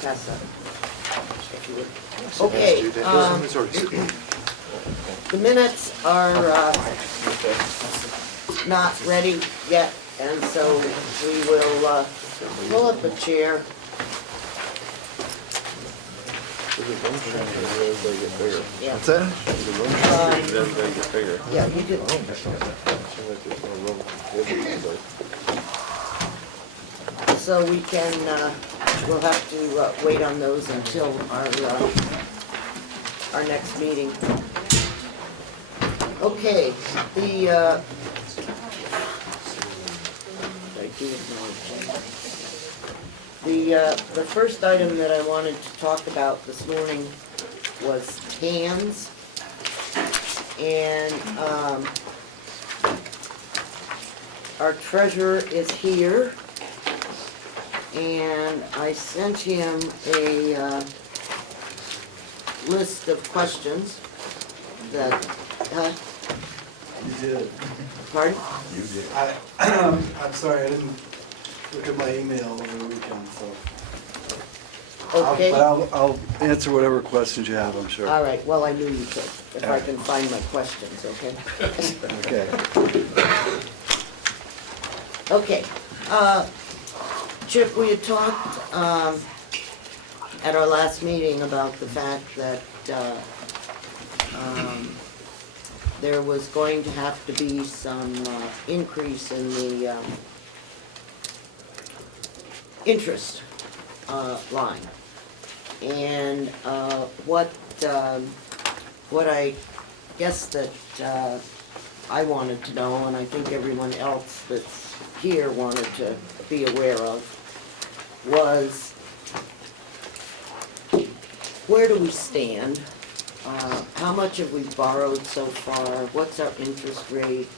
pass that. If you would. Okay, the minutes are not ready yet, and so we will pull up a chair. Yeah. What's that? Yeah, you do. So we can, we'll have to wait on those until our next meeting. Okay, the first item that I wanted to talk about this morning was cans. And our treasurer is here, and I sent him a list of questions that, You did. pardon? You did. I'm sorry, I didn't look at my email over the weekend, so. Okay, But I'll answer whatever questions you have, I'm sure. all right, well, I knew you could, if I can find my questions, okay? Okay. Okay, Chip, we had talked at our last meeting about the fact that there was going to have to be some increase in the interest line. And what I guess that I wanted to know, and I think everyone else that's here wanted to be aware of, was where do we stand? How much have we borrowed so far? What's our interest rate?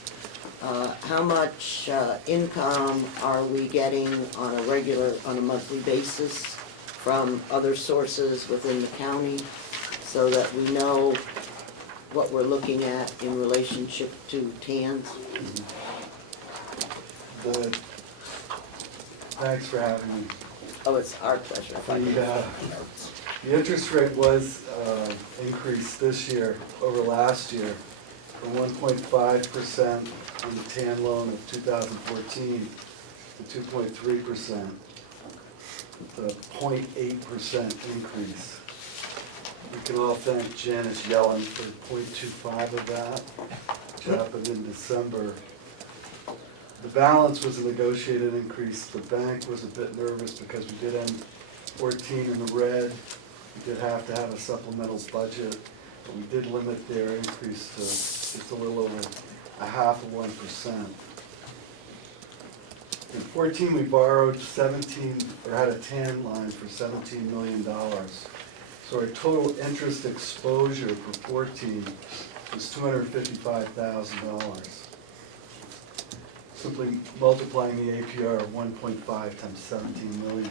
How much income are we getting on a monthly basis from other sources within the county, so that we know what we're looking at in relationship to TANs? Thanks for having me. Oh, it's our pleasure. If I can The interest rate was increased this year over last year from 1.5% on the TAN loan of 2014 to 2.3%. It's a 0.8% increase. We can all thank Janice Yellen for 0.25 of that, which happened in December. The balance was a negotiated increase. The bank was a bit nervous because we did end 14 in the red. We did have to have a supplemental budget, but we did limit their increase to just a little over 0.5%. In 14, we borrowed 17, or had a TAN line for $17 million. So our total interest exposure for 14 was $255,000. Simply multiplying the APR of 1.5 times 17 million.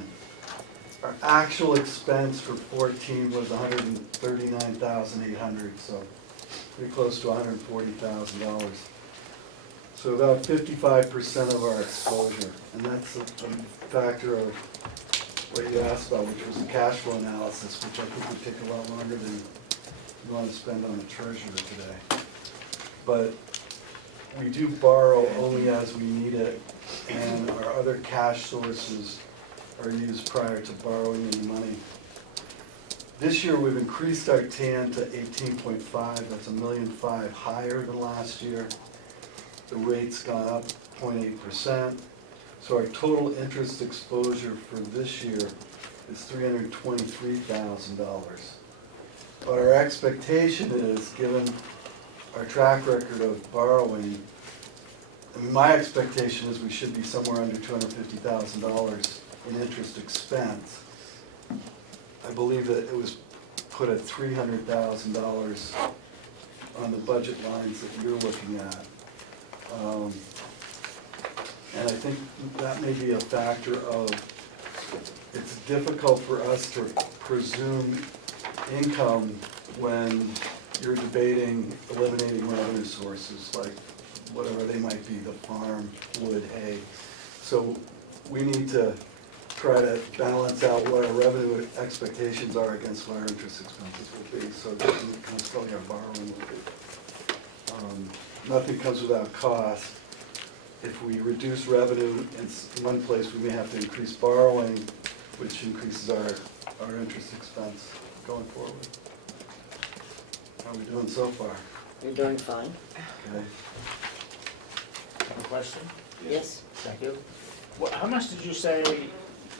Our actual expense for 14 was $139,800, so pretty close to $140,000. So about 55% of our exposure, and that's a factor of what you asked about, which was the cash flow analysis, which I think would take a lot longer than you want to spend on the treasurer today. But we do borrow only as we need it, and our other cash sources are used prior to borrowing any money. This year we've increased our TAN to 18.5, that's $1.5 million higher than last year. The rate's gone up 0.8%. So our total interest exposure for this year is $323,000. But our expectation is, given our track record of borrowing, and my expectation is we should be somewhere under $250,000 in interest expense. I believe that it was put at $300,000 on the budget lines that you're looking at. And I think that may be a factor of, it's difficult for us to presume income when you're debating eliminating revenue sources, like whatever they might be, the farm, wood, hay. So we need to try to balance out what our revenue expectations are against what our interest expenses will be, so that it comes from our borrowing will be. Nothing comes without cost. If we reduce revenue in one place, we may have to increase borrowing, which increases our interest expense going forward. How are we doing so far? You're doing fine. Okay. A question? Yes? Thank you. How much did you say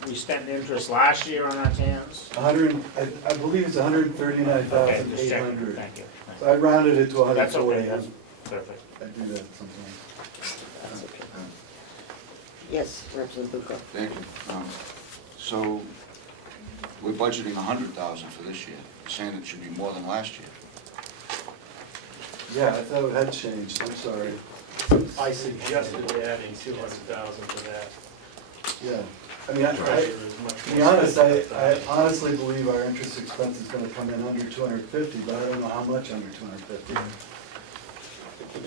we spent in interest last year on our TANs? I believe it's $139,800. Okay, just checking. Thank you. So I rounded it to That's 140. okay, that's perfect. I do that sometimes. That's okay. Yes, Representative Bucco. Thank you. So, we're budgeting 100,000 for this year, saying it should be more than last year. Yeah, I thought it had changed, I'm sorry. I suggested adding 200,000 to that. Yeah, I mean, Treasurer is much to more be honest, I sensitive. honestly believe our interest expense is gonna come in under 250, but I don't know how much under 250.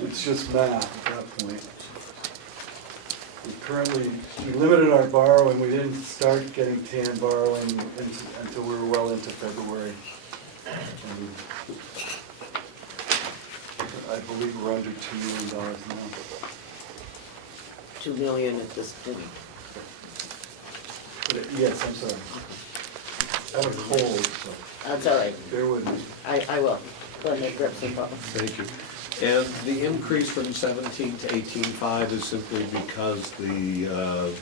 It's just math at that point. We limited our borrowing, we didn't start getting TAN borrowing until we were well into February. And I believe we're under $2 million now. 2 million at this point. Yes, I'm sorry. I have a cold, so That's all right. bear with me. I will. Go ahead, Representative Butler. Thank you. And the increase from 17 to 18.5 is simply because the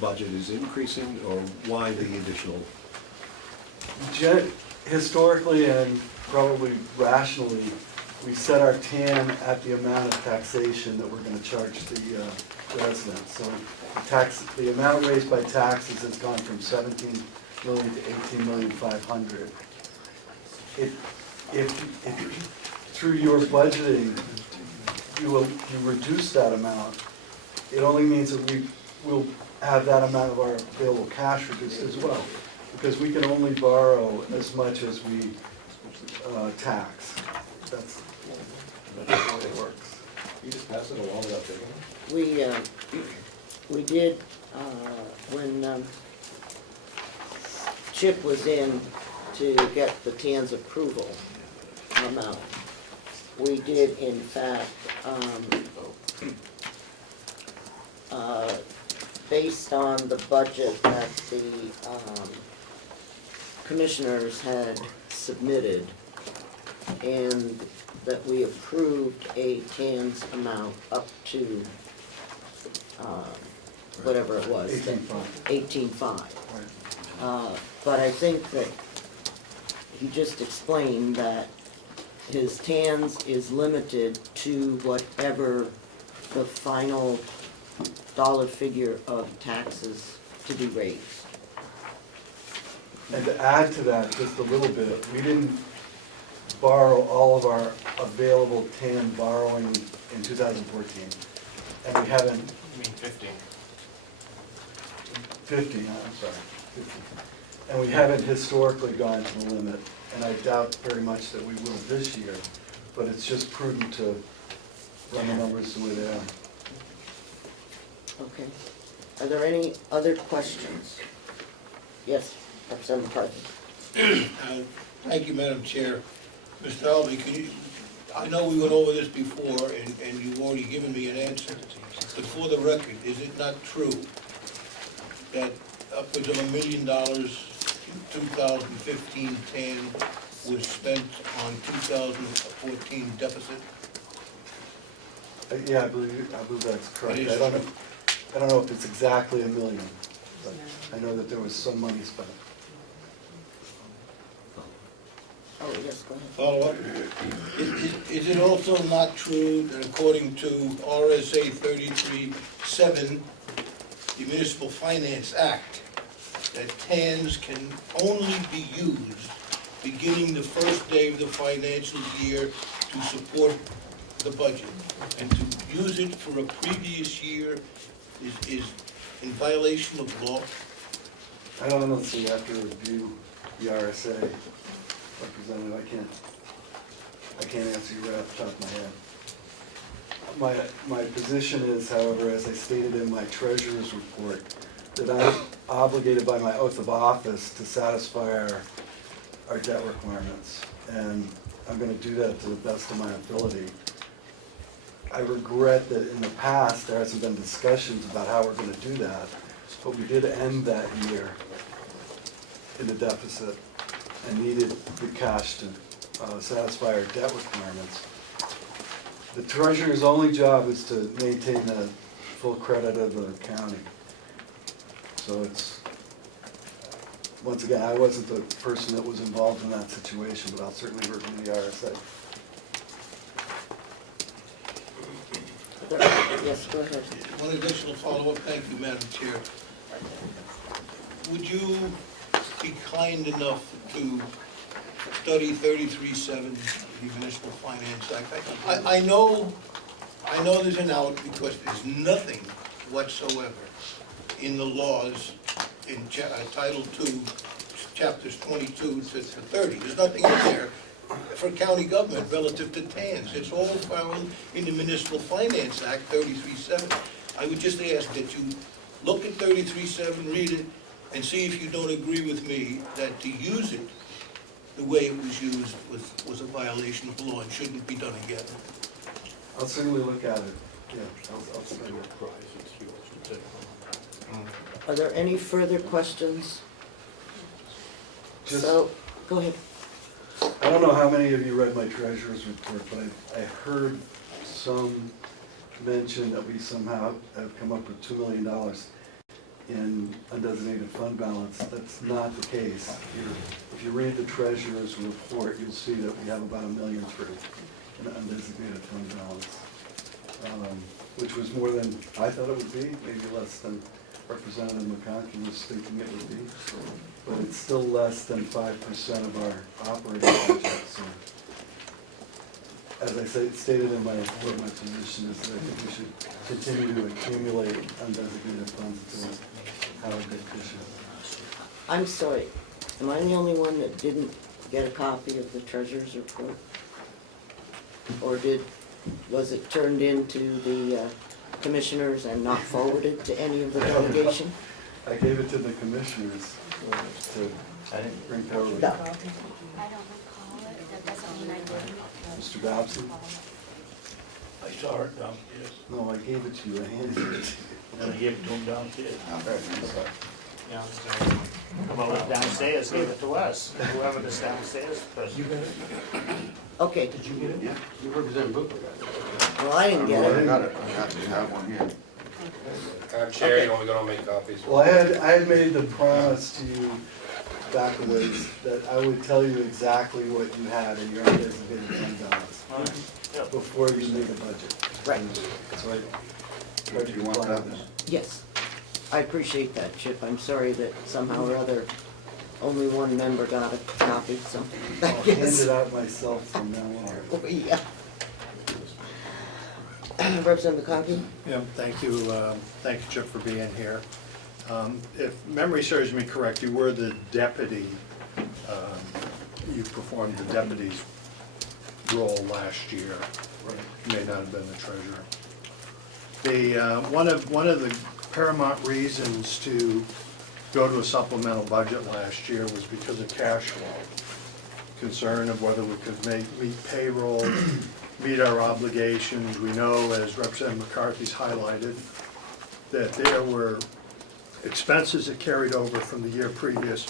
budget is increasing, or why the additional? Historically and probably rationally, we set our TAN at the amount of taxation that we're gonna charge the residents. So the amount raised by taxes has gone from 17 million to 18,500,000. If through your budgeting, you reduce that amount, it only means that we will have that amount of our available cash reduced as well. Because we can only borrow as much as we tax. That's the way it works. You just pass it along without taking it? We did, when Chip was in to get the TAN's approval amount, we did in fact, based on the budget that the commissioners had submitted, and that we approved a TAN's amount up to whatever it was. 18,500. 18.5. Right. But I think that he just explained that his TANs is limited to whatever the final dollar figure of taxes to be raised. And to add to that just a little bit, we didn't borrow all of our available TAN borrowing in 2014. And we haven't, You mean 15? 50, I'm sorry, 50. And we haven't historically gone to the limit, and I doubt very much that we will this year, but it's just prudent to run the numbers the way they are. Okay. Are there any other questions? Yes, Representative McCarthy. Thank you, Madam Chair. Mr. Albee, I know we went over this before, and you've already given me an answer, but for the record, is it not true that upwards of $1 million in 2015 TAN was spent on 2014 deficit? Yeah, I believe that's correct. It is I don't know if it's exactly $1 million, but I know that there was some money spent. Oh, yes, go ahead. Follow up. Is it also not true that according to RSA 33.7, the Municipal Finance Act, that TANs can only be used beginning the first day of the financial year to support the budget? And to use it for a previous year is in violation of law? I don't know, so you have to review the RSA, Representative, I can't answer you right off the top of my head. My position is, however, as I stated in my treasurer's report, that I'm obligated by my oath of office to satisfy our debt requirements. And I'm gonna do that to the best of my ability. I regret that in the past, there hasn't been discussions about how we're gonna do that, but we did end that year in a deficit and needed the cash to satisfy our debt requirements. The treasurer's only job is to maintain the full credit of the county. So it's, once again, I wasn't the person that was involved in that situation, but I'll certainly review the RSA. Yes, go ahead. One additional follow-up, thank you, Madam Chair. Would you be kind enough to study 33-7, the Municipal Finance Act? I know there's an out because there's nothing whatsoever in the laws in Title II, Chapters 22 to 30. There's nothing in there for county government relative to TANs. It's all found in the Municipal Finance Act, 33-7. I would just ask that you look at 33-7, read it, and see if you don't agree with me that to use it the way it was used was a violation of the law and shouldn't be done again. I'll certainly look at it, yeah, I'll study it. Are there any further questions? Just- So, go ahead. I don't know how many of you read my treasurer's report, but I heard some mention that we somehow have come up with $2 million in undesignated fund balance. That's not the case. If you read the treasurer's report, you'll see that we have about $1.3 million in undesignated fund balance, which was more than I thought it would be, maybe less than Representative McConkey was thinking it would be, but it's still less than 5% of our operating budget. So, as I stated in my report, my position is that I think we should continue to accumulate undesignated funds until we have a good issue. I'm sorry, am I the only one that didn't get a copy of the treasurer's report? Or was it turned into the commissioners and not forwarded to any of the delegation? I gave it to the commissioners to bring forward. No. I don't recall it, that doesn't mean I didn't. Mr. Dobson? I saw it downstairs. No, I gave it to you, I handed it to you. And I gave it to him downstairs. I'm sorry. Yeah, so, Well, if downstairs, give it to us, whoever this downstairs person. Okay, Did you get it? Yeah. You represent Booker. well, I didn't get I it. got it, we have one here. Chair, you want me to go and make copies? Well, I had made the promise to you back a ways that I would tell you exactly what you had in your undesignated fund balance Yep. before you made the budget. Right. So I tried Do to you want comply that? with that. Yes, I appreciate that, Chip. I'm sorry that somehow or other only one member got a copy, so. I'll hand it out myself from now on. Oh, yeah. Representative McConkey? Yeah, thank you, Chip, for being here. If memory serves me correct, you were the deputy, you performed the deputy's role last year. You may not have been the treasurer. One of the paramount reasons to go to a supplemental budget last year was because of cash flow. Concern of whether we could meet payroll, meet our obligations. We know, as Representative McCarthy's highlighted, that there were expenses that carried over from the year previous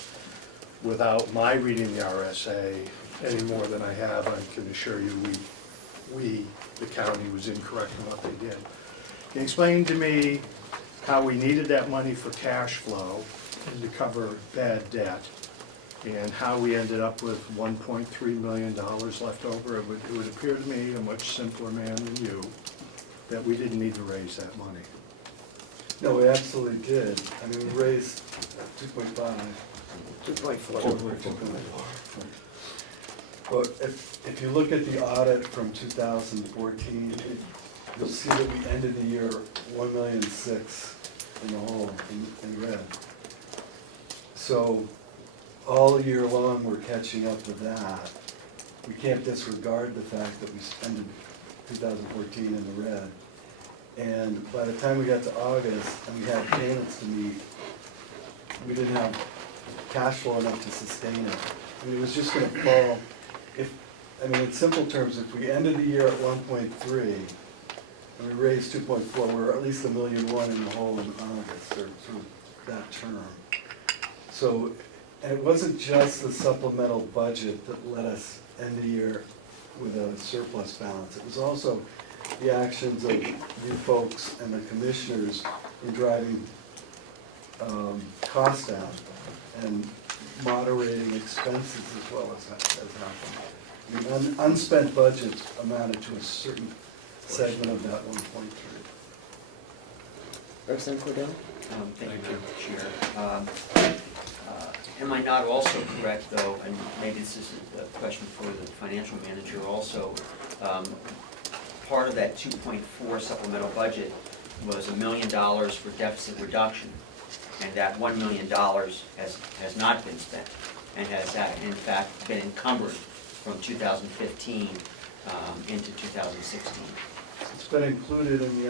without my reading the RSA any more than I have. I can assure you the county was incorrect in what they did. Can you explain to me how we needed that money for cash flow and to cover bad debt, and how we ended up with $1.3 million left over? It would appear to me, a much simpler man than you, that we didn't need to raise that money. No, we absolutely did. I mean, we raised 2.5. 2.4. But if you look at the audit from 2014, you'll see that we ended the year 1.6 million in the hole, in red. So all year long, we're catching up to that. We can't disregard the fact that we ended 2014 in the red. And by the time we got to August and we had payments to meet, we didn't have cash flow enough to sustain it. I mean, it was just gonna fall, in simple terms, if we ended the year at 1.3, and we raised 2.4, we're at least $1.1 million in the hole in August, or through that term. So, and it wasn't just the supplemental budget that let us end the year with a surplus balance. It was also the actions of you folks and the commissioners in driving costs down and moderating expenses as well as happened. I mean, unspent budgets amounted to a certain segment of that 1.3. Representative Cordell? Thank you, Madam Chair. Am I not also correct, though, and maybe this is a question for the financial manager also, part of that 2.4 supplemental budget was $1 million for deficit reduction, and that $1 million has not been spent, and has in fact been encumbered from 2015 into 2016. It's been included in the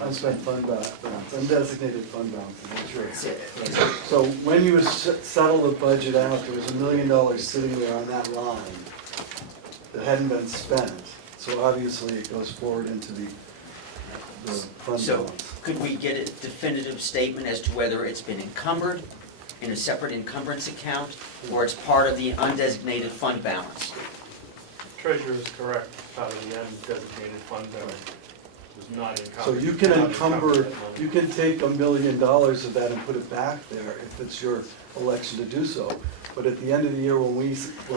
unspent fund balance, undesignated fund balance, that's right. So when you settle the budget out, there was $1 million sitting there on that line that hadn't been spent. So obviously it goes forward into the fund So balance. could we get a definitive statement as to whether it's been encumbered in a separate encumbrance account, or it's part of the undesignated fund balance? Treasurer is correct, part of the undesignated fund balance was not encumbered. So you can encumber, you can take $1 million of that and put it back there if it's your election to do so. But at the end of the year, when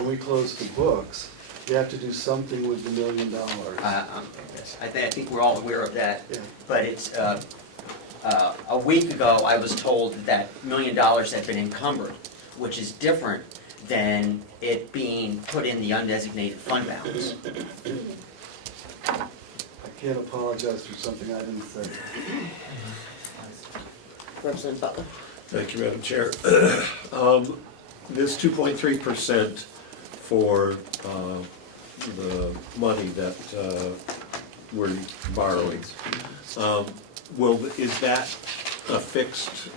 we close the books, you have to do something with the $1 million. Yes, I think we're all aware of that. Yeah. But it's, a week ago, I was told that $1 million had been encumbered, which is different than it being put in the undesignated fund balance. I can't apologize for something I didn't say. Representative Butler? Thank you, Madam Chair. This 2.3% for the money that we're borrowing, is that a fixed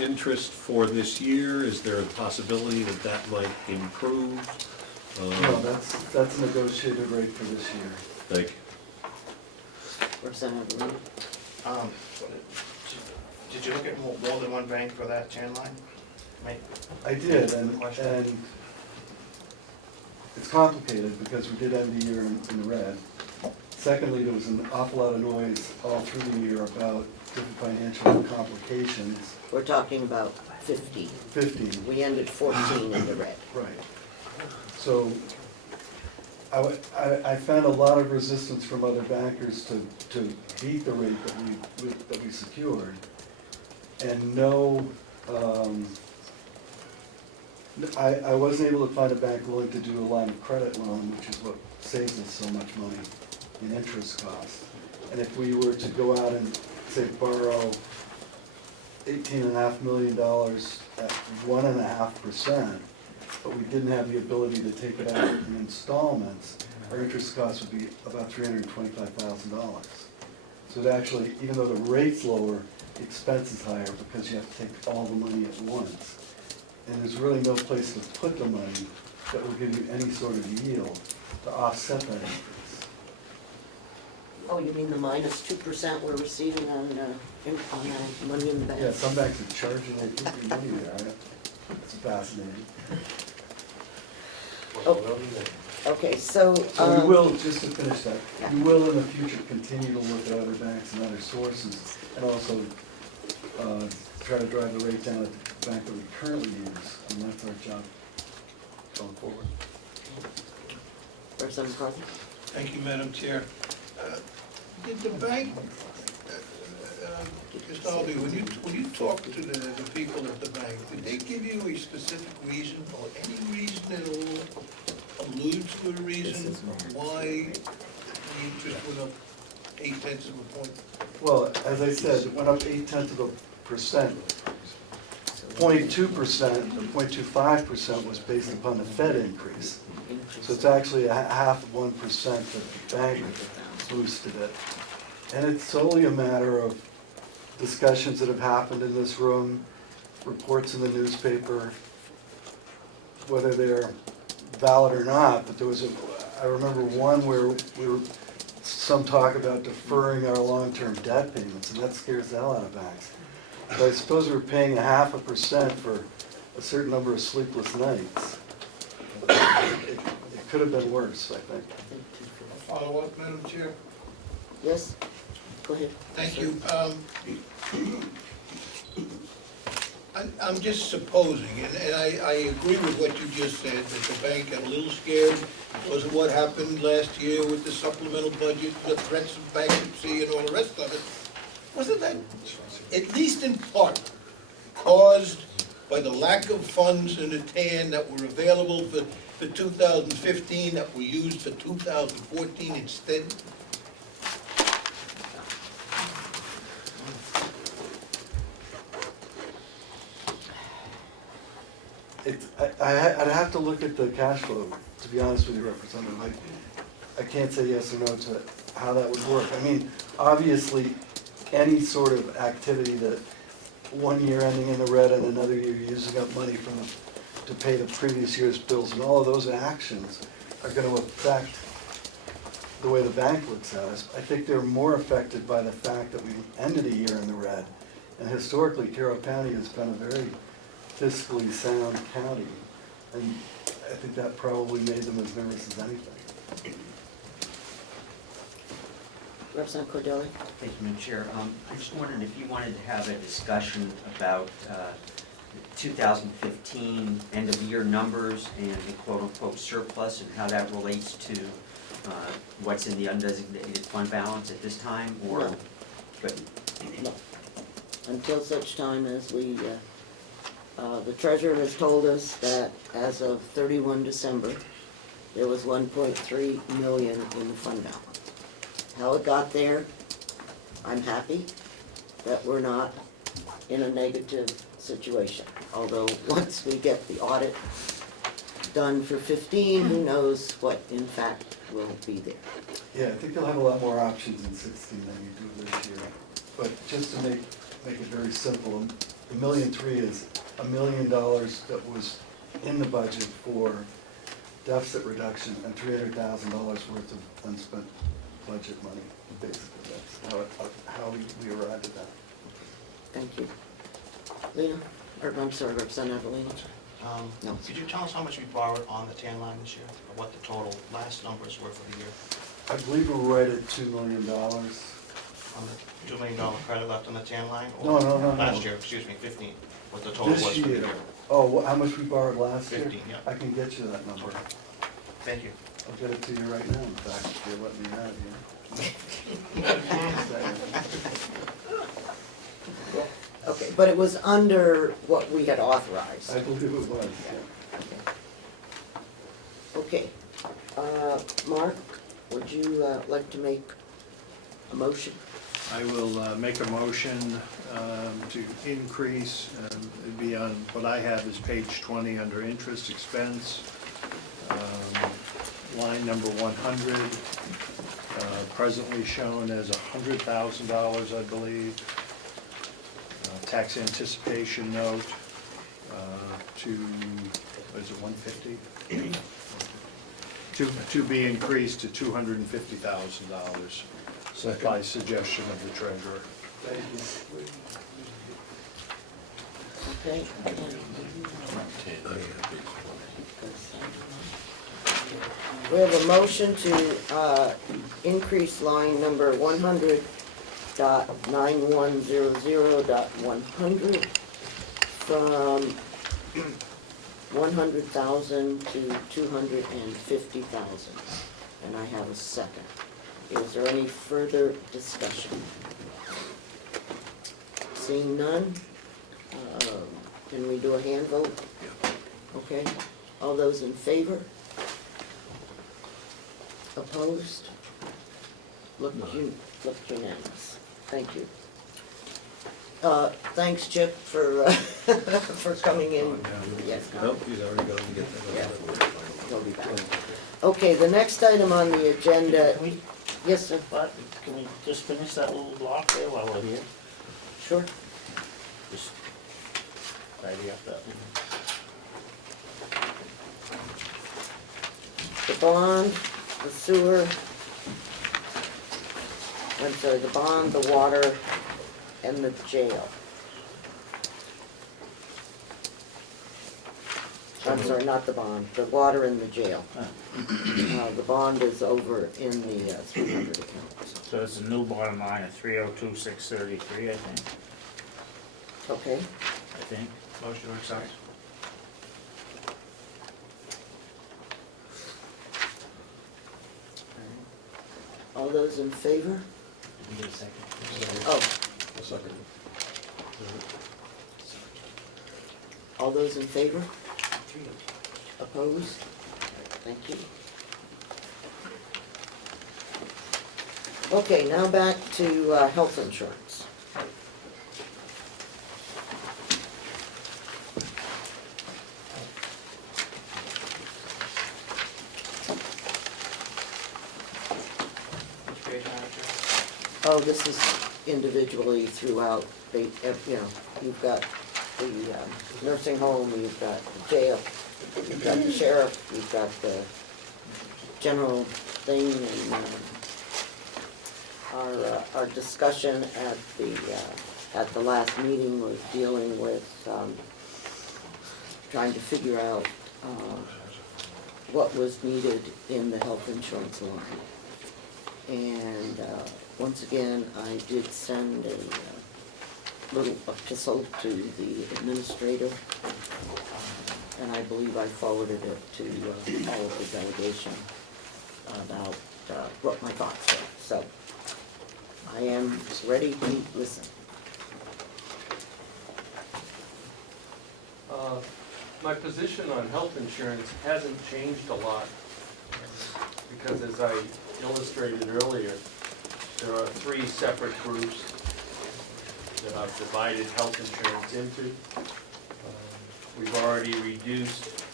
interest for this year? Is there a possibility that that might improve? No, that's a negotiated rate for this year. Thank you. Representative Lee? Did you look at more than one bank for that tan line? I did, and it's complicated because we did end the year in the red. Secondly, there was an awful lot of noise all through the year about different financial complications. We're talking about 15. 15, We ended 14 in the red. right. So I found a lot of resistance from other bankers to beat the rate that we secured. And I wasn't able to find a bank willing to do a line of credit loan, which is what saves us so much money in interest costs. And if we were to go out and, say, borrow $18.5 million at 1.5%, but we didn't have the ability to take it out in installments, our interest costs would be about $325,000. So it actually, even though the rate's lower, the expense is higher because you have to take all the money at once. And there's really no place to put the money that will give you any sort of yield to offset that increase. Oh, you mean the -2% we're receiving on money in the bank? Yeah, some banks are charging their people money there. It's fascinating. Okay, so. So we will, just to finish that, we will in the future continue to look at other banks and other sources, and also try to drive the rate down at the bank that we currently use, and that's our job going forward. Representative McCarthy? Thank you, Madam Chair. Did the bank, Mr. Albee, when you talked to the people at the bank, did they give you a specific reason or any reason at all, allude to a reason why the interest went up 0.8 of a point? Well, as I said, it went up 0.8%. 0.2% or 0.25% was based upon the Fed increase. So it's actually a half of 1% that the bank boosted it. And it's solely a matter of discussions that have happened in this room, reports in the newspaper, whether they're valid or not, but I remember one where some talk about deferring our long-term debt payments, and that scares the hell out of banks. But I suppose we're paying 0.5% for a certain number of sleepless nights. It could have been worse, I think. Follow-up, Madam Chair? Yes, go ahead. Thank you. I'm just supposing, and I agree with what you just said, that the bank got a little scared because of what happened last year with the supplemental budget, the threats of bankruptcy and all the rest of it. Wasn't that, at least in part, caused by the lack of funds in the TAN that were available for 2015 that were used for 2014 instead? I'd have to look at the cash flow, to be honest with you, Representative. I can't say yes or no to how that would work. I mean, obviously, any sort of activity that 1 year ending in the red and another year using up money to pay the previous year's bills, and all of those actions are going to affect the way the bank looks at us. I think they're more affected by the fact that we ended a year in the red. And historically, Carroll County has been a very fiscally sound county, and I think that probably made them as nervous as anything. Representative Cordelli? Thank you, Madam Chair. I just wondered if you wanted to have a discussion about 2015 end-of-year numbers and the quote-unquote surplus and how that relates to what's in the undesignated fund balance at this time, or? No. But No. Until such time as we, the treasurer has told us that as of 31 December, there was 1.3 million in the fund balance. How it got there, I'm happy that we're not in a negative situation. Although, once we get the audit done for 15, who knows what in fact will be there. Yeah, I think you'll have a lot more options in 16 than you do this year. But just to make it very simple, $1.3 million is $1 million that was in the budget for deficit reduction and $300,000 worth of unspent budget money. Basically, that's how we arrived at that. Thank you. Lena, or I'm sorry, Representative Lena? No. Could you tell us how much we borrowed on the TAN line this year, or what the total last numbers were for the year? I believe we're right at $2 million. On the $2 million credit left on the TAN line? No, no. Last year, excuse me, 15, what the total was This for the year, year? oh, how much we borrowed last year? 15, yeah. I can get you that number. Thank you. I'll get it to you right now, in fact, if you let me have you. Okay, but it was under what we had authorized. I believe it was, yeah. Okay. Mark, would you like to make a motion? I will make a motion to increase, it'd be on what I have is page 20 under interest expense, line number 100, presently shown as $100,000, I believe. Tax anticipation note to, what is it, 150? To be increased to $250,000 by suggestion of the treasurer. Thank you. Okay. We have a motion to increase line number 100.9100.100 from 100,000 to 250,000. And I have a second. Is there any further discussion? Seeing none, can we do a hand vote? Okay, all those in favor? Opposed? Looked unanimous. Thank you. Thanks, Chip, for for coming in. Yes. Nope, he's already going to get Yeah. that. He'll be back. Okay, the next item on the agenda, Can we, yes, sir. can we just finish that little block there while we're here? Sure. Just tidy up that. The bond, the sewer, I'm sorry, the bond, the water, and the jail. I'm sorry, not the bond, the water and the jail. The bond is over in the 300 account. So it's a new bottom line of 302,633, I think, Okay, I think. Motion to accept. all those in favor? Did we get a second? Oh, A second. all those in favor? Opposed? Thank you. Okay, now back to health insurance. Which page, Madam Chair? Oh, this is individually throughout, you know, you've got the nursing home, you've got the jail, you've got the sheriff, you've got the general thing, and our discussion at the last meeting was dealing with trying to figure out what was needed in the health insurance line. And once again, I did send a little epistle to the administrator, and I believe I forwarded it to all of the delegation about what my thoughts were. So I am ready to listen. My position on health insurance hasn't changed a lot, because as I illustrated earlier, there are three separate groups that I've divided health insurance into. We've already reduced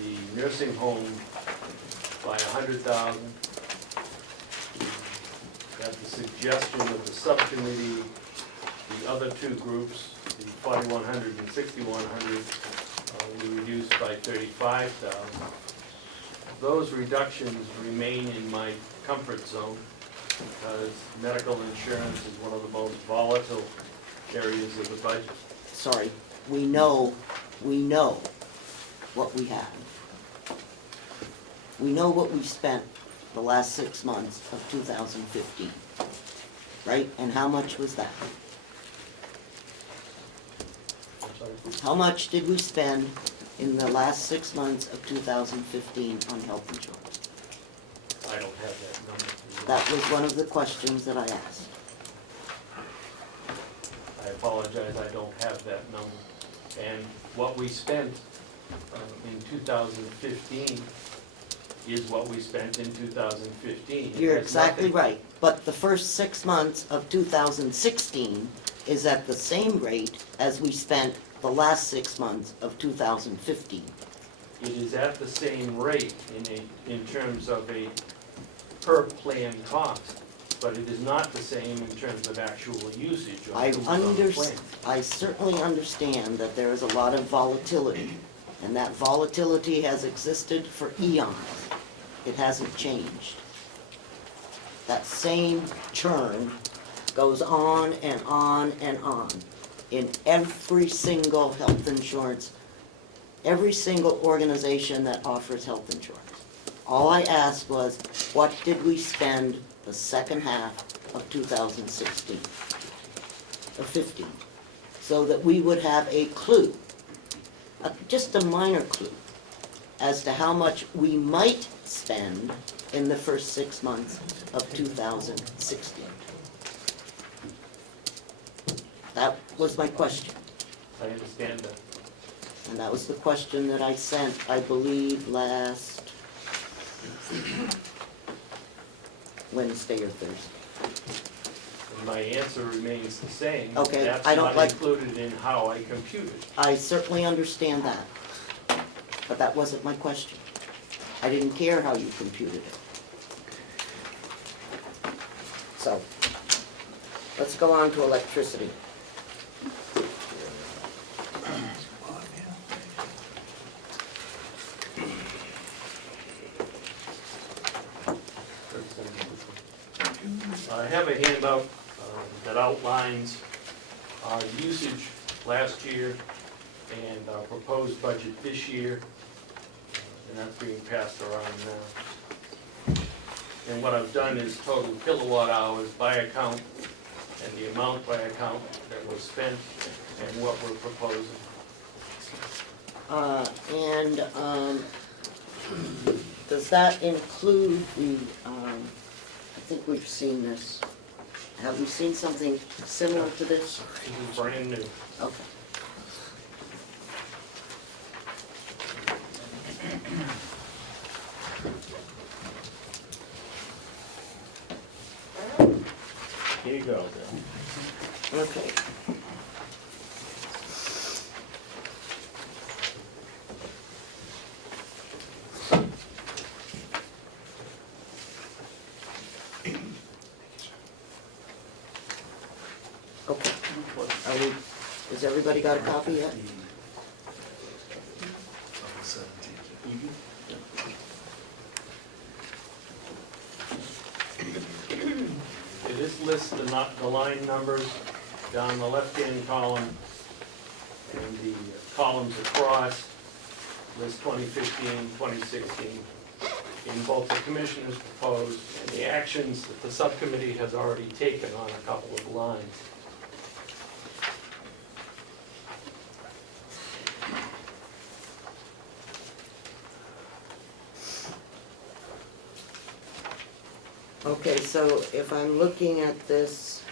the nursing home by $100,000. At the suggestion of the subcommittee, the other two groups, the 4,100 and 6,100, we reduced by $35,000. Those reductions remain in my comfort zone, because medical insurance is one of the most volatile areas of the budget. Sorry, we know what we have. We know what we spent the last 6 months of 2015, right? And how much was that? How much did we spend in the last 6 months of 2015 on health insurance? I don't have that number. That was one of the questions that I asked. I apologize, I don't have that number. And what we spent in 2015 is what we spent in 2015. You're exactly right, but the first 6 months of 2016 is at the same rate as we spent the last 6 months of 2015. It is at the same rate in terms of a per plan cost, but it is not the same in terms of actual usage of who's on the plan. I certainly understand that there is a lot of volatility, and that volatility has existed for eons. It hasn't changed. That same churn goes on and on and on in every single health insurance, every single organization that offers health insurance. All I asked was, what did we spend the second half of 2016, or 15, so that we would have a clue, just a minor clue, as to how much we might spend in the first 6 months of 2016. That was my question, I understand that. and that was the question that I sent, I believe, last Wednesday or Thursday. And my answer remains the same. Okay, That's I don't not like- included in how I computed. I certainly understand that, but that wasn't my question. I didn't care how you computed it. So, let's go on to electricity. I have a handout that outlines our usage last year and our proposed budget this year, and that's being passed around now. And what I've done is total kilowatt hours by account and the amount by account that was spent and what we're proposing. Does that include the, I think we've seen this. Have we seen something similar to this? This is brand new. Okay. Here you go, Bill. Okay. Okay. Has everybody got a copy yet? This lists the line numbers down the left-hand column and the columns across list 2015, 2016 in both the commissioner's proposed and the actions that the subcommittee has already taken on a couple of lines. Okay, so if I'm looking at this,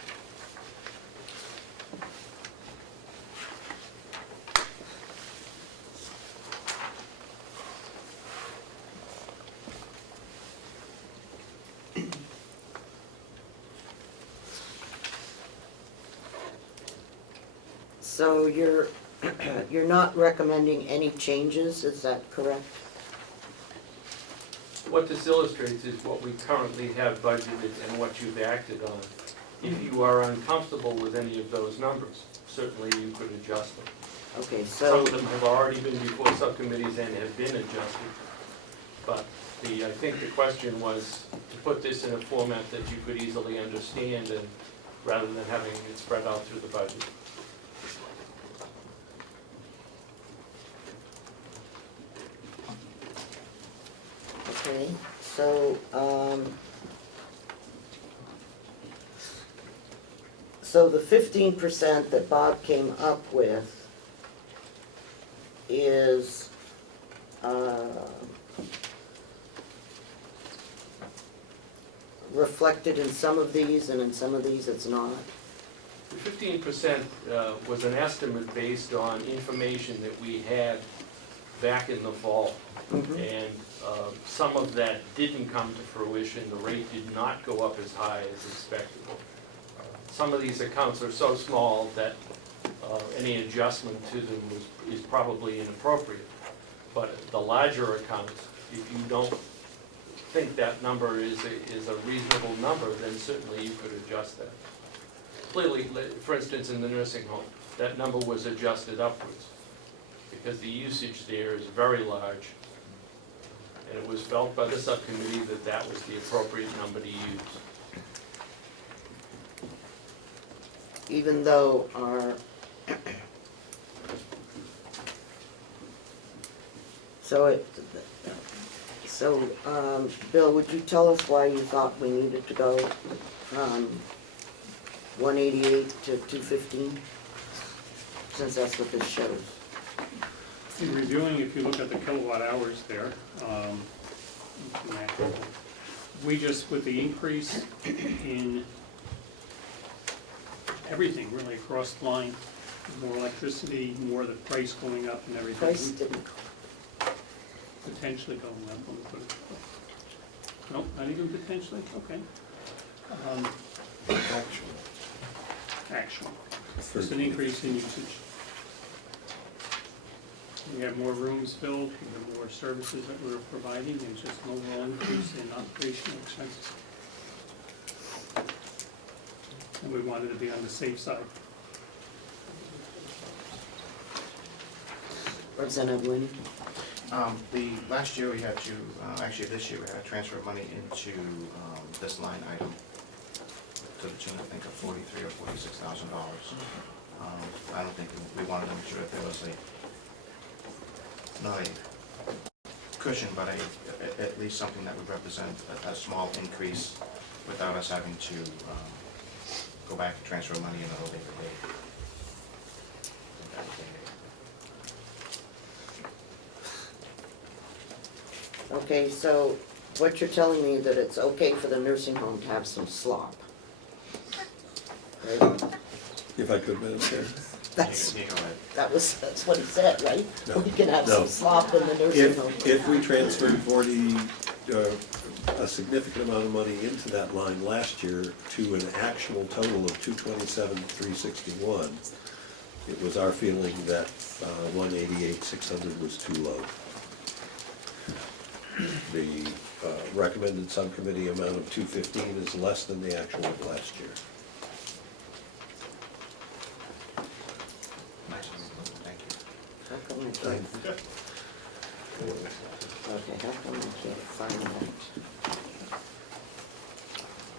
so you're not recommending any changes, is that correct? What this illustrates is what we currently have budgeted and what you've acted on. If you are uncomfortable with any of those numbers, certainly you could adjust them. Okay, Some so, of them have already been before subcommittees and have been adjusted. But I think the question was to put this in a format that you could easily understand and rather than having it spread out through the budget. okay, so, so the 15% that Bob came up with is, reflected in some of these, and in some of these it's not. The 15% was an estimate based on information that we had back in the fall. And some of that didn't come to fruition. The rate did not go up as high as expected. Some of these accounts are so small that any adjustment to them is probably inappropriate. But the larger accounts, if you don't think that number is a reasonable number, then certainly you could adjust that. Clearly, for instance, in the nursing home, that number was adjusted upwards because the usage there is very large. And it was felt by the subcommittee that that was the appropriate number to use. Even though our, Bill, would you tell us why you thought we needed to go from 188 to 215? Since that's what this shows. In reviewing, if you look at the kilowatt hours there, we just, with the increase in everything really across the line, more electricity, more the price going up and everything. Price didn't, Potentially going up, let me put it. Nope, not even potentially, okay. Actual. Just an increase in usage. We have more rooms filled, we have more services that we're providing, and just an overall increase in operational expenses. And we wanted to be on the safe side. Representative Winnie? Last year we had to, actually this year we had to transfer money into this line item to the tune, I think, of $43,000 or $46,000. I don't think we wanted to make sure that there was not a cushion, but at least something that would represent a small increase without us having to go back and transfer money in a later date. Okay, so what you're telling me that it's okay for the nursing home to have some slop? Right? If I could, Madam Chair? That's, You go ahead. that's what he said, right? No. We can have No. some slop in the nursing home. If we transferred a significant amount of money into that line last year to an actual total of 227,361, it was our feeling that 188,600 was too low. The recommended subcommittee amount of 215 is less than the actual of last year. Nice of you, thank you. How come I can't? Okay, how come I can't find that?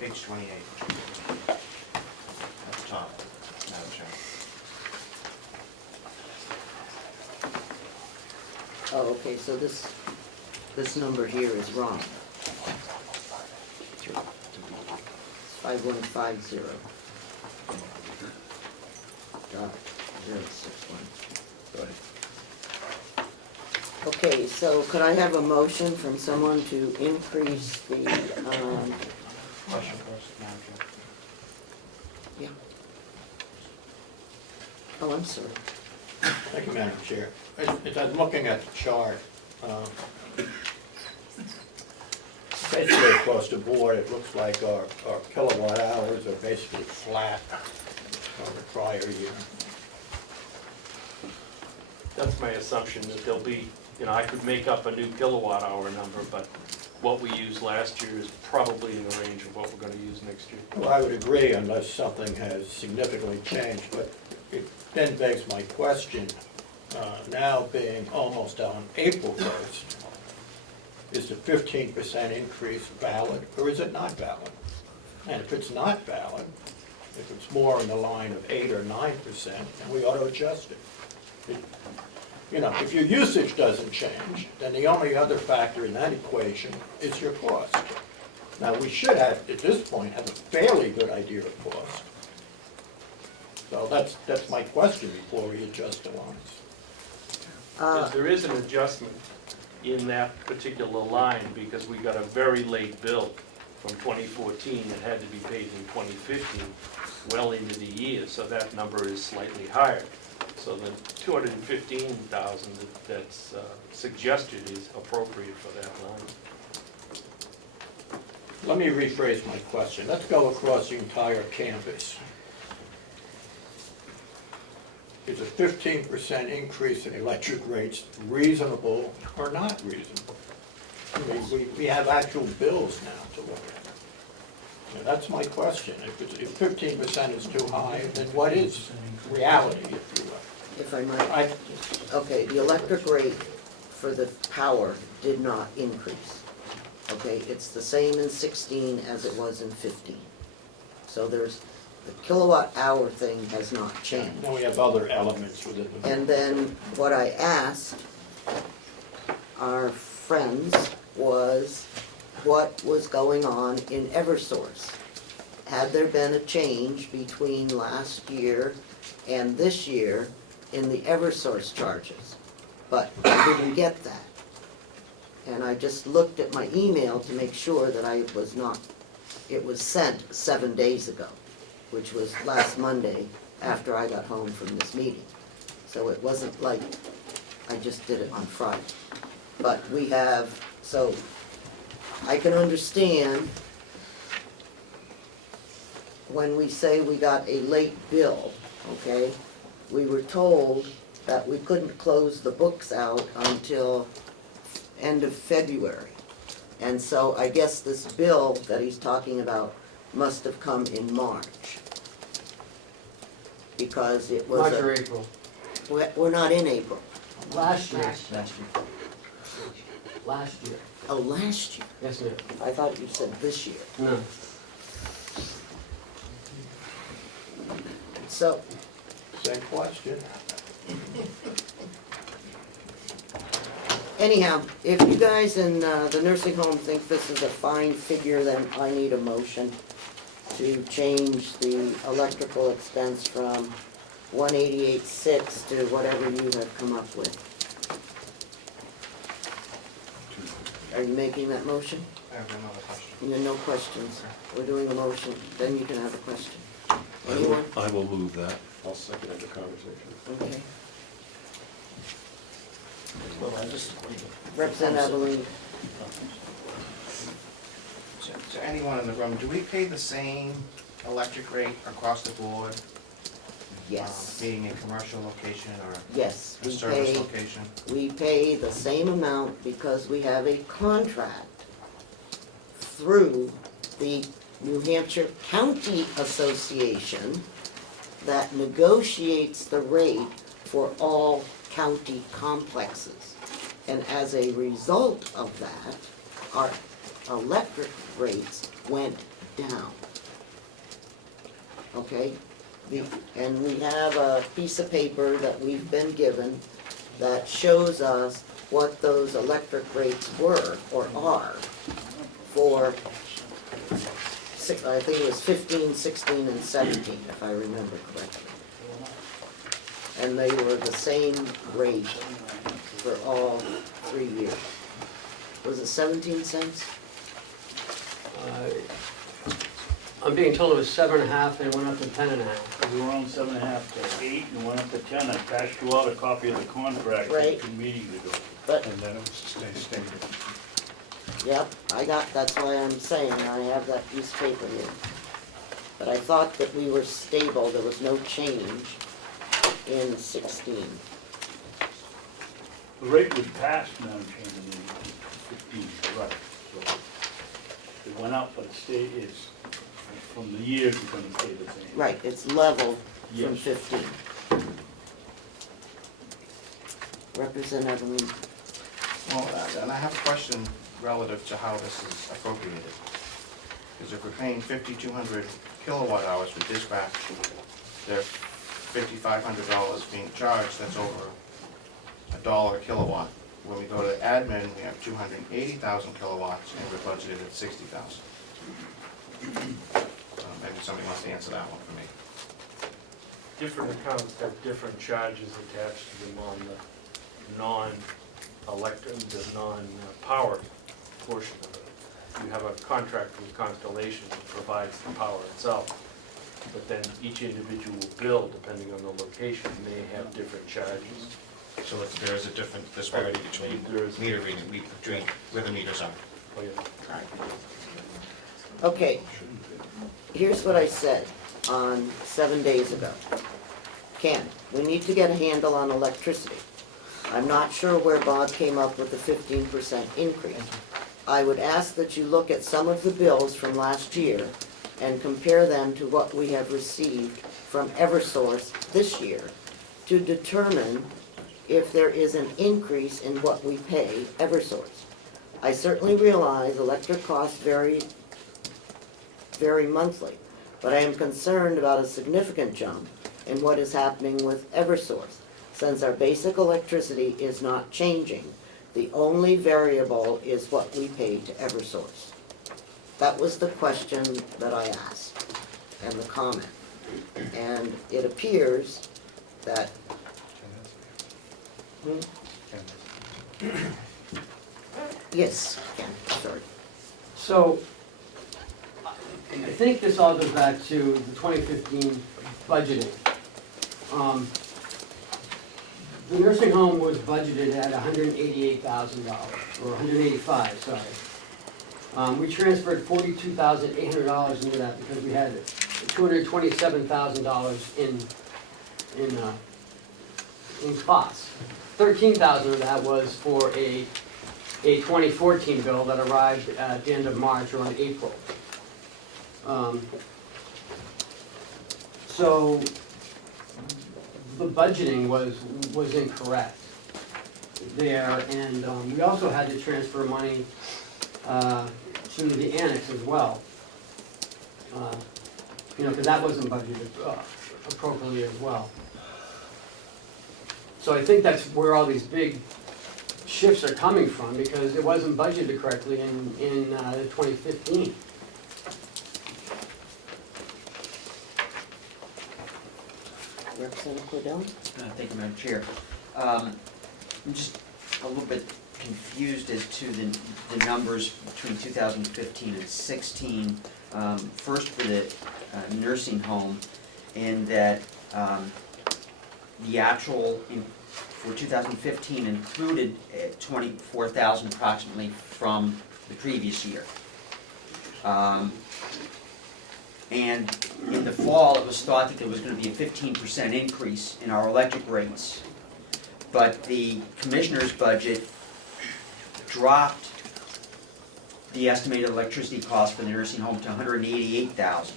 Page 28. At the top, Madam Chair. Oh, okay, so this number here is wrong. 5150. .061. Right. Okay, so could I have a motion from someone to increase the, Question first, Madam Chair. yeah. Oh, I'm sorry. Thank you, Madam Chair. As I'm looking at the chart, basically across the board, it looks like our kilowatt hours are basically flat from the prior year. That's my assumption, that there'll be, I could make up a new kilowatt hour number, but what we used last year is probably in the range of what we're gonna use next year. Well, I would agree unless something has significantly changed, but it then begs my question, now being almost on April 1st, is the 15% increase valid or is it not valid? And if it's not valid, if it's more in the line of 8 or 9%, then we ought to adjust it. If your usage doesn't change, then the only other factor in that equation is your cost. Now, we should have, at this point, have a fairly good idea of cost. So that's my question before we adjust the lines. There is an adjustment in that particular line because we got a very late bill from 2014 that had to be paid in 2015, well into the year, so that number is slightly higher. So the 215,000 that's suggested is appropriate for that line. Let me rephrase my question. Let's go across the entire campus. Is a 15% increase in electric rates reasonable or not reasonable? I mean, we have actual bills now to look at. That's my question. If 15% is too high, then what is reality, if you will? If I might, okay, the electric rate for the power did not increase. Okay, it's the same in 16 as it was in 15. So the kilowatt hour thing has not changed. Now we have other elements within the. And then what I asked our friends was what was going on in Eversource. Had there been a change between last year and this year in the Eversource charges? But I didn't get that. And I just looked at my email to make sure that it was sent 7 days ago, which was last Monday after I got home from this meeting. So it wasn't like I just did it on Friday. But so I can understand when we say we got a late bill, okay? We were told that we couldn't close the books out until end of February. And so I guess this bill that he's talking about must have come in March. Because it was March or April. We're not in April. Last year. Last year. Oh, last year. Yes, ma'am. I thought you said this year. No. So, Same question. anyhow, if you guys in the nursing home think this is a fine figure, then I need a motion to change the electrical expense from 188.6 to whatever you have come up with. Are you making that motion? I have another question. You have no questions. We're doing a motion, then you can have a question. I Anyone? will move that. I'll second the conversation. Okay. Well, I just. Representative Evelyn, So anyone in the room, do we pay the same electric rate across the board? yes. Being a commercial location or Yes, a we service pay, location? we pay the same amount because we have a contract through the New Hampshire County Association that negotiates the rate for all county complexes. And as a result of that, our electric rates went down. Okay? And we have a piece of paper that we've been given that shows us what those electric rates were or are for, I think it was 15, 16, and 17, if I remember correctly. And they were the same rate for all 3 years. Was it 17 cents? I'm being told it was 7.5 and it went up to 10.5. We were on 7.5 to 8 and went up to 10. I passed you out a copy of the contract Right. 2 meetings ago. But, And then it was stated. yep, that's why I'm saying I have that piece of paper here. But I thought that we were stable, there was no change in 16. The rate was passed, Madam Chairman, in 15, right. So it went up, but it stayed, it's, from the years, it's gonna stay the same. Right, it's level from Yes. 15. Representative Evelyn. Well, and I have a question relative to how this is appropriated. Because if we're paying 5,200 kilowatt hours for dispatch, there's $5,500 being charged, that's over $1 a kilowatt. When we go to admin, we have 280,000 kilowatts and we're budgeted at 60,000. Maybe somebody wants to answer that one for me. Different accounts have different charges attached to them on the non-electric, the non-power portion of it. You have a contract with Constellation that provides the power itself, but then each individual bill, depending on the location, may have different charges. So there is a different disparity between There is. meter reading, between where the meters are. Oh, yeah. Right. Okay, here's what I said on 7 days ago. Ken, we need to get a handle on electricity. I'm not sure where Bob came up with the 15% increase. I would ask that you look at some of the bills from last year and compare them to what we have received from Eversource this year to determine if there is an increase in what we pay Eversource. I certainly realize electric costs vary monthly, but I am concerned about a significant jump in what is happening with Eversource. Since our basic electricity is not changing, the only variable is what we pay to Eversource. That was the question that I asked, and the comment. And it appears that yes, Ken, sorry. So, I think this all goes back to the 2015 budgeting. The nursing home was budgeted at $188,000, or $185,000, sorry. We transferred $42,800 into that because we had $227,000 in costs. $13,000 of that was for a 2014 bill that arrived at the end of March or in April. So the budgeting was incorrect there, and we also had to transfer money to the annex as well. You know, because that wasn't budgeted appropriately as well. So I think that's where all these big shifts are coming from, because it wasn't budgeted correctly in 2015. Representative Cordell? Thank you, Madam Chair. I'm just a little bit confused as to the numbers between 2015 and 16. First for the nursing home, in that the actual for 2015 included 24,000 approximately from the previous year. And in the fall, it was thought that there was going to be a 15% increase in our electric rates. But the commissioner's budget dropped the estimated electricity cost for the nursing home to $188,000.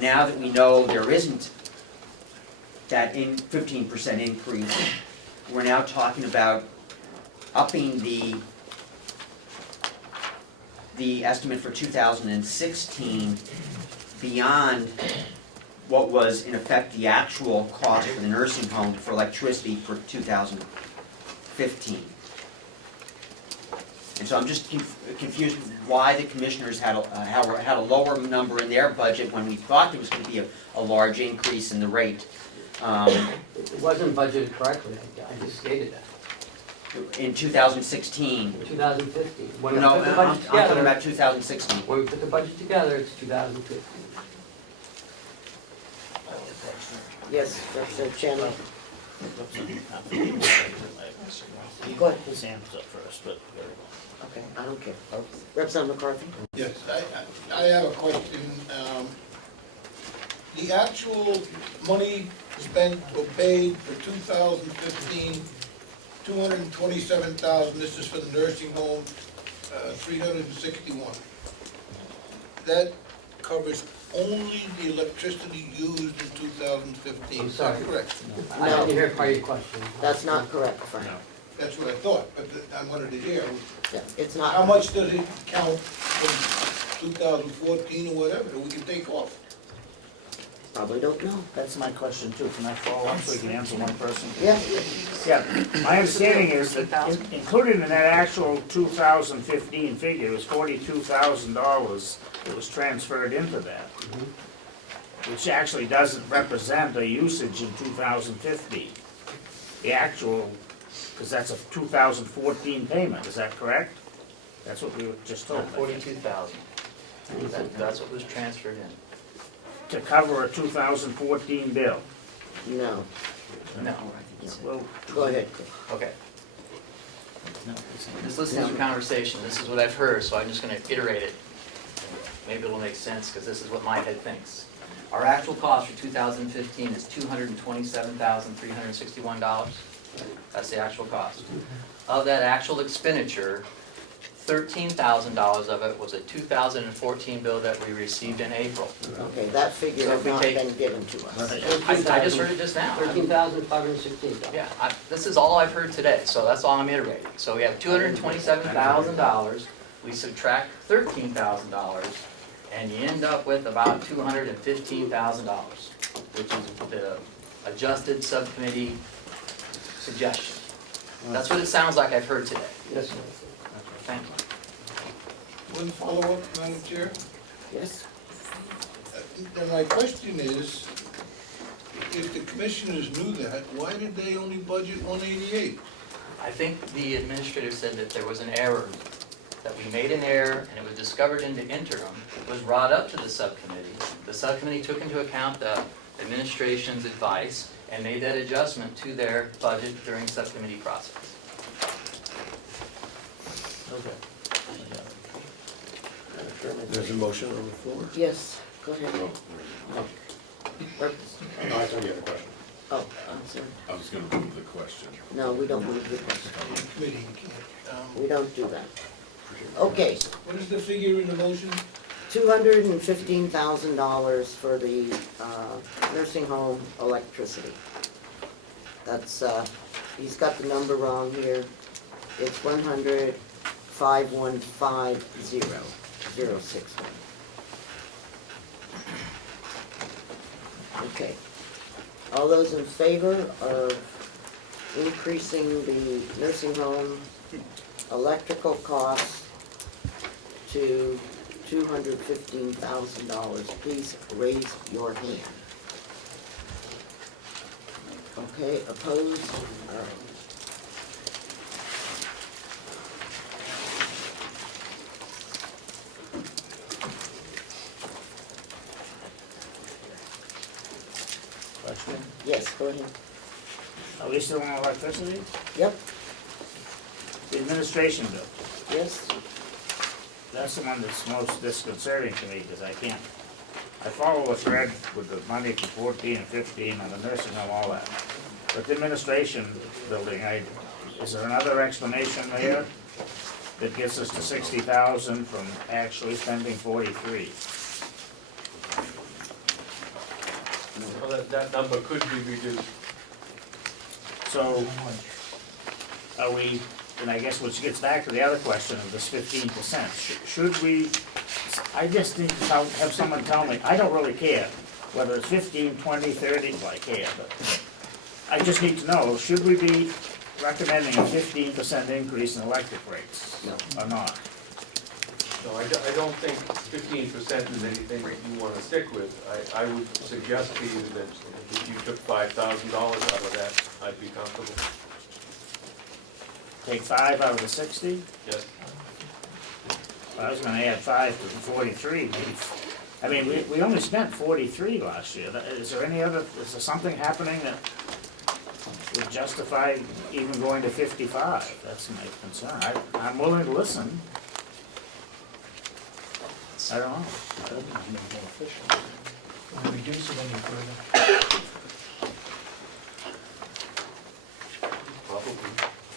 Now that we know there isn't that 15% increase, we're now talking about upping the estimate for 2016 beyond what was in effect the actual cost for the nursing home for electricity for 2015. And so I'm just confused why the commissioners had a lower number in their budget when we thought there was going to be a large increase in the rate. It wasn't budgeted correctly, I just stated that. In 2016. 2015. When we No, put the I'm budget talking together, about 2016. when we put the budget together, it's 2015. Yes, Representative Chandler? Go ahead. His hand was up first, but very well. Okay, I don't care. Representative McCarthy? Yes, I have a question. The actual money spent or paid for 2015, 227,000, this is for the nursing home, 361. That covers only the electricity used in 2015. I'm Is sorry. that correct? I didn't hear part of your question. That's not correct, Frank. That's what I thought, but I wanted to hear. Yeah, it's How not, much does it count from 2014 or whatever that we can take off? probably don't know. That's my question too. Can I follow up so we can answer one person? Yeah, Yeah, my understanding is that included in that actual 2015 figure was $42,000 that was transferred into that, which actually doesn't represent a usage in 2015. The actual, because that's a 2014 payment, is that correct? That's what we were just told. 42,000. That's what was transferred in. To cover a 2014 bill. no. No. Well, Go ahead. Okay. Just listening to the conversation, this is what I've heard, so I'm just gonna iterate it. Maybe it'll make sense, because this is what my head thinks. Our actual cost for 2015 is $227,361. That's the actual cost. Of that actual expenditure, $13,000 of it was a 2014 bill that we received in April. Okay, that figure So has if we not take- been given to us. I just heard it just now. $13,516. Yeah, this is all I've heard today, so that's all I'm iterating. So we have $227,000, we subtract $13,000, and you end up with about $215,000, which is the adjusted subcommittee suggestion. That's what it sounds like I've heard today. Yes, sir. Thank you. One follow-up, Madam Chair? Yes? Then my question is, if the commissioners knew that, why did they only budget 188? I think the administrator said that there was an error, that we made an error, and it was discovered in the interim. It was brought up to the subcommittee. The subcommittee took into account the administration's advice and made that adjustment to their budget during subcommittee process. Okay. There's a motion on the floor. Yes, go ahead. Oh, Rep- no, I thought you had a question. Oh, I'm sorry. I was gonna move the question. No, we don't move the question. Committee, We don't do that. Okay, what is the figure in the motion? $215,000 for the nursing home electricity. That's, he's got the number wrong here. It's 100,515,061. Okay. All those in favor of increasing the nursing home electrical costs to $215,000, please raise your hand. Okay, opposed? All right. Question? Yes, go ahead. Are we still on electricity? Yep, The administration bill, yes, that's the one that's most disconcerting to me, because I follow a thread with the money for 14 and 15 and the nursing home, all that. But the administration building, is there another explanation there that gets us to 60,000 from actually spending 43? Well, that number could be reduced. So, are we, and I guess which gets back to the other question of this 15%, should we, I just need to have someone tell me, I don't really care whether it's 15, 20, 30, well, I care, but I just need to know, should we be recommending a 15% increase in electric rates? No. Or not? No, I don't think 15% is anything that you want to stick with. I would suggest to you that if you took $5,000 out of that, I'd be comfortable. Take 5 out of the 60? Yes. I was gonna add 5 to the 43. I mean, we only spent 43 last year. Is there any other, is there something happening that would justify even going to 55? That's my concern. I'm willing to listen. I don't know. Reduce it any further. Probably.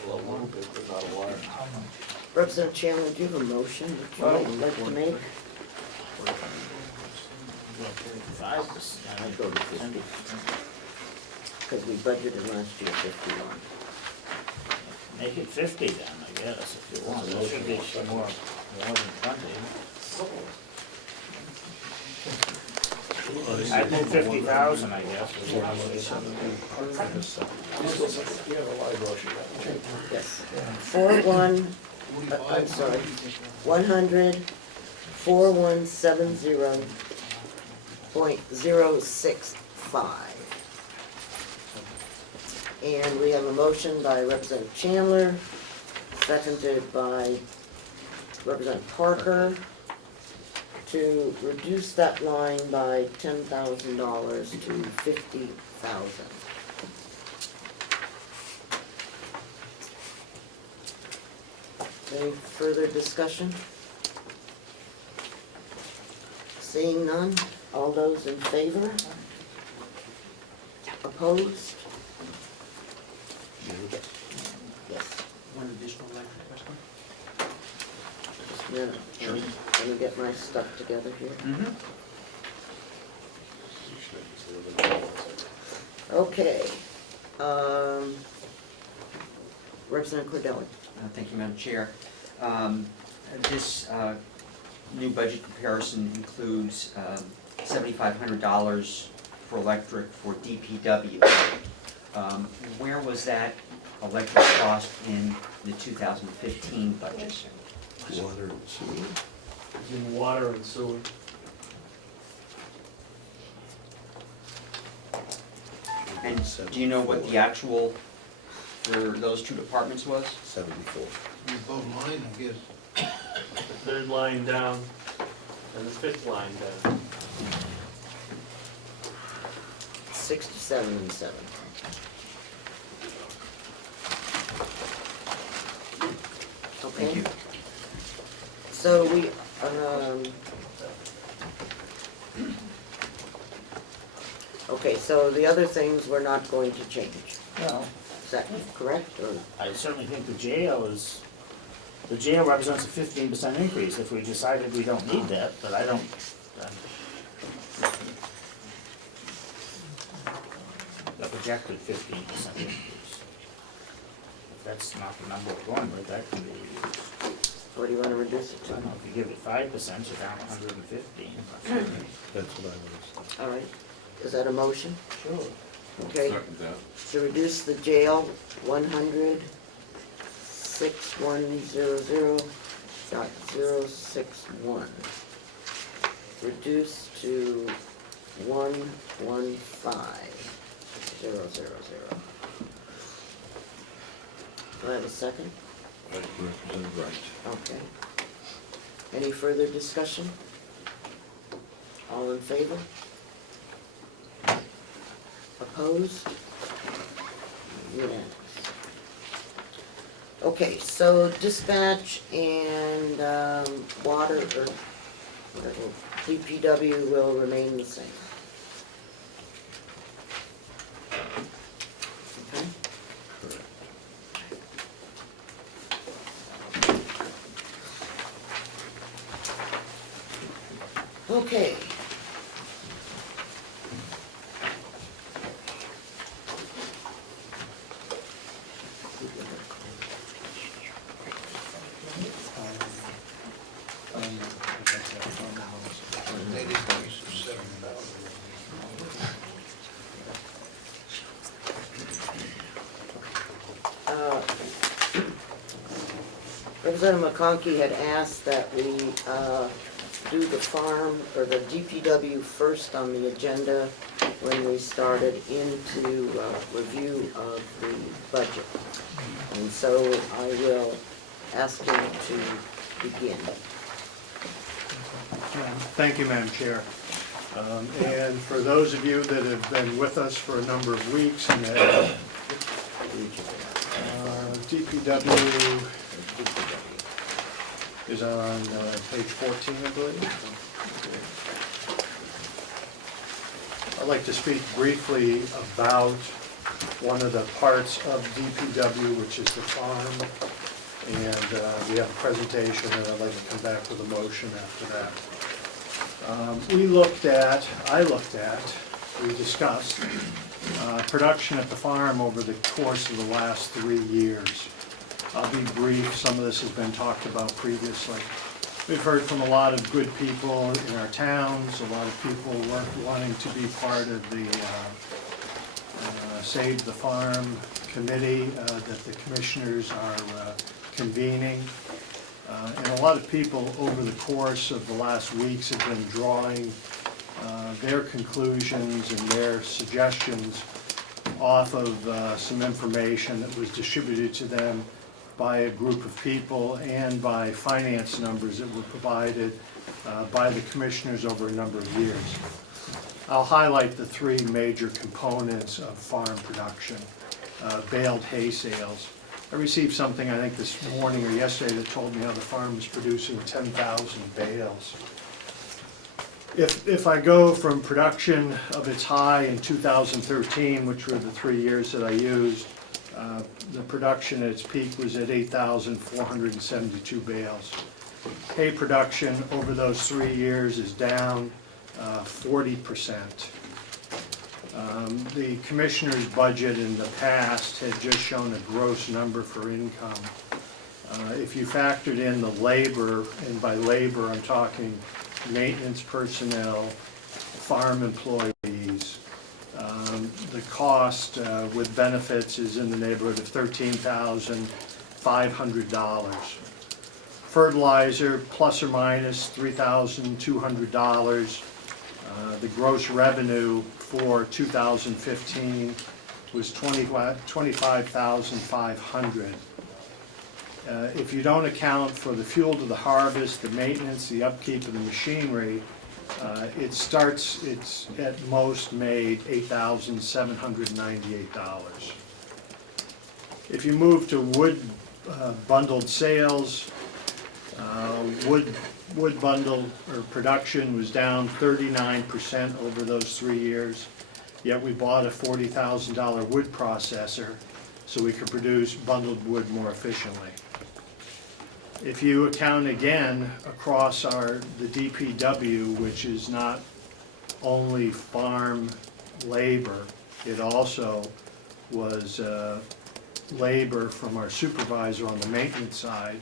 A little bit, but not a lot. How much? Representative Chandler, do you have a motion that you would like to make? 5%. I'd go to 50. Because we budgeted last year 51. Make it 50 then, I guess, if you want. There should be some more than 20. I think 50,000, I guess. You have a live motion. Yes. 100-4170.065. And we have a motion by Representative Chandler, seconded by Representative Parker, to reduce that line by $10,000 to 50,000. Any further discussion? Seeing none, all those in favor? Opposed? Yes. One additional electric question? Just a minute. Let me get my stuff together here. Okay. Representative Cordelli. Thank you, Madam Chair. This new budget comparison includes $7,500 for electric for DPW. Where was that electric cost in the 2015 budget? Water and sewer. It's in water and sewer. And do you know what the actual for those two departments was? 74. You both line, I guess. The third line down and the fifth line down. 67 and 7. Okay. Thank you. So we, okay, so the other things we're not going to change. Well, Is that correct, or? I certainly think the jail represents a 15% increase if we decided we don't need that, but I don't. The projected 15% increase. If that's not the number we're going with, that can be used. What do you want to reduce it I to? don't know, if you give it 5%, you're down 115. That's what I was. All right. Is that a motion? Sure. Okay. Second that. To reduce the jail 100-6100.061. Reduce to 115,000. Do I have a second? Represented Wright. Okay. Any further discussion? All in favor? Opposed? Unanimous. Okay, so dispatch and water, or whatever, DPW will remain the same. Okay? Okay. Representative McConkey had asked that we do the farm, or the DPW first on the agenda when we started into review of the budget. And so I will ask him to begin. Thank you, Madam Chair. And for those of you that have been with us for a number of weeks and that DPW is on page 14, I believe. I'd like to speak briefly about one of the parts of DPW, which is the farm. And we have a presentation, and I'd like to come back with a motion after that. We discussed production at the farm over the course of the last 3 years. I'll be brief, some of this has been talked about previously. We've heard from a lot of good people in our towns, a lot of people wanting to be part of the Save the Farm committee that the commissioners are convening. And a lot of people over the course of the last weeks have been drawing their conclusions and their suggestions off of some information that was distributed to them by a group of people and by finance numbers that were provided by the commissioners over a number of years. I'll highlight the 3 major components of farm production. Baled hay sales. I received something, I think this morning or yesterday, that told me how the farm is producing 10,000 bales. If I go from production of its high in 2013, which were the 3 years that I used, the production at its peak was at 8,472 bales. Hay production over those 3 years is down 40%. The commissioner's budget in the past had just shown a gross number for income. If you factored in the labor, and by labor I'm talking maintenance personnel, farm employees, the cost with benefits is in the neighborhood of $13,500. Fertilizer, plus or minus $3,200. The gross revenue for 2015 was $25,500. If you don't account for the fuel to the harvest, the maintenance, the upkeep of the machinery, it's at most made $8,798. If you move to wood bundled sales, wood bundle or production was down 39% over those 3 years, yet we bought a $40,000 wood processor so we could produce bundled wood more efficiently. If you account again across the DPW, which is not only farm labor, it also was labor from our supervisor on the maintenance side.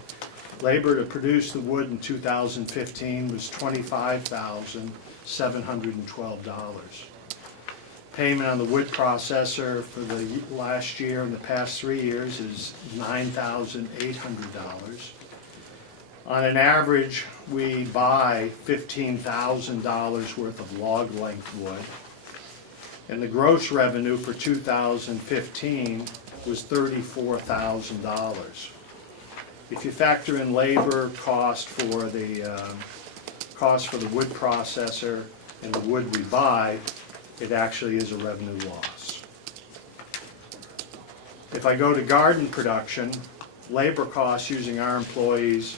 Labor to produce the wood in 2015 was $25,712. payment on the wood processor for the last year and the past 3 years is $9,800. On an average, we buy $15,000 worth of log length wood. And the gross revenue for 2015 was $34,000. If you factor in labor cost for the wood processor and the wood we buy, it actually is a revenue loss. If I go to garden production, labor costs using our employees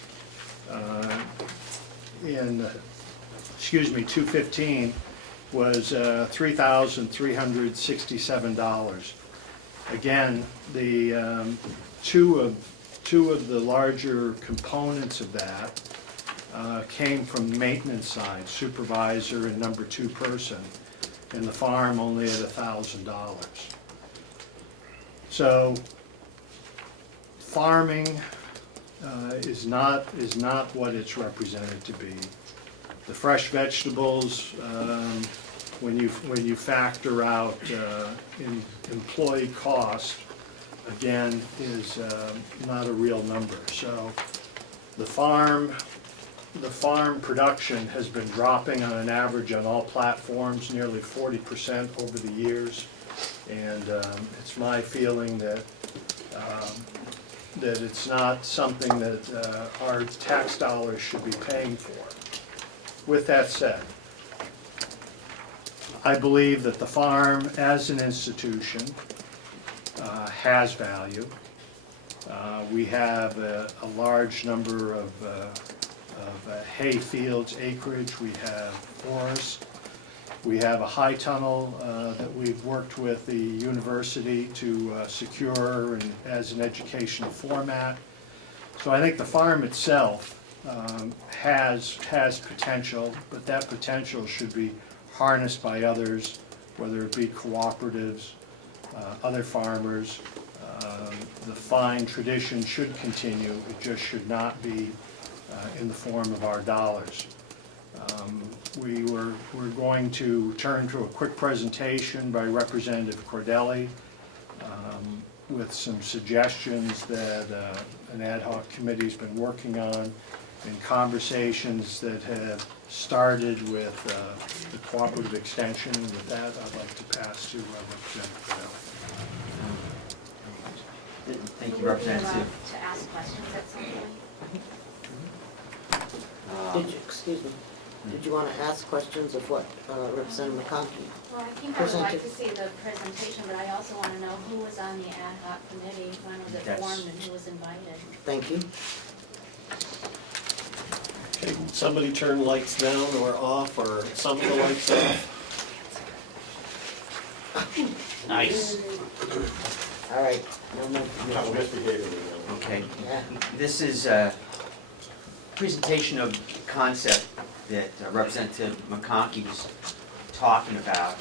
in 2015 was $3,367. Again, the two of the larger components of that came from the maintenance side, supervisor and number 2 person, and the farm only at $1,000. So farming is not what it's represented to be. The fresh vegetables, when you factor out employee cost, again, is not a real number. So the farm production has been dropping on an average on all platforms, nearly 40% over the years, and it's my feeling that it's not something that our tax dollars should be paying for. With that said, I believe that the farm as an institution has value. We have a large number of hay fields, acreage, we have forests. We have a high tunnel that we've worked with the university to secure and as an educational format. So I think the farm itself has potential, but that potential should be harnessed by others, whether it be cooperatives, other farmers. The fine tradition should continue, it just should not be in the form of our dollars. We're going to turn to a quick presentation by Representative Cordelli with some suggestions that an ad hoc committee's been working on and conversations that have started with the cooperative extension. And with that, I'd like to pass to Representative Cordelli. Thank you, Representative. To ask questions at some point. Excuse me, did you want to ask questions of what Representative McConkey? Well, I think I would like to see the presentation, but I also want to know who was on the ad hoc committee, when was it formed, and who was invited. Thank you. Okay, can somebody turn lights down or off, or some of the lights off? Nice. All right. No more. I'm misbehaving. Okay. Yeah. This is a presentation of concept that Representative McConkey was talking about.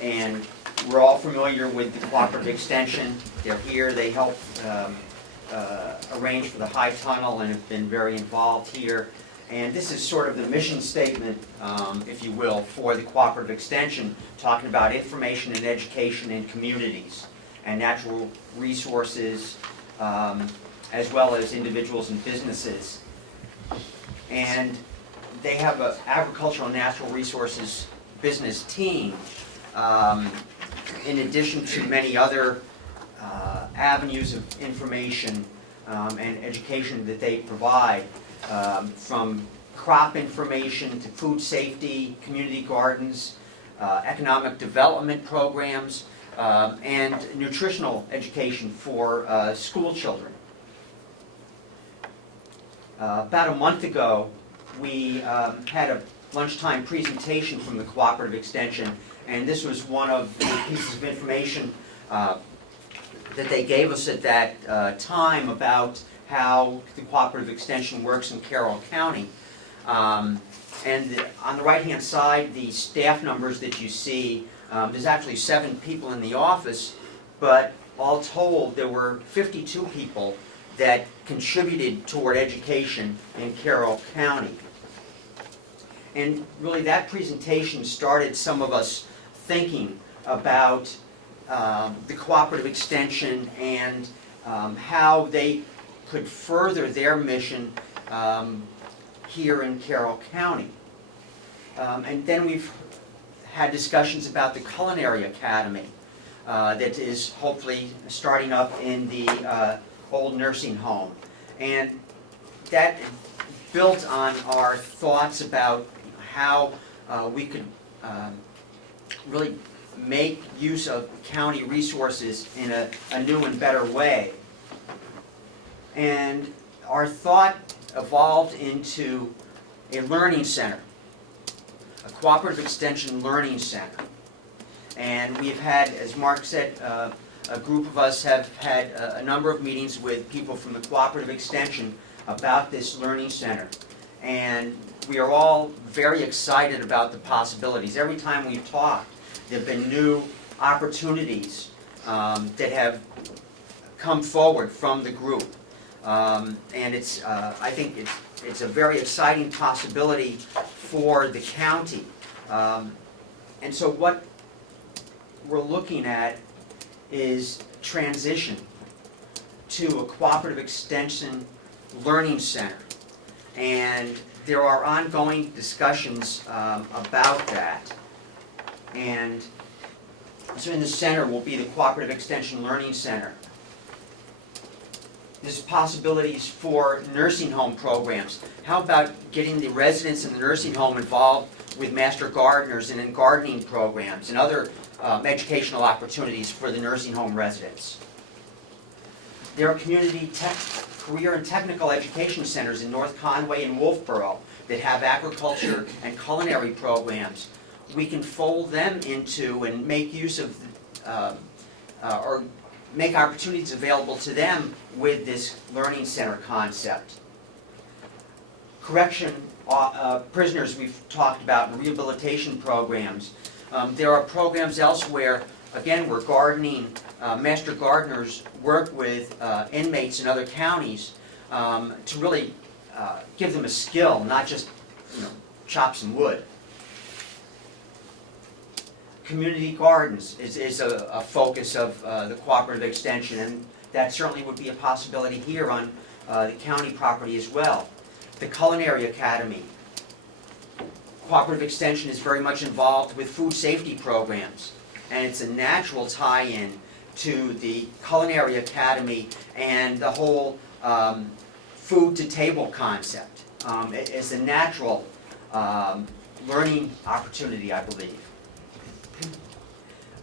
And we're all familiar with the cooperative extension. They're here, they help arrange for the high tunnel and have been very involved here. And this is sort of the mission statement, if you will, for the cooperative extension, talking about information and education in communities and natural resources, as well as individuals and businesses. And they have an agricultural and natural resources business team, in addition to many other avenues of information and education that they provide, from crop information to food safety, community gardens, economic development programs, and nutritional education for school children. About a month ago, we had a lunchtime presentation from the Cooperative Extension, and this was one of the pieces of information that they gave us at that time about how the Cooperative Extension works in Carroll County. And on the right-hand side, the staff numbers that you see, there's actually 7 people in the office, but all told, there were 52 people that contributed toward education in Carroll County. And really that presentation started some of us thinking about the cooperative extension and how they could further their mission here in Carroll County. And then we've had discussions about the Culinary Academy that is hopefully starting up in the old nursing home. And that built on our thoughts about how we could really make use of county resources in a new and better way. And our thought evolved into a learning center, a cooperative extension learning center. And we've had, as Mark said, a group of us have had a number of meetings with people from the cooperative extension about this learning center. And we are all very excited about the possibilities. Every time we've talked, there have been new opportunities that have come forward from the group. And it's, I think it's a very exciting possibility for the county. And so what we're looking at is transition to a cooperative extension learning center. And there are ongoing discussions about that. And so in the center will be the Cooperative Extension Learning Center. There's possibilities for nursing home programs. How about getting the residents in the nursing home involved with master gardeners and in gardening programs and other educational opportunities for the nursing home residents? There are community career and technical education centers in North Conway and Wolfboro that have agriculture and culinary programs. We can fold them into and make use of, or make opportunities available to them with this learning center concept. Correction prisoners we've talked about and rehabilitation programs. There are programs elsewhere, again, where gardening, master gardeners work with inmates in other counties to really give them a skill, not just, chop some wood. Community gardens is a focus of the cooperative extension, and that certainly would be a possibility here on the county property as well. The Culinary Academy. Cooperative extension is very much involved with food safety programs, and it's a natural tie-in to the Culinary Academy and the whole food to table concept. It's a natural learning opportunity, I believe.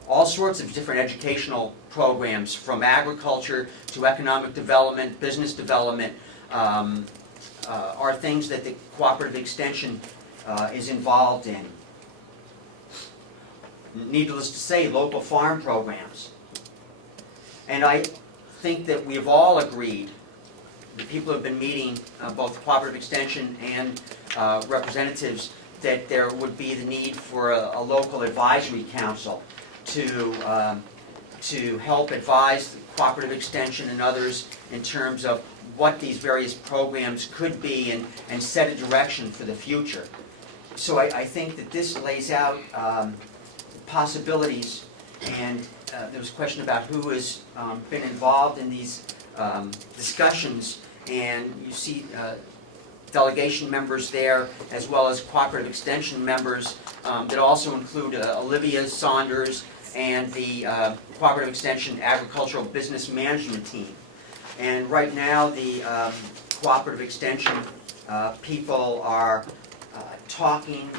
All sorts of different educational programs, from agriculture to economic development, business development, are things that the cooperative extension is involved in. Needless to say, local farm programs. And I think that we've all agreed, the people who have been meeting, both cooperative extension and representatives, that there would be the need for a local advisory council to help advise the cooperative extension and others in terms of what these various programs could be and set a direction for the future. So I think that this lays out possibilities, and there was a question about who has been involved in these discussions, and you see delegation members there, as well as cooperative extension members that also include Olivia Saunders and the Cooperative Extension Agricultural Business Management Team. And right now, the Cooperative Extension people are talking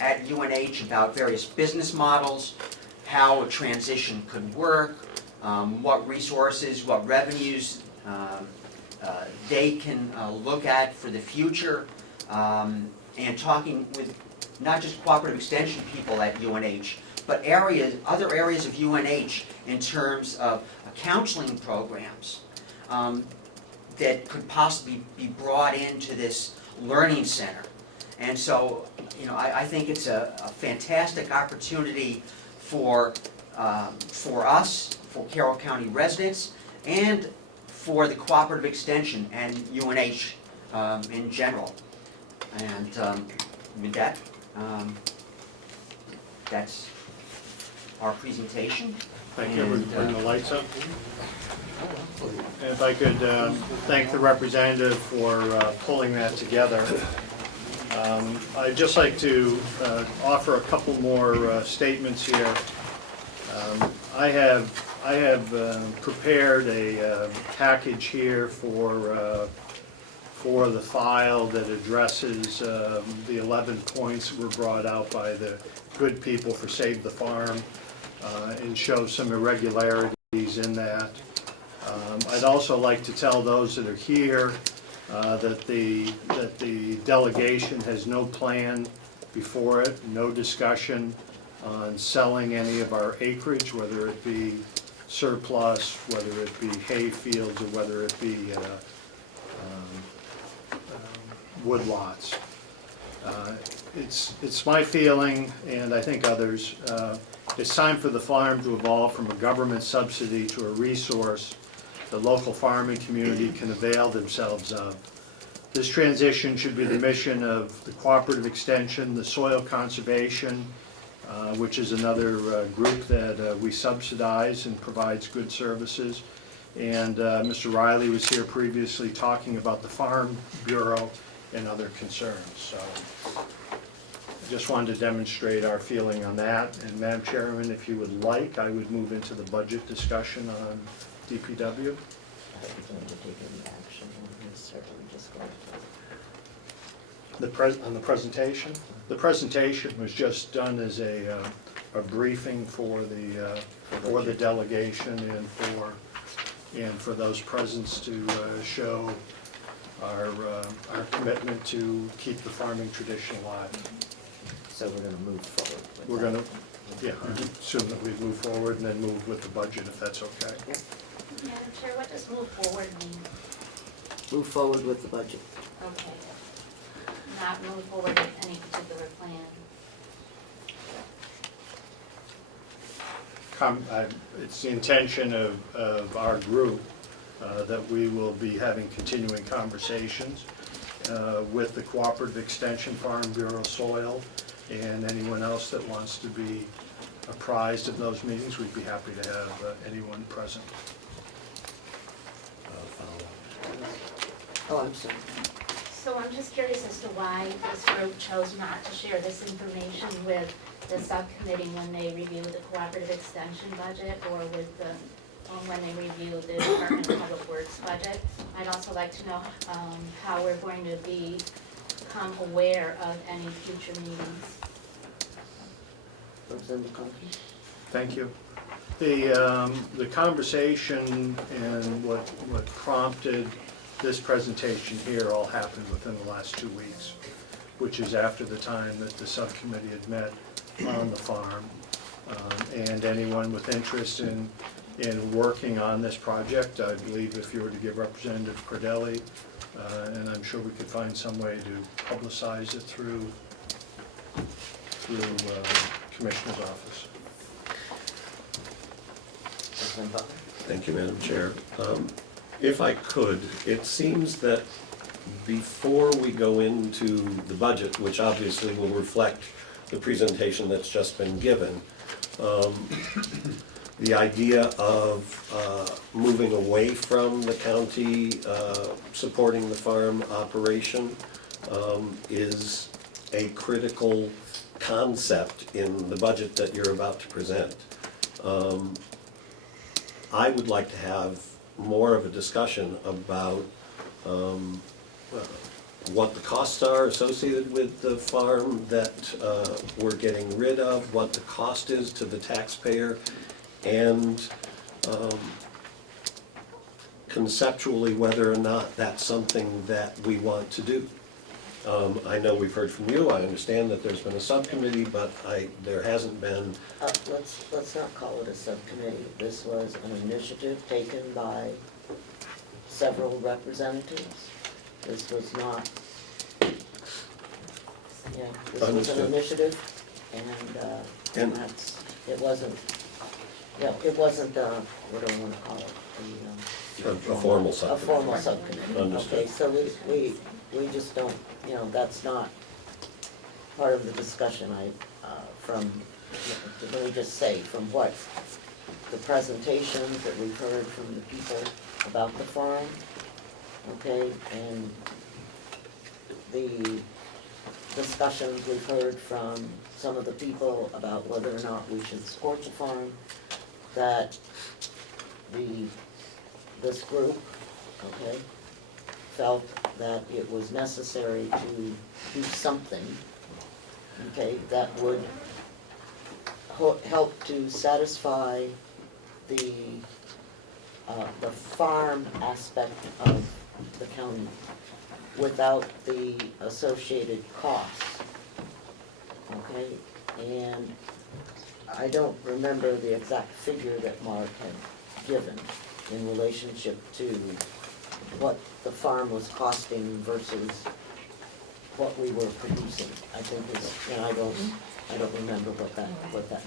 at UNH about various business models, how a transition could work, what resources, what revenues they can look at for the future, and talking with not just cooperative extension people at UNH, but other areas of UNH in terms of counseling programs that could possibly be brought into this learning center. And so, I think it's a fantastic opportunity for us, for Carroll County residents, and for the cooperative extension and UNH in general. And with that, that's our presentation. Thank you. We're And, putting the lights up. And if I could thank the representative for pulling that together. I'd just like to offer a couple more statements here. I have prepared a package here for the file that addresses the 11 points that were brought out by the good people for Save the Farm and shows some irregularities in that. I'd also like to tell those that are here that the delegation has no plan before it, no discussion on selling any of our acreage, whether it be surplus, whether it be hay fields, or whether it be woodlots. It's my feeling, and I think others, it's time for the farm to evolve from a government subsidy to a resource the local farming community can avail themselves of. This transition should be the mission of the cooperative extension, the soil conservation, which is another group that we subsidize and provides good services. And Mr. Riley was here previously talking about the Farm Bureau and other concerns. So I just wanted to demonstrate our feeling on that. And Madam Chairman, if you would like, I would move into the budget discussion on DPW. On the presentation? The presentation was just done as a briefing for the delegation and for those presents to show our commitment to keep the farming tradition alive. So we're gonna move forward with We're that. gonna, yeah, I assume that we move forward and then move with the budget if that's okay. Madam Chair, what does move forward mean? Move forward with the budget. Okay. Not move forward with any particular plan. It's the intention of our group that we will be having continuing conversations with the Cooperative Extension, Farm Bureau, Soil, and anyone else that wants to be apprised of those meetings. We'd be happy to have anyone present. Oh, I'm sorry. So I'm just curious as to why this group chose not to share this information with the subcommittee when they review the cooperative extension budget or with the, when they review the Department of Public Works budget. I'd also like to know how we're going to become aware of any future meetings. Representative Coffey? Thank you. The conversation and what prompted this presentation here all happened within the last 2 weeks, which is after the time that the subcommittee had met on the farm. And anyone with interest in working on this project, I believe if you were to give Representative Cordelli, and I'm sure we could find some way to publicize it through Commissioner's office. Thank you, Madam Chair. If I could, it seems that before we go into the budget, which obviously will reflect the presentation that's just been given, the idea of moving away from the county supporting the farm operation is a critical concept in the budget that you're about to present. I would like to have more of a discussion about what the costs are associated with the farm that we're getting rid of, what the cost is to the taxpayer, and conceptually whether or not that's something that we want to do. I know we've heard from you, I understand that there's been a subcommittee, but there hasn't been. Let's not call it a subcommittee. This was an initiative taken by several representatives. This was not, this was an Understood. initiative, and it wasn't, what do I want to call it? A formal subcommittee. A formal subcommittee. Understood. Okay, so we just don't, that's not part of the discussion from let me just say, from what the presentations that we've heard from the people about the farm, okay, and the discussions we've heard from some of the people about whether or not we should support the farm, that this group, okay, felt that it was necessary to do something, okay, that would help to satisfy the farm aspect of the county without the associated costs, okay? And I don't remember the exact figure that Mark had given in relationship to what the farm was costing versus what we were producing. I think it's, and I don't remember what that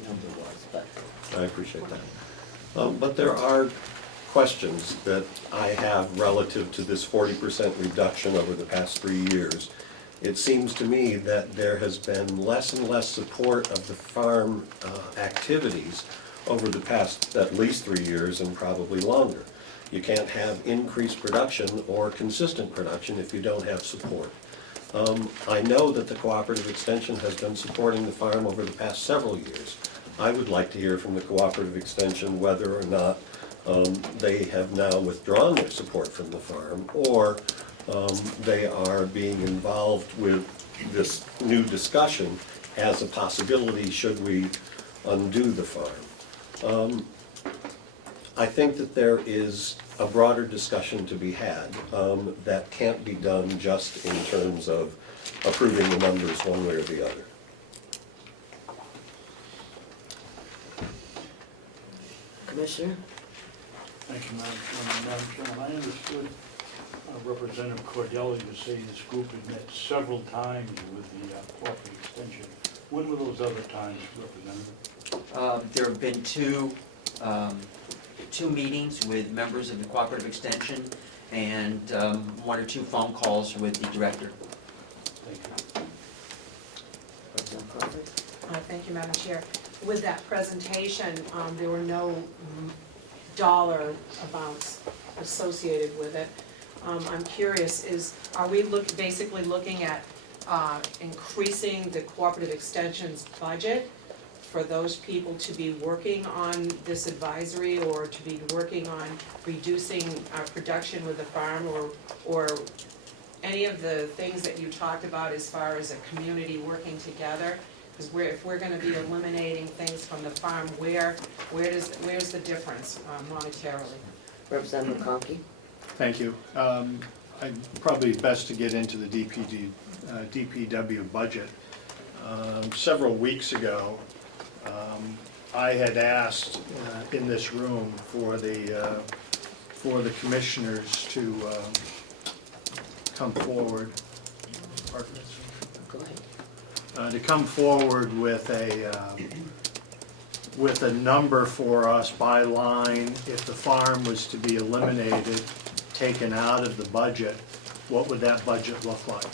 number was, but. I appreciate that. But there are questions that I have relative to this 40% reduction over the past 3 years. It seems to me that there has been less and less support of the farm activities over the past at least 3 years and probably longer. You can't have increased production or consistent production if you don't have support. I know that the Cooperative Extension has been supporting the farm over the past several years. I would like to hear from the Cooperative Extension whether or not they have now withdrawn their support from the farm, or they are being involved with this new discussion as a possibility should we undo the farm. I think that there is a broader discussion to be had that can't be done just in terms of approving the numbers one way or the other. Commissioner? Thank you, Madam Chairman. Madam Chairman, I understood Representative Cordelli to say this group had met several times with the Cooperative Extension. When were those other times, Representative? There have been two meetings with members of the Cooperative Extension and 1 or 2 phone calls with the director. Thank you. Representative Crawford? Thank you, Madam Chair. With that presentation, there were no dollar amounts associated with it. I'm curious, are we basically looking at increasing the Cooperative Extension's budget for those people to be working on this advisory or to be working on reducing our production with the farm, or any of the things that you talked about as far as a community working together? Because if we're gonna be eliminating things from the farm, where's the difference monetarily? Representative Conkey? Thank you. Probably best to get into the DPW budget. Several weeks ago, I had asked in this room for the commissioners to come forward. Go ahead. To come forward with a number for us by line. If the farm was to be eliminated, taken out of the budget, what would that budget look like?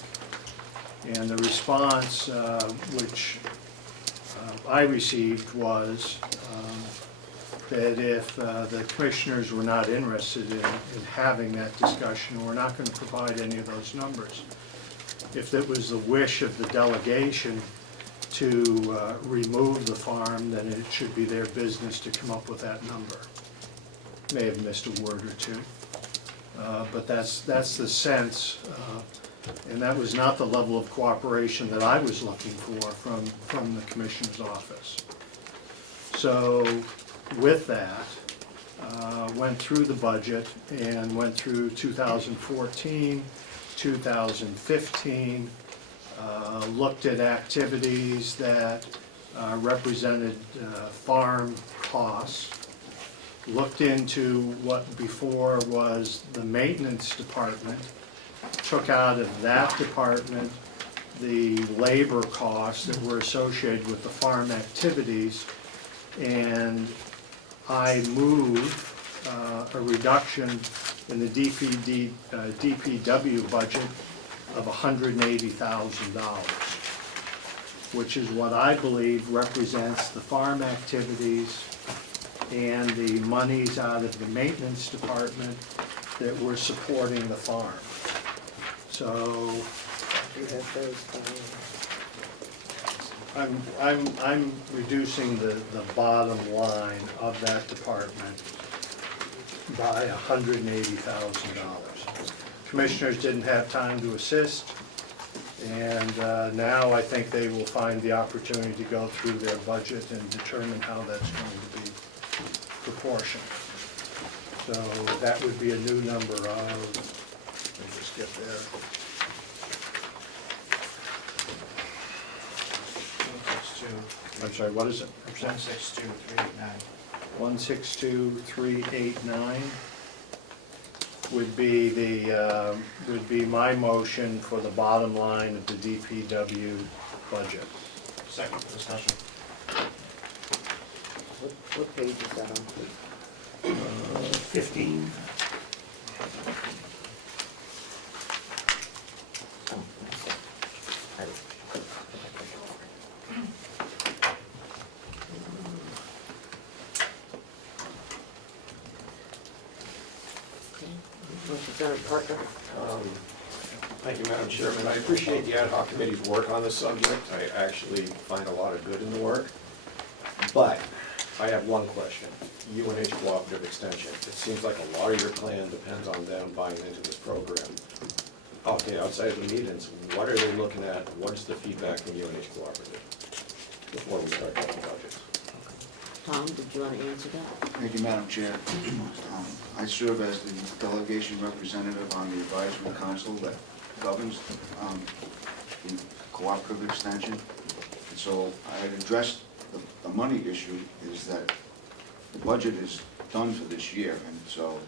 And the response which I received was that if the commissioners were not interested in having that discussion, we're not going to provide any of those numbers. If it was the wish of the delegation to remove the farm, then it should be their business to come up with that number. May have missed a word or two, but that's the sense, and that was not the level of cooperation that I was looking for from the Commissioner's office. So with that, went through the budget and went through 2014, 2015, looked at activities that represented farm costs, looked into what before was the maintenance department, took out of that department the labor costs that were associated with the farm activities, and I moved a reduction in the DPW budget of $180,000. which is what I believe represents the farm activities and the monies out of the maintenance department that we're supporting the farm. So You have those down. I'm reducing the bottom line of that department by $180,000. Commissioners didn't have time to assist, and now I think they will find the opportunity to go through their budget and determine how that's going to be proportioned. So that would be a new number of, let me just get there. I'm sorry, what is it? 162,389. 162,389 would be the, would be my motion for the bottom line of the DPW budget. Second for discussion. What page is that on, please? 15. Representative Parker? Thank you, Madam Chairman. I appreciate the ad hoc committee's work on this subject. I actually find a lot of good in the work. But I have one question. UNH Cooperative Extension. It seems like a lot of your plan depends on them buying into this program. Okay, outside of the meetings, what are they looking at? What is the feedback from UNH Cooperative before we start talking budgets? Tom, did you want to answer that? Thank you, Madam Chair. I serve as the delegation representative on the advisory council that governs the cooperative extension. And so I had addressed the money issue is that the budget is done for this year, and so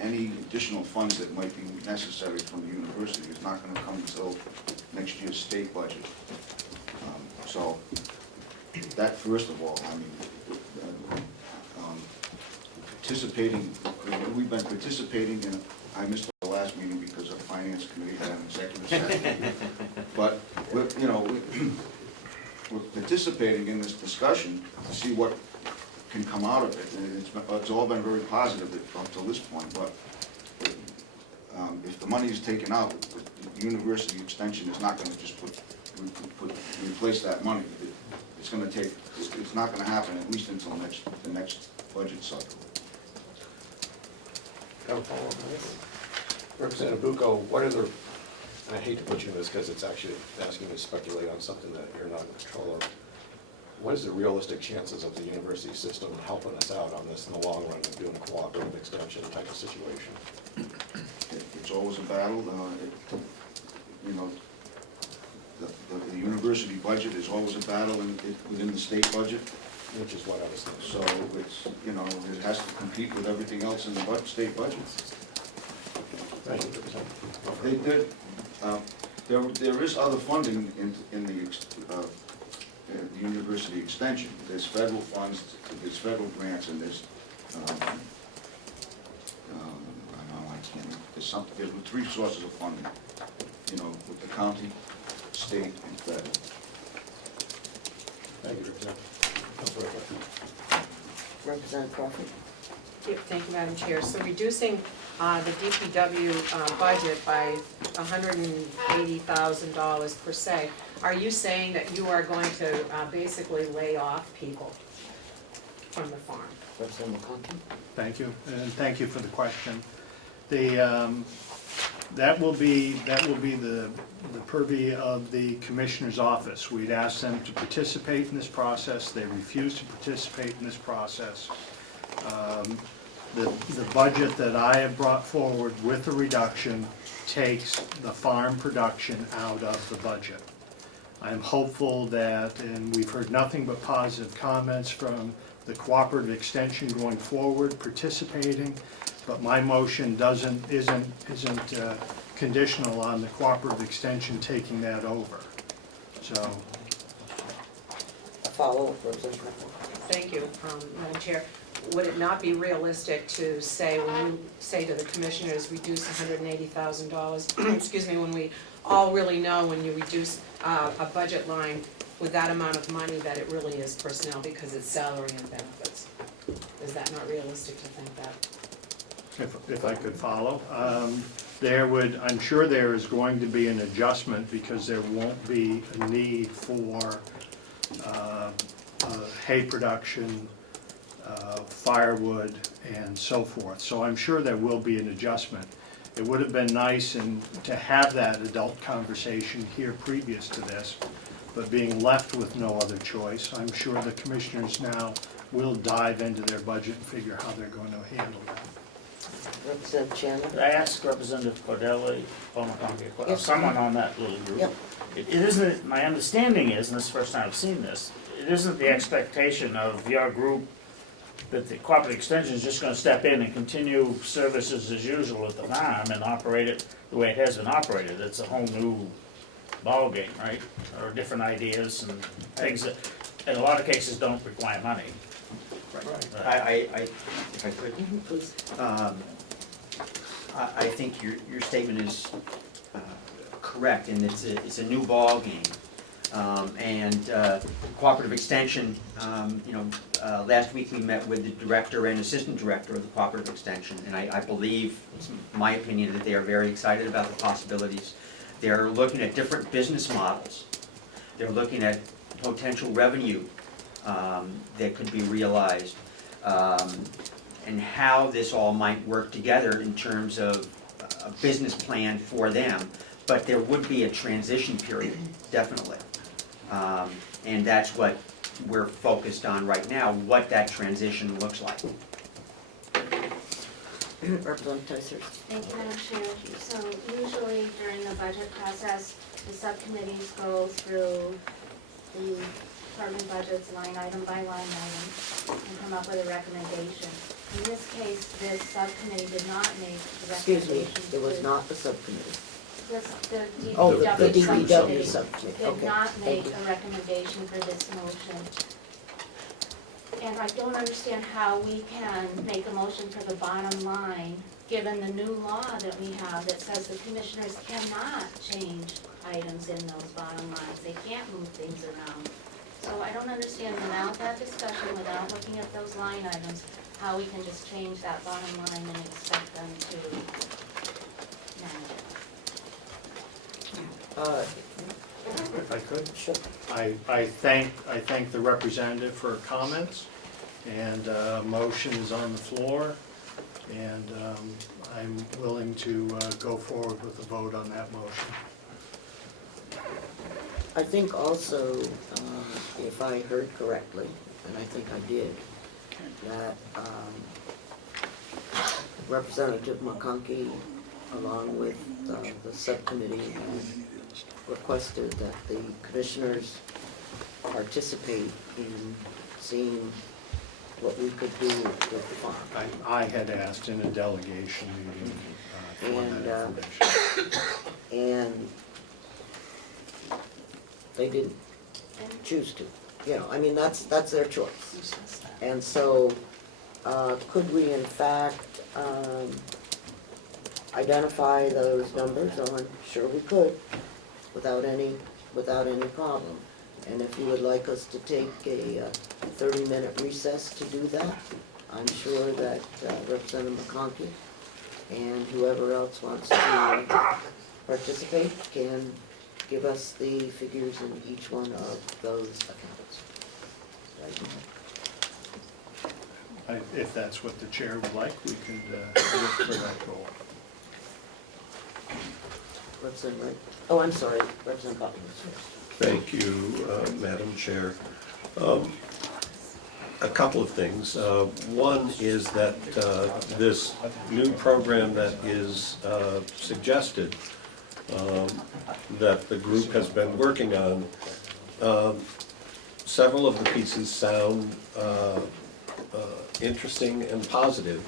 any additional funds that might be necessary from the university is not going to come until next year's state budget. So that, first of all, I mean, we've been participating in, I missed the last meeting because the finance committee had an executive session. But, we're participating in this discussion to see what can come out of it. And it's all been very positive up to this point, but if the money is taken out, the university extension is not going to just replace that money. It's going to take, it's not going to happen at least until the next budget cycle. Have a follow-up. Representative Bucco, what are the, and I hate to put you in this because it's actually asking you to speculate on something that you're not in control of. What is the realistic chances of the university system helping us out on this in the long run of doing a cooperative extension type of situation? It's always a battle. You know, the university budget is always a battle within the state budget. Which is what I was thinking. So it's, you know, it has to compete with everything else in the state budget. Thank you. There is other funding in the university extension. There's federal funds, there's federal grants, and there's, there's three sources of funding, you know, with the county, state, and federal. Thank you, Representative. Representative Crawford? Thank you, Madam Chair. So reducing the DPW budget by $180,000 per se, are you saying that you are going to basically lay off people from the farm? Representative Conklin? Thank you, and thank you for the question. That will be the purview of the Commissioner's office. We'd asked them to participate in this process. They refused to participate in this process. The budget that I have brought forward with the reduction takes the farm production out of the budget. I'm hopeful that, and we've heard nothing but positive comments from the cooperative extension going forward, participating, but my motion isn't conditional on the cooperative extension taking that over. So. A follow-up, Representative. Thank you, Madam Chair. Would it not be realistic to say, when you say to the commissioners, reduce $180,000, excuse me, when we all really know when you reduce a budget line with that amount of money that it really is personnel because it's salary and benefits? Is that not realistic to think that? If I could follow, I'm sure there is going to be an adjustment because there won't be a need for hay production, firewood, and so forth. So I'm sure there will be an adjustment. It would have been nice to have that adult conversation here previous to this, but being left with no other choice, I'm sure the commissioners now will dive into their budget and figure how they're going to handle that. Representative Chandler? Could I ask Representative Cordelli, or Yes. someone on that little group? Yep. It isn't, my understanding is, and this is the first time I've seen this, it isn't the expectation of your group that the cooperative extension is just gonna step in and continue services as usual at the farm and operate it the way it has been operated. It's a whole new ballgame, right? Or different ideas and things that, in a lot of cases, don't require money. I, if I could, Please. I think your statement is correct, and it's a new ballgame. And cooperative extension, last week we met with the director and assistant director of the cooperative extension, and I believe, it's my opinion, that they are very excited about the possibilities. They're looking at different business models. They're looking at potential revenue that could be realized, and how this all might work together in terms of a business plan for them. But there would be a transition period, definitely. And that's what we're focused on right now, what that transition looks like. Representative Tyser? Thank you, Madam Chair. So usually during the budget process, the subcommittees go through the department budgets line item by line item and come up with a recommendation. In this case, this subcommittee did not make the Excuse me, recommendation. it was not the subcommittee. The Oh, the DPW DPW subcommittee subcommittee, did okay, not thank make you. a recommendation for this motion. And I don't understand how we can make a motion for the bottom line, given the new law that we have that says the commissioners cannot change items in those bottom lines. They can't move things around. So I don't understand without that discussion, without looking at those line items, how we can just change that bottom line and expect them to manage it. If I could? Sure. I thank the representative for her comments, and motion is on the floor, and I'm willing to go forward with a vote on that motion. I think also, if I heard correctly, and I think I did, that Representative McConkey, along with the subcommittee, requested that the commissioners participate in seeing what we could do with the farm. I had asked in a delegation meeting for that information. And they didn't choose to, I mean, that's their choice. And so, could we in fact, identify those numbers? Oh, I'm sure we could, without any problem. And if you would like us to take a 30-minute recess to do that, I'm sure that Representative McConkey and whoever else wants to participate can give us the figures in each one of those accounts. If that's what the chair would like, we could work for that goal. Representative Wright? Oh, I'm sorry, Representative Butler was first. Thank you, Madam Chair. A couple of things. One is that this new program that is suggested, that the group has been working on, several of the pieces sound interesting and positive,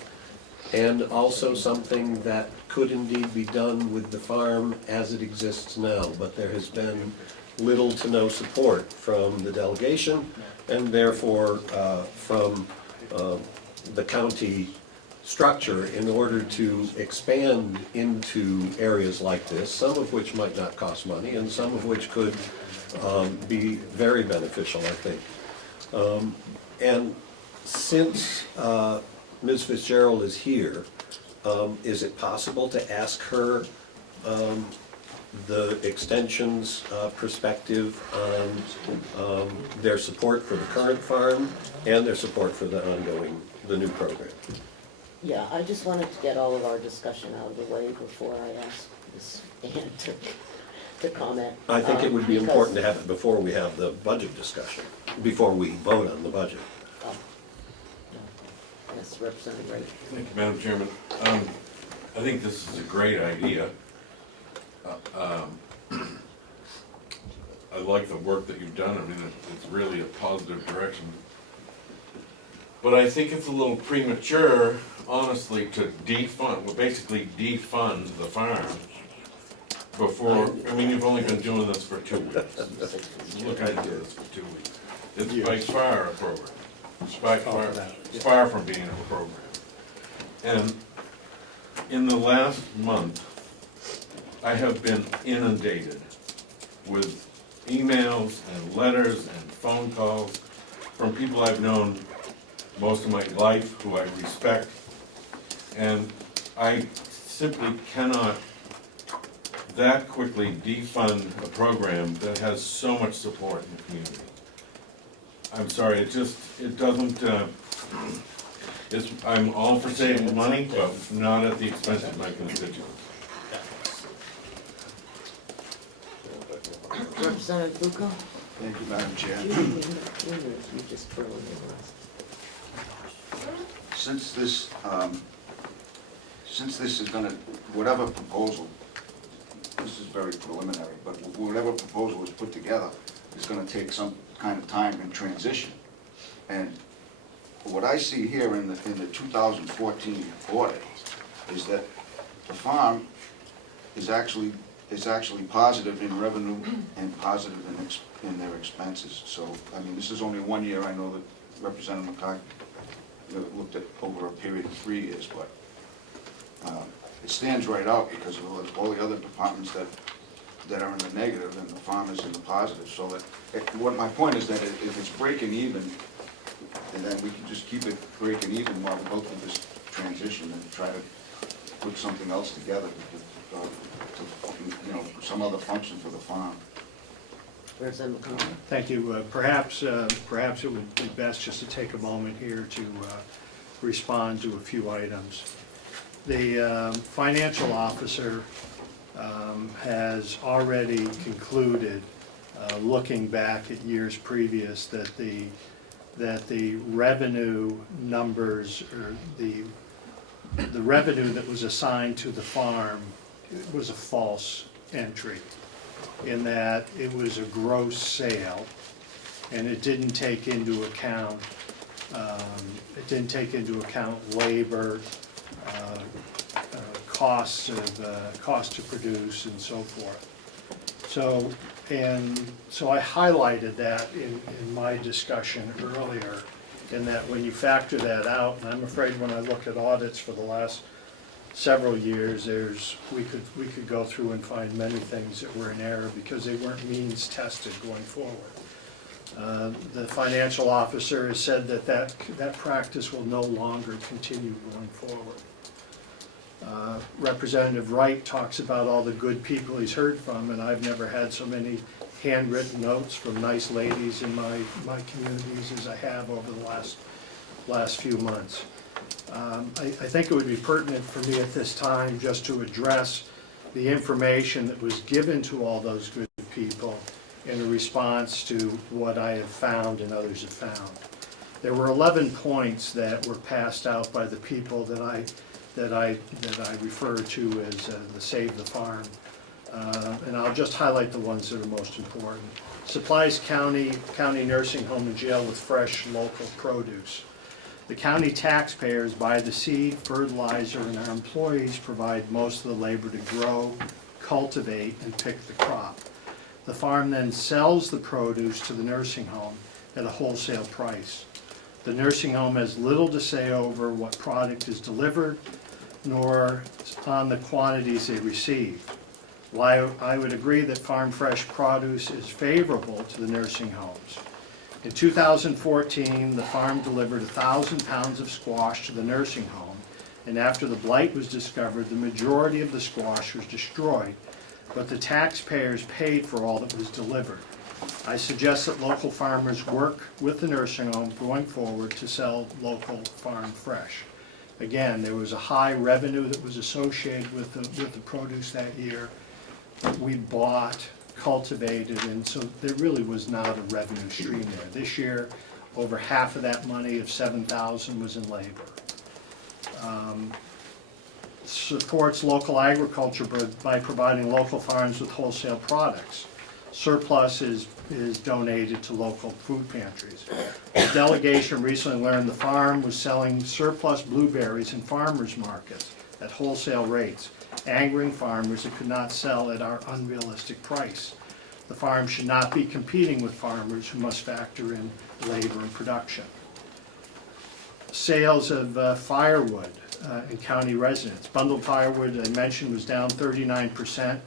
and also something that could indeed be done with the farm as it exists now, but there has been little to no support from the delegation, and therefore from the county structure in order to expand into areas like this, some of which might not cost money and some of which could be very beneficial, I think. And since Ms. Fitzgerald is here, is it possible to ask her the extension's perspective on their support for the current farm and their support for the new program? Yeah, I just wanted to get all of our discussion out of the way before I ask Ms. Ann to comment. I think it would be Because- important to have it before we have the budget discussion, before we vote on the budget. Oh, no. Yes, Representative Wright. Thank you, Madam Chairman. I think this is a great idea. I like the work that you've done. I mean, it's really a positive direction. But I think it's a little premature, honestly, to defund, well, basically defund the farm before, I mean, you've only been doing this for 2 weeks. Look, I did this for 2 weeks. It's by far a program. It's by far, it's far from being a program. And in the last month, I have been inundated with emails and letters and phone calls from people I've known most of my life, who I respect, and I simply cannot that quickly defund a program that has so much support in the community. I'm sorry, it doesn't, I'm all for saving money, but not at the expense of my constituents. Representative Bucco? Thank you, Madam Chair. You just throw in the list. Since this is gonna, whatever proposal, this is very preliminary, but whatever proposal is put together is gonna take some kind of time in transition. And what I see here in the 2014 audit is that the farm is actually positive in revenue and positive in their expenses. So, I mean, this is only 1 year. I know that Representative McCarthy looked at over a period of 3 years, but it stands right out because of all the other departments that are in the negative and the farm is in the positive. So that, what my point is that if it's breaking even, and then we can just keep it breaking even while we go through this transition and try to put something else together to some other function for the farm. Representative McConnell? Thank you. Perhaps it would be best just to take a moment here to respond to a few items. The financial officer has already concluded, looking back at years previous, that the revenue numbers, or the revenue that was assigned to the farm was a false entry, in that it was a gross sale, and it didn't take into account labor, costs to produce, and so forth. So I highlighted that in my discussion earlier, in that when you factor that out, and I'm afraid when I look at audits for the last several years, we could go through and find many things that were in error because they weren't means tested going forward. The financial officer has said that practice will no longer continue going forward. Representative Wright talks about all the good people he's heard from, and I've never had so many handwritten notes from nice ladies in my communities as I have over the last few months. I think it would be pertinent for me at this time just to address the information that was given to all those good people in response to what I have found and others have found. There were 11 points that were passed out by the people that I refer to as the Save the Farm. And I'll just highlight the ones that are most important. Supplies county nursing home and jail with fresh local produce. The county taxpayers buy the seed, fertilizer, and our employees provide most of the labor to grow, cultivate, and pick the crop. The farm then sells the produce to the nursing home at a wholesale price. The nursing home has little to say over what product is delivered, nor on the quantities they receive. While I would agree that farm fresh produce is favorable to the nursing homes, in 2014, the farm delivered 1,000 pounds of squash to the nursing home, and after the blight was discovered, the majority of the squash was destroyed, but the taxpayers paid for all that was delivered. I suggest that local farmers work with the nursing home going forward to sell local farm fresh. Again, there was a high revenue that was associated with the produce that year. We bought, cultivated, and so there really was not a revenue stream there. This year, over half of that money of $7,000 was in labor. Supports local agriculture by providing local farms with wholesale products. Surplus is donated to local food pantries. The delegation recently learned the farm was selling surplus blueberries in farmers markets at wholesale rates, angering farmers that could not sell at our unrealistic price. The farm should not be competing with farmers who must factor in labor and production. Sales of firewood in county residents. Bundled firewood, I mentioned, was down 39%,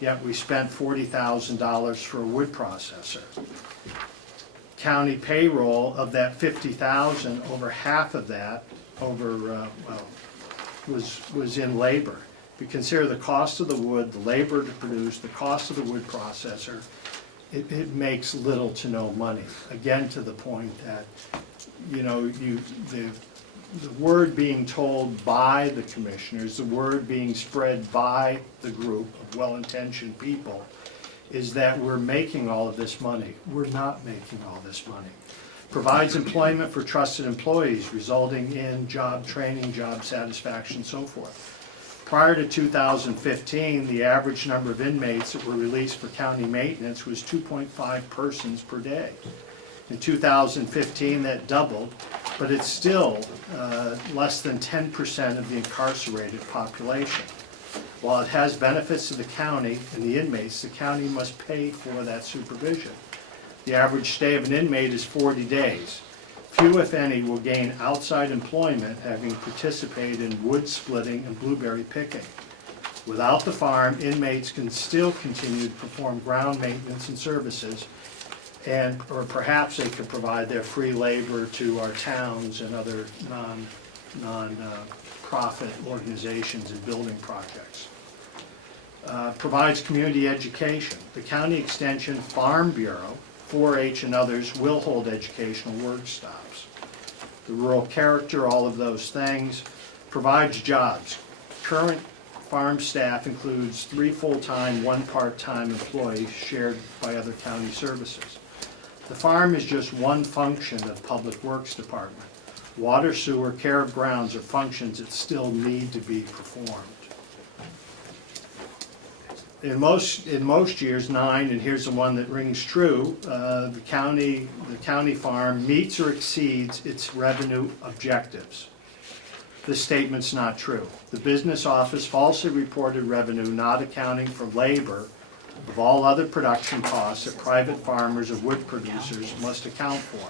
yet we spent $40,000 for a wood processor. County payroll of that $50,000, over half of that was in labor. If you consider the cost of the wood, the labor to produce, the cost of the wood processor, it makes little to no money. Again, to the point that, you know, the word being told by the commissioners, the word being spread by the group of well-intentioned people, is that we're making all of this money. We're not making all this money. Provides employment for trusted employees, resulting in job training, job satisfaction, so forth. Prior to 2015, the average number of inmates that were released for county maintenance was 2.5 persons per day. In 2015, that doubled, but it's still less than 10% of the incarcerated population. While it has benefits to the county and the inmates, the county must pay for that supervision. The average stay of an inmate is 40 days. Few, if any, will gain outside employment having participated in wood splitting and blueberry picking. Without the farm, inmates can still continue to perform ground maintenance and services, or perhaps they could provide their free labor to our towns and other non-profit organizations and building projects. Provides community education. The County Extension Farm Bureau, 4-H and others will hold educational workshops. The rural character, all of those things. Provides jobs. Current farm staff includes 3 full-time, 1 part-time employees shared by other county services. The farm is just one function of Public Works Department. Water, sewer, care of grounds are functions that still need to be performed. In most years, 9, and here's the one that rings true, the county farm meets or exceeds its revenue objectives. This statement's not true. The business office falsely reported revenue not accounting for labor of all other production costs that private farmers or wood producers must account for.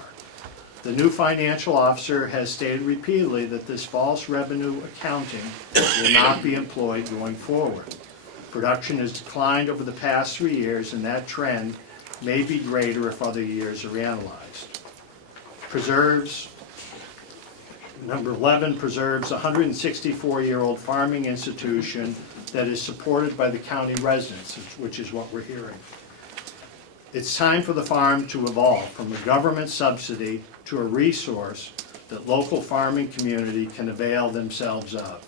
The new financial officer has stated repeatedly that this false revenue accounting will not be employed going forward. Production has declined over the past 3 years, and that trend may be greater if other years are analyzed. Number 11 preserves a 164-year-old farming institution that is supported by the county residents, which is what we're hearing. It's time for the farm to evolve from a government subsidy to a resource that local farming community can avail themselves of.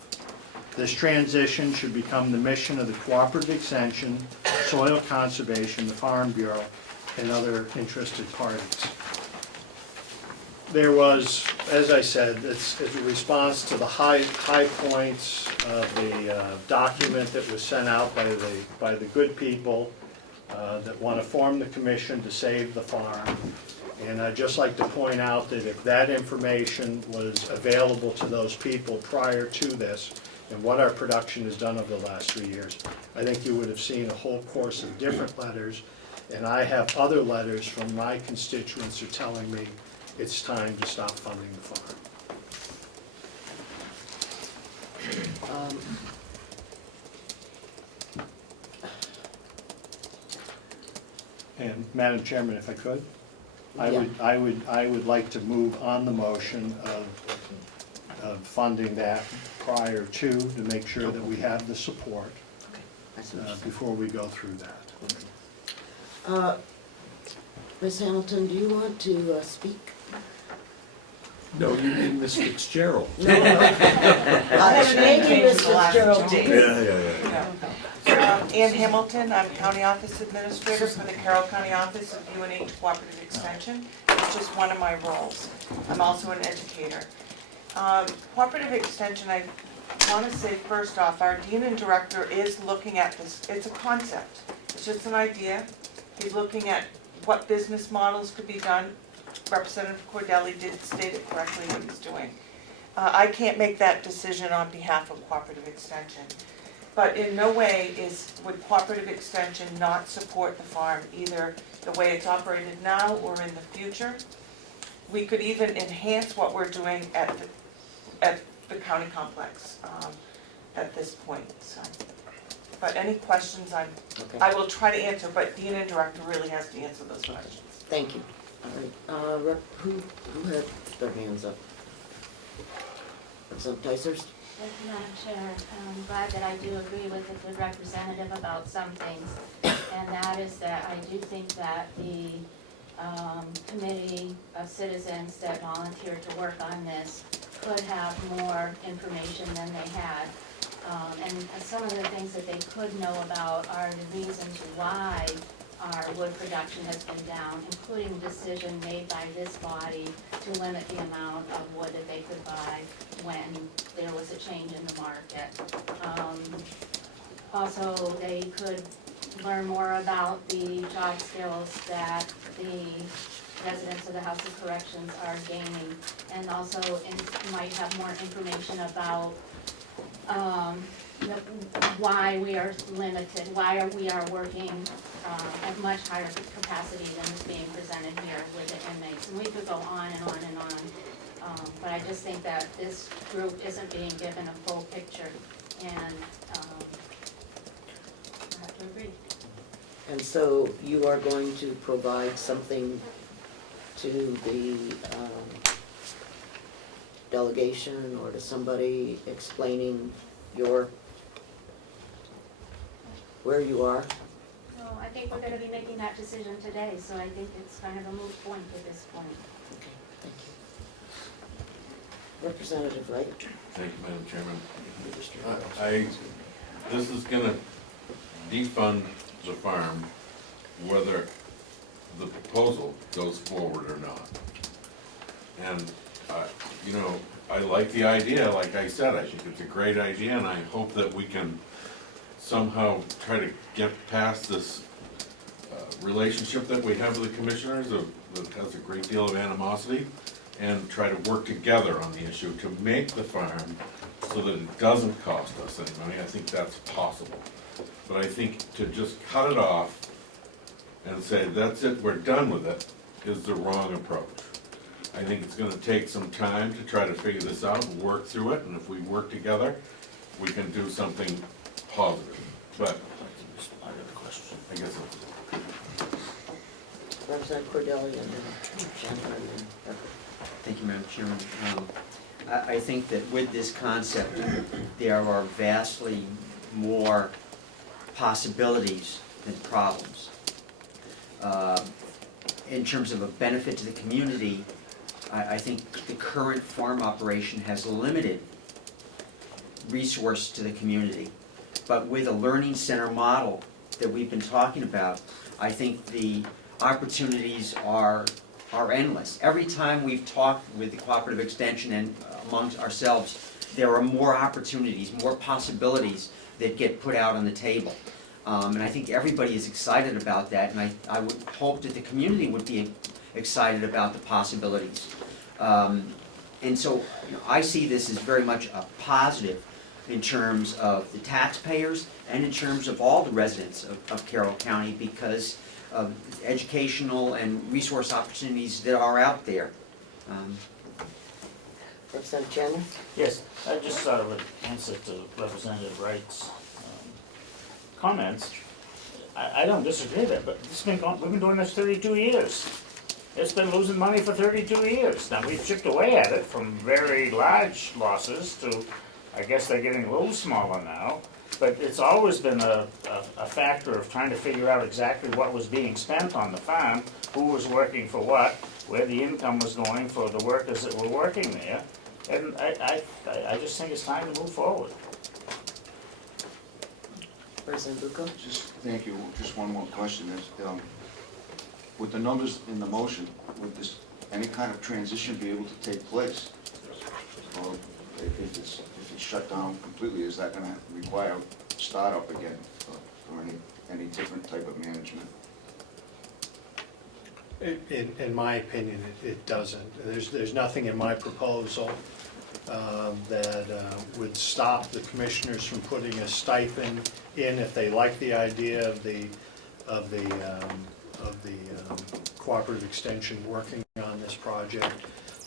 This transition should become the mission of the Cooperative Extension, Soil Conservation, the Farm Bureau, and other interested parties. There was, as I said, it's a response to the high points of the document that was sent out by the good people that want to form the commission to save the farm. And I'd just like to point out that if that information was available to those people prior to this, and what our production has done over the last 3 years, I think you would have seen a whole course of different letters, and I have other letters from my constituents who are telling me it's time to stop funding the farm. And Madam Chairman, if I could, I Yeah. I would like to move on the motion of funding that prior to make sure that we have the support I see what you're saying. before we go through that. Ms. Hamilton, do you want to speak? No, you mean Miss Fitzgerald. No, no. Thank you, Ms. Fitzgerald. Yeah. Ann Hamilton, I'm County Office Administrator for the Carroll County Office of UNH Cooperative Extension. It's just one of my roles. I'm also an educator. Cooperative Extension, I want to say first off, our Dean and Director is looking at this. It's a concept. It's just an idea. He's looking at what business models could be done. Representative Cordelli did state it correctly what he's doing. I can't make that decision on behalf of Cooperative Extension. But in no way would Cooperative Extension not support the farm, either the way it's operated now or in the future. We could even enhance what we're doing at the county complex at this point. So. But any questions, I will try to answer, but Dean and Director really has to answer those questions. Thank you. All right, who had their hands up? Representative Dysart? Thank you, Madam Chair. I'm glad that I do agree with the good representative about some things, and that is that I do think that the committee of citizens that volunteered to work on this could have more information than they had. And some of the things that they could know about are the reasons why our wood production has been down, including the decision made by this body to limit the amount of wood that they could buy when there was a change in the market. Also, they could learn more about the job skills that the residents of the House of Corrections are gaining, and also might have more information about why we are limited, why we are working at much higher capacity than is being presented here with the inmates. And we could go on and on and on, but I just think that this group isn't being given a full picture, and I have to agree. And so you are going to provide something to the delegation or to somebody explaining where you are? No, I think we're gonna be making that decision today, so I think it's kind of a moot point at this point. Okay, thank you. Representative Wright? Thank you, Madam Chairman. This is gonna defund the farm, whether the proposal goes forward or not. And, you know, I like the idea, like I said, I think it's a great idea, and I hope that we can somehow try to get past this relationship that we have with the commissioners that has a great deal of animosity, and try to work together on the issue to make the farm so that it doesn't cost us any money. I think that's possible. But I think to just cut it off and say, that's it, we're done with it, is the wrong approach. I think it's gonna take some time to try to figure this out and work through it, and if we work together, we can do something positive. But I guess it's Representative Cordelli and then Shannon and then Becker. Thank you, Madam Chairman. I think that with this concept, there are vastly more possibilities than problems. In terms of a benefit to the community, I think the current farm operation has limited resource to the community. But with a learning center model that we've been talking about, I think the opportunities are endless. Every time we've talked with the Cooperative Extension and amongst ourselves, there are more opportunities, more possibilities that get put out on the table. And I think everybody is excited about that, and I would hope that the community would be excited about the possibilities. And so I see this as very much a positive in terms of the taxpayers and in terms of all the residents of Carroll County, because of educational and resource opportunities that are out there. Representative Chandler? Yes, I just sort of an answer to Representative Wright's comments. I don't disagree there, but we've been doing this 32 years. It's been losing money for 32 years. Now, we've chipped away at it from very large losses to, I guess they're getting a little smaller now. But it's always been a factor of trying to figure out exactly what was being spent on the farm, who was working for what, where the income was going for the workers that were working there. And I just think it's time to move forward. President Bucco? Just, thank you, just one more question is, with the numbers in the motion, would this, any kind of transition be able to take place? Or if it's shut down completely, is that gonna require startup again, or any different type of management? In my opinion, it doesn't. There's nothing in my proposal that would stop the commissioners from putting a stipend in if they like the idea of the cooperative extension working on this project.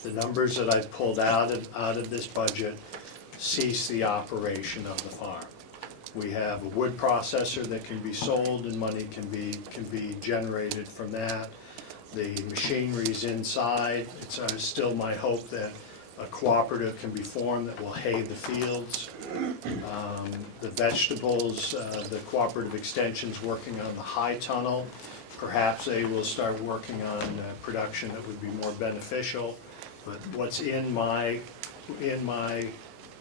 The numbers that I've pulled out of this budget cease the operation of the farm. We have a wood processor that can be sold and money can be generated from that. The machinery's inside. It's still my hope that a cooperative can be formed that will hay the fields. The vegetables, the cooperative extension's working on the high tunnel. Perhaps they will start working on production that would be more beneficial. But what's in my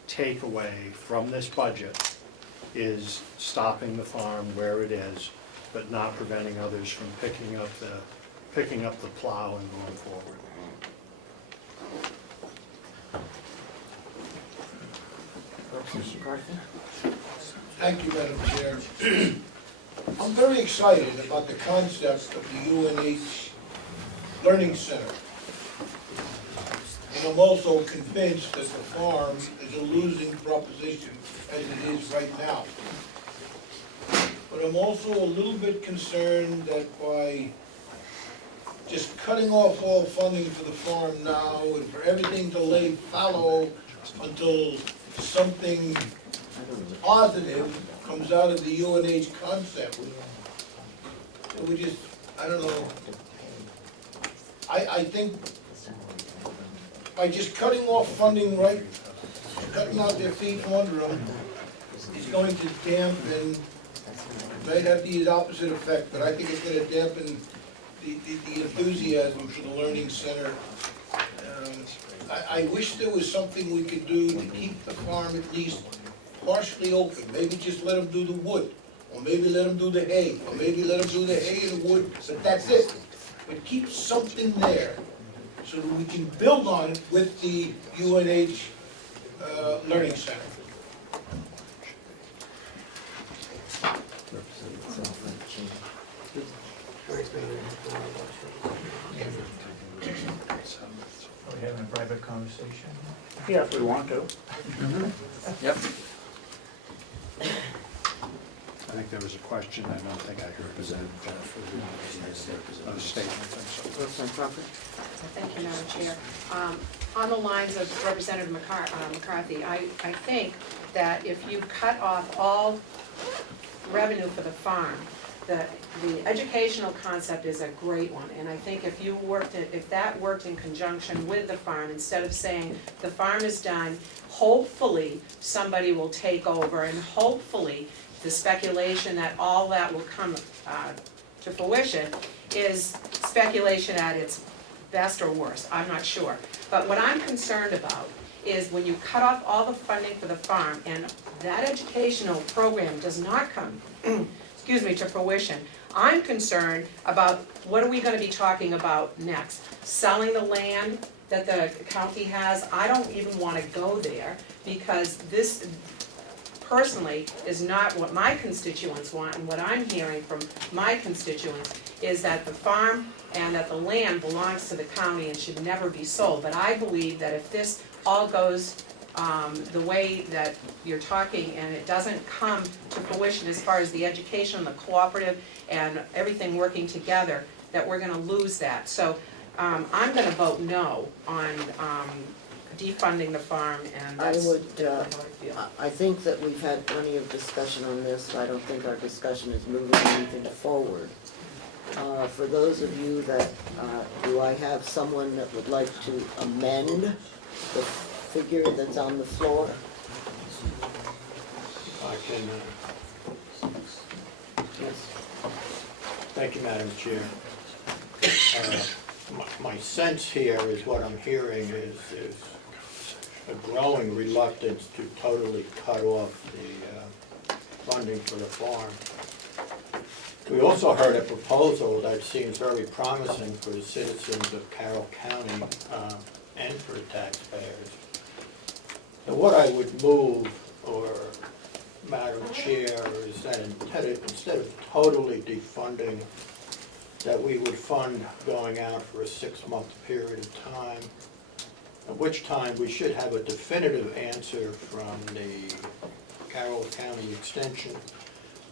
takeaway from this budget is stopping the farm where it is, but not preventing others from picking up the plow and going forward. Mr. Carthy? Thank you, Madam Chair. I'm very excited about the concept of the UNH Learning Center. And I'm also convinced that the farm is a losing proposition as it is right now. But I'm also a little bit concerned that by just cutting off all funding for the farm now and for everything to lay fallow until something positive comes out of the UNH concept. We just, I don't know. I think by just cutting off funding right, cutting out their feet from under them, is going to dampen, might have the opposite effect, but I think it's going to dampen the enthusiasm for the Learning Center. I wish there was something we could do to keep the farm at least partially open. Maybe just let them do the wood, or maybe let them do the hay, or maybe let them do the hay and the wood, but that's it. But keep something there so that we can build on it with the UNH Learning Center. Are we having a private conversation? Yeah, if we want to. Yep. I think there was a question, I don't think I heard a statement. Roseanne Crawford? Thank you, Madam Chair. On the lines of Representative McCarthy, I think that if you cut off all revenue for the farm, the educational concept is a great one, and I think if that worked in conjunction with the farm, instead of saying the farm is done, hopefully somebody will take over, and hopefully the speculation that all that will come to fruition is speculation at its best or worst, I'm not sure. But what I'm concerned about is when you cut off all the funding for the farm and that educational program does not come to fruition, I'm concerned about what are we gonna be talking about next? Selling the land that the county has? I don't even wanna go there because this personally is not what my constituents want, and what I'm hearing from my constituents is that the farm and that the land belongs to the county and should never be sold. But I believe that if this all goes the way that you're talking and it doesn't come to fruition as far as the education, the cooperative, and everything working together, that we're gonna lose that. So I'm gonna vote no on defunding the farm, and I that's would, how I feel. I think that we've had plenty of discussion on this, so I don't think our discussion is moving anything forward. For those of you that, do I have someone that would like to amend the figure that's on the floor? I can, Yes. thank you, Madam Chair. My sense here is what I'm hearing is a growing reluctance to totally cut off the funding for the farm. We also heard a proposal that seems very promising for the citizens of Carroll County and for the taxpayers. So what I would move, or Madam Chair, is that instead of totally defunding, that we would fund going out for a 6-month period of time, at which time we should have a definitive answer from the Carroll County Extension,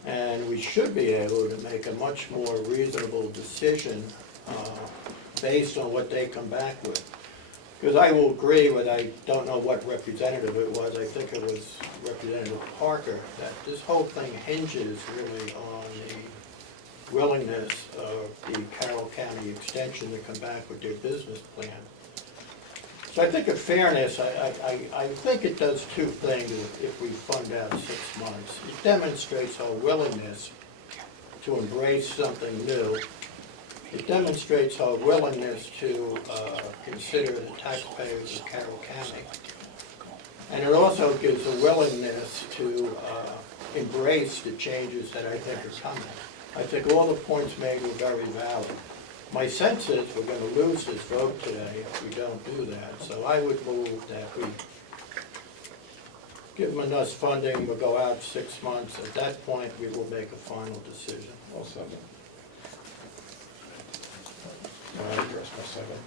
and we should be able to make a much more reasonable decision based on what they come back with. Because I will agree with, I don't know what representative it was, I think it was Representative Parker, that this whole thing hinges really on the willingness of the Carroll County Extension to come back with their business plan. So I think in fairness, I think it does two things if we fund out 6 months. It demonstrates our willingness to embrace something new. It demonstrates our willingness to consider the taxpayers of Carroll County. And it also gives a willingness to embrace the changes that I think are coming. I think all the points made were very valid. My sense is we're going to lose this vote today if we don't do that. So I would move that we give them enough funding, we'll go out 6 months. At that point, we will make a final decision. I'll second. I'll address my second.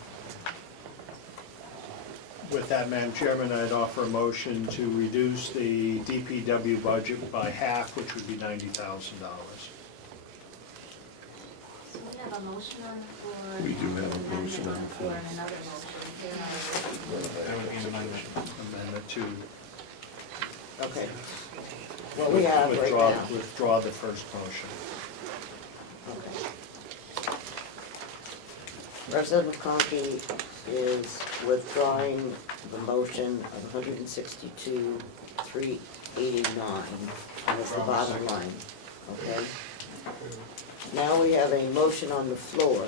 With that, Madam Chairman, I'd offer a motion to reduce the DPW budget by half, which would be $90,000. So we have a motion on the floor. We do have a motion on the floor. And another motion. That would be an amendment. Amendment to Okay. What we have right now. withdraw the first motion. Okay. Representative McConkey is withdrawing the motion of 162,389 as the bottom line, okay? Now we have a motion on the floor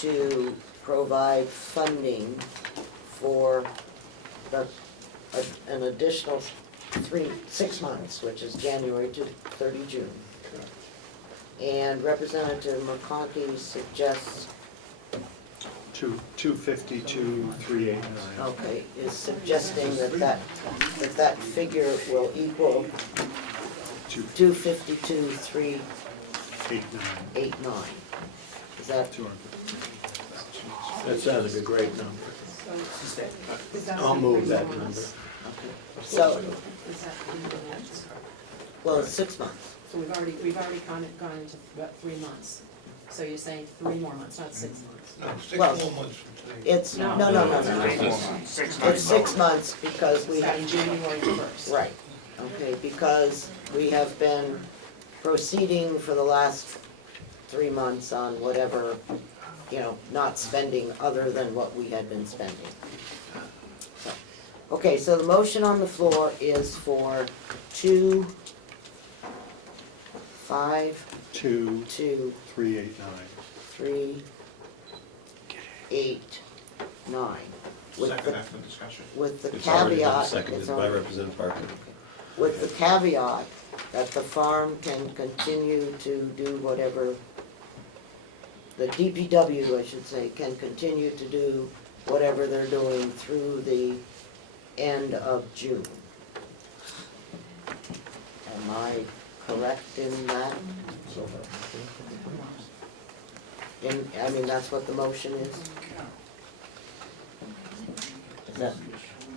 to provide funding for an additional 6 months, which is January to 30 June. And Representative McConkey suggests, 252,389. okay, is suggesting that figure will equal 252,389. Is that? 200. That sounds like a great number. Is that I'll move for that 3 number. months? So, Is that 3 months? well, it's 6 months. So we've already gone into about 3 months. So you're saying 3 more months, not 6 months? No, 6 Well, more months from today. It's, no, no, no, no. It's 6 months because we have, Starting January 1st. right, okay, because we have been proceeding for the last 3 months on whatever, not spending other than what we had been spending. So, okay, so the motion on the floor is for 2,389. 389. Second after the discussion. With the It's already been caveat, seconded by Representative Parker. with the caveat that the farm can continue to do whatever, the DPW, I should say, can continue to do whatever they're doing through the end of June. Am I correct in that? That's what the motion is? Is that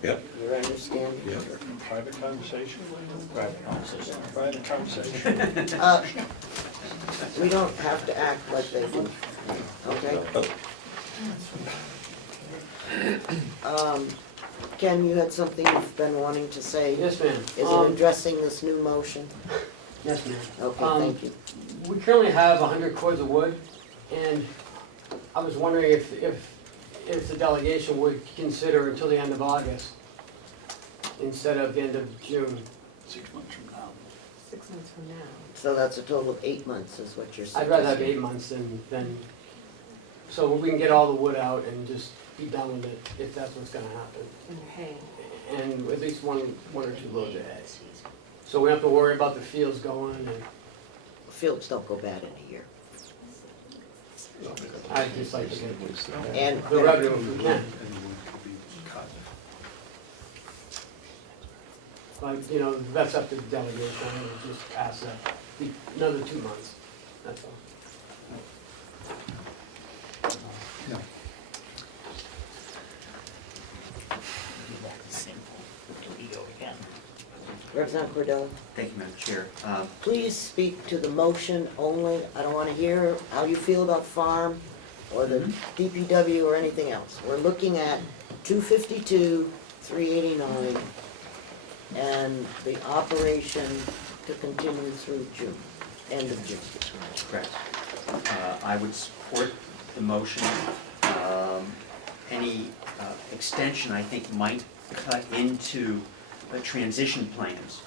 Yep. your understanding? Yep. Private conversation? Private conversation. We don't have to act like they do, okay? Oh. Ken, you had something you've been wanting to say? Yes, ma'am. Is it addressing this new motion? Yes, ma'am. Okay, thank you. We currently have 100 cords of wood, and I was wondering if the delegation would consider until the end of August instead of the end of June. 6 months from now. 6 months from now. So that's a total of 8 months is what you're saying? I'd rather have 8 months than, so we can get all the wood out and just be done with it, if that's what's gonna happen. And hay. And at least one or two loads of hay. So we don't have to worry about the fields going, and Fields don't go bad in a year. I'd just like to get And the revenue if we can. Like, you know, that's up to the delegation, I would just ask that, be another 2 months, that's all. Representative Cordell, Thank you, Madam Chair. please speak to the motion only. I don't want to hear how you feel about farm or the DPW or anything else. We're looking at 252, 389, and the operation to continue through June, end of June. Correct. I would support the motion. Any extension, I think, might cut into the transition plans.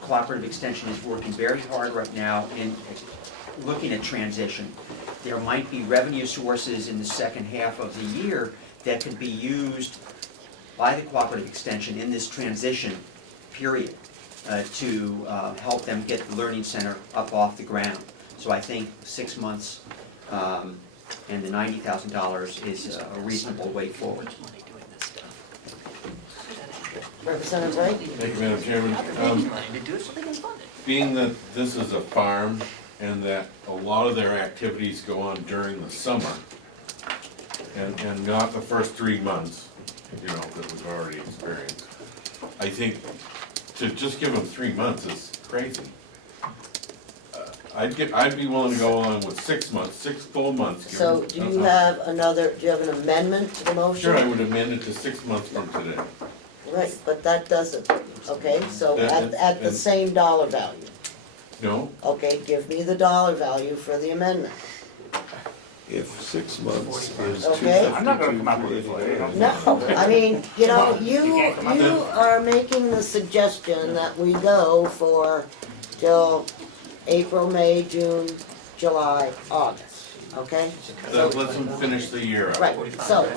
Cooperative Extension is working very hard right now in looking at transition. There might be revenue sources in the second half of the year that could be used by the Cooperative Extension in this transition period to help them get the Learning Center up off the ground. So I think 6 months and the $90,000 is a reasonable way forward. Representative Wright? Thank you, Madam Chairman. Being that this is a farm and that a lot of their activities go on during the summer and not the first 3 months, you know, that we've already experienced, I think to just give them 3 months is crazy. I'd be willing to go along with 6 months, 6 full months. So do you have an amendment to the motion? Sure, I would amend it to 6 months from today. Right, but that doesn't, okay, so That- at the and- same dollar value. No? Okay, give me the dollar value for the amendment. If 6 months is Okay. I'm not gonna come up with it for you. No, I mean, you know, You can't come up you are making the suggestion that we go for till April, May, June, July, August, okay? Let's them finish the year out. Right, so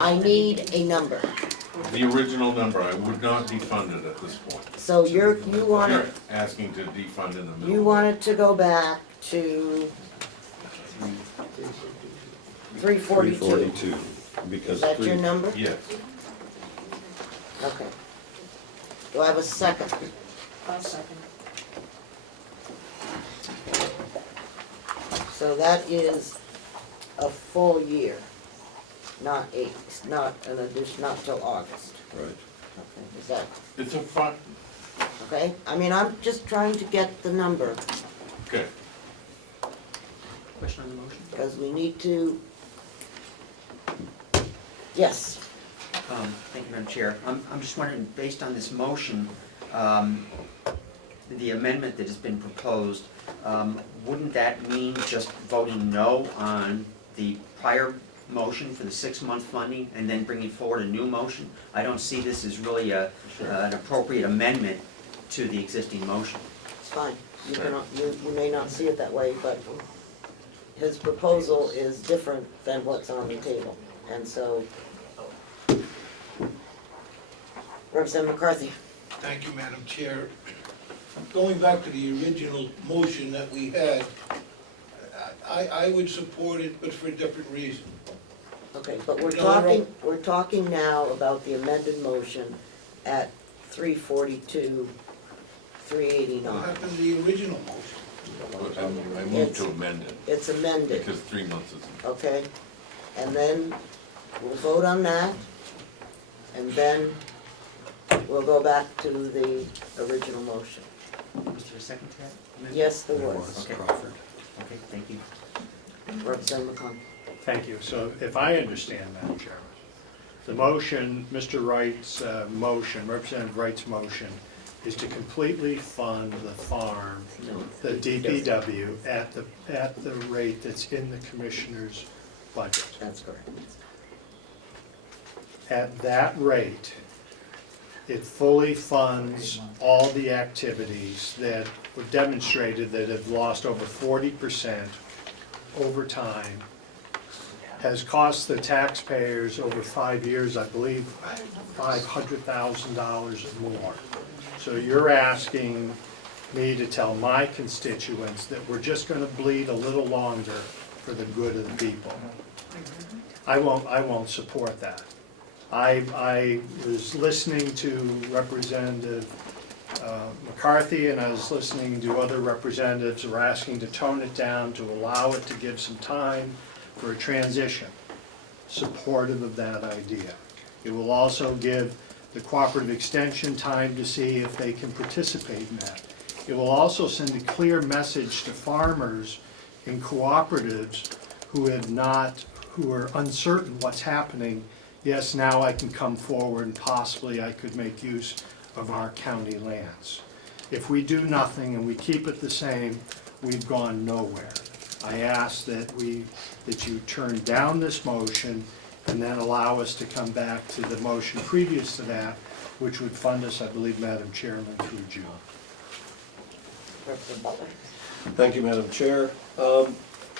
I need a number. The original number, I would not defund it at this point. So you want You're it, asking to defund in the middle. you want it to go back to 342. 342, because Is that your number? Yes. Okay. Do I have a second? I'll second. So that is a full year, not an addition, not till August. right. Okay, is that, It's a fun, okay? I mean, I'm just trying to get the number, okay. Question on the motion? because we need to, yes. Thank you, Madam Chair. I'm just wondering, based on this motion, the amendment that has been proposed, wouldn't that mean just voting no on the prior motion for the 6-month funding and then bringing forward a new motion? I don't see this as really an appropriate amendment to the existing motion. It's fine. You may not see it that way, but his proposal is different than what's on the table. And so, Representative McCarthy. Thank you, Madam Chair. Going back to the original motion that we had, I would support it, but for a different reason. Okay, but we're No, talking now about the amended motion at 342, What 389. happened to the original motion? I move to amend it, It's amended, because 3 months is, okay? And then we'll vote on that, and then we'll go back to the original motion. Was there a second to that? Yes, there There was. was Okay. Crawford. Okay, thank you. Representative McCon. Thank you. So if I understand, Madam Chairman, the motion, Mr. Wright's motion, Representative Wright's motion, is to completely fund the farm, the DPW, at the rate that's in the commissioner's budget. That's correct. At that rate, it fully funds all the activities that were demonstrated that have lost over 40% over time, has cost the taxpayers over 5 years, I believe, $500,000 or more. So you're asking me to tell my constituents that we're just gonna bleed a little longer for the good of the people. I won't support that. I was listening to Representative McCarthy, and I was listening to other representatives who were asking to tone it down, to allow it to give some time for a transition. Supportive of that idea. It will also give the cooperative extension time to see if they can participate in that. It will also send a clear message to farmers in cooperatives who are uncertain what's happening. Yes, now I can come forward and possibly I could make use of our county lands. If we do nothing and we keep it the same, we've gone nowhere. I ask that you turn down this motion and then allow us to come back to the motion previous to that, which would fund us, I believe, Madam Chairman, through June. Representative Butler? Thank you, Madam Chair.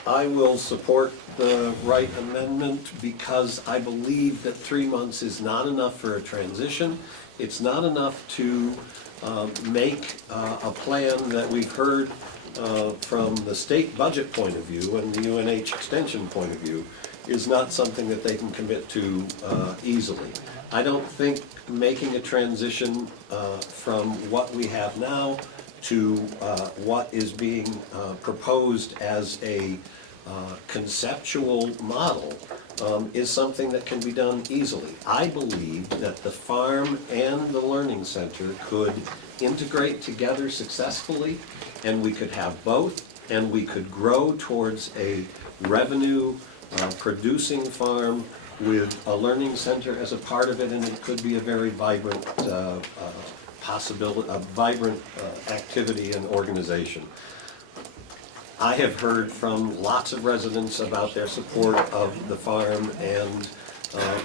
I will support the Wright amendment because I believe that 3 months is not enough for a transition. It's not enough to make a plan that we've heard from the state budget point of view and the UNH extension point of view is not something that they can commit to easily. I don't think making a transition from what we have now to what is being proposed as a conceptual model is something that can be done easily. I believe that the farm and the learning center could integrate together successfully, and we could have both, and we could grow towards a revenue producing farm with a learning center as a part of it, and it could be a very vibrant possibility, a vibrant activity and organization. I have heard from lots of residents about their support of the farm and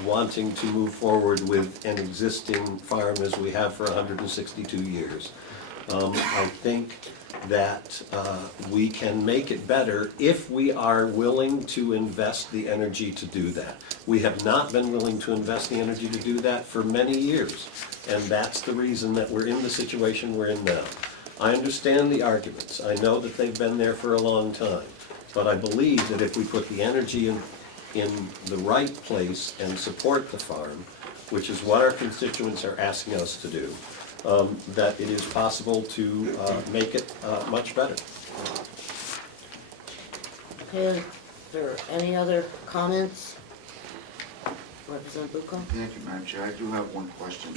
wanting to move forward with an existing farm as we have for 162 years. I think that we can make it better if we are willing to invest the energy to do that. We have not been willing to invest the energy to do that for many years, and that's the reason that we're in the situation we're in now. I understand the arguments. I know that they've been there for a long time, but I believe that if we put the energy in the right place and support the farm, which is what our constituents are asking us to do, that it is possible to make it much better. Okay, is there any other comments? Representative Bucco? Thank you, Madam Chair. I do have one question.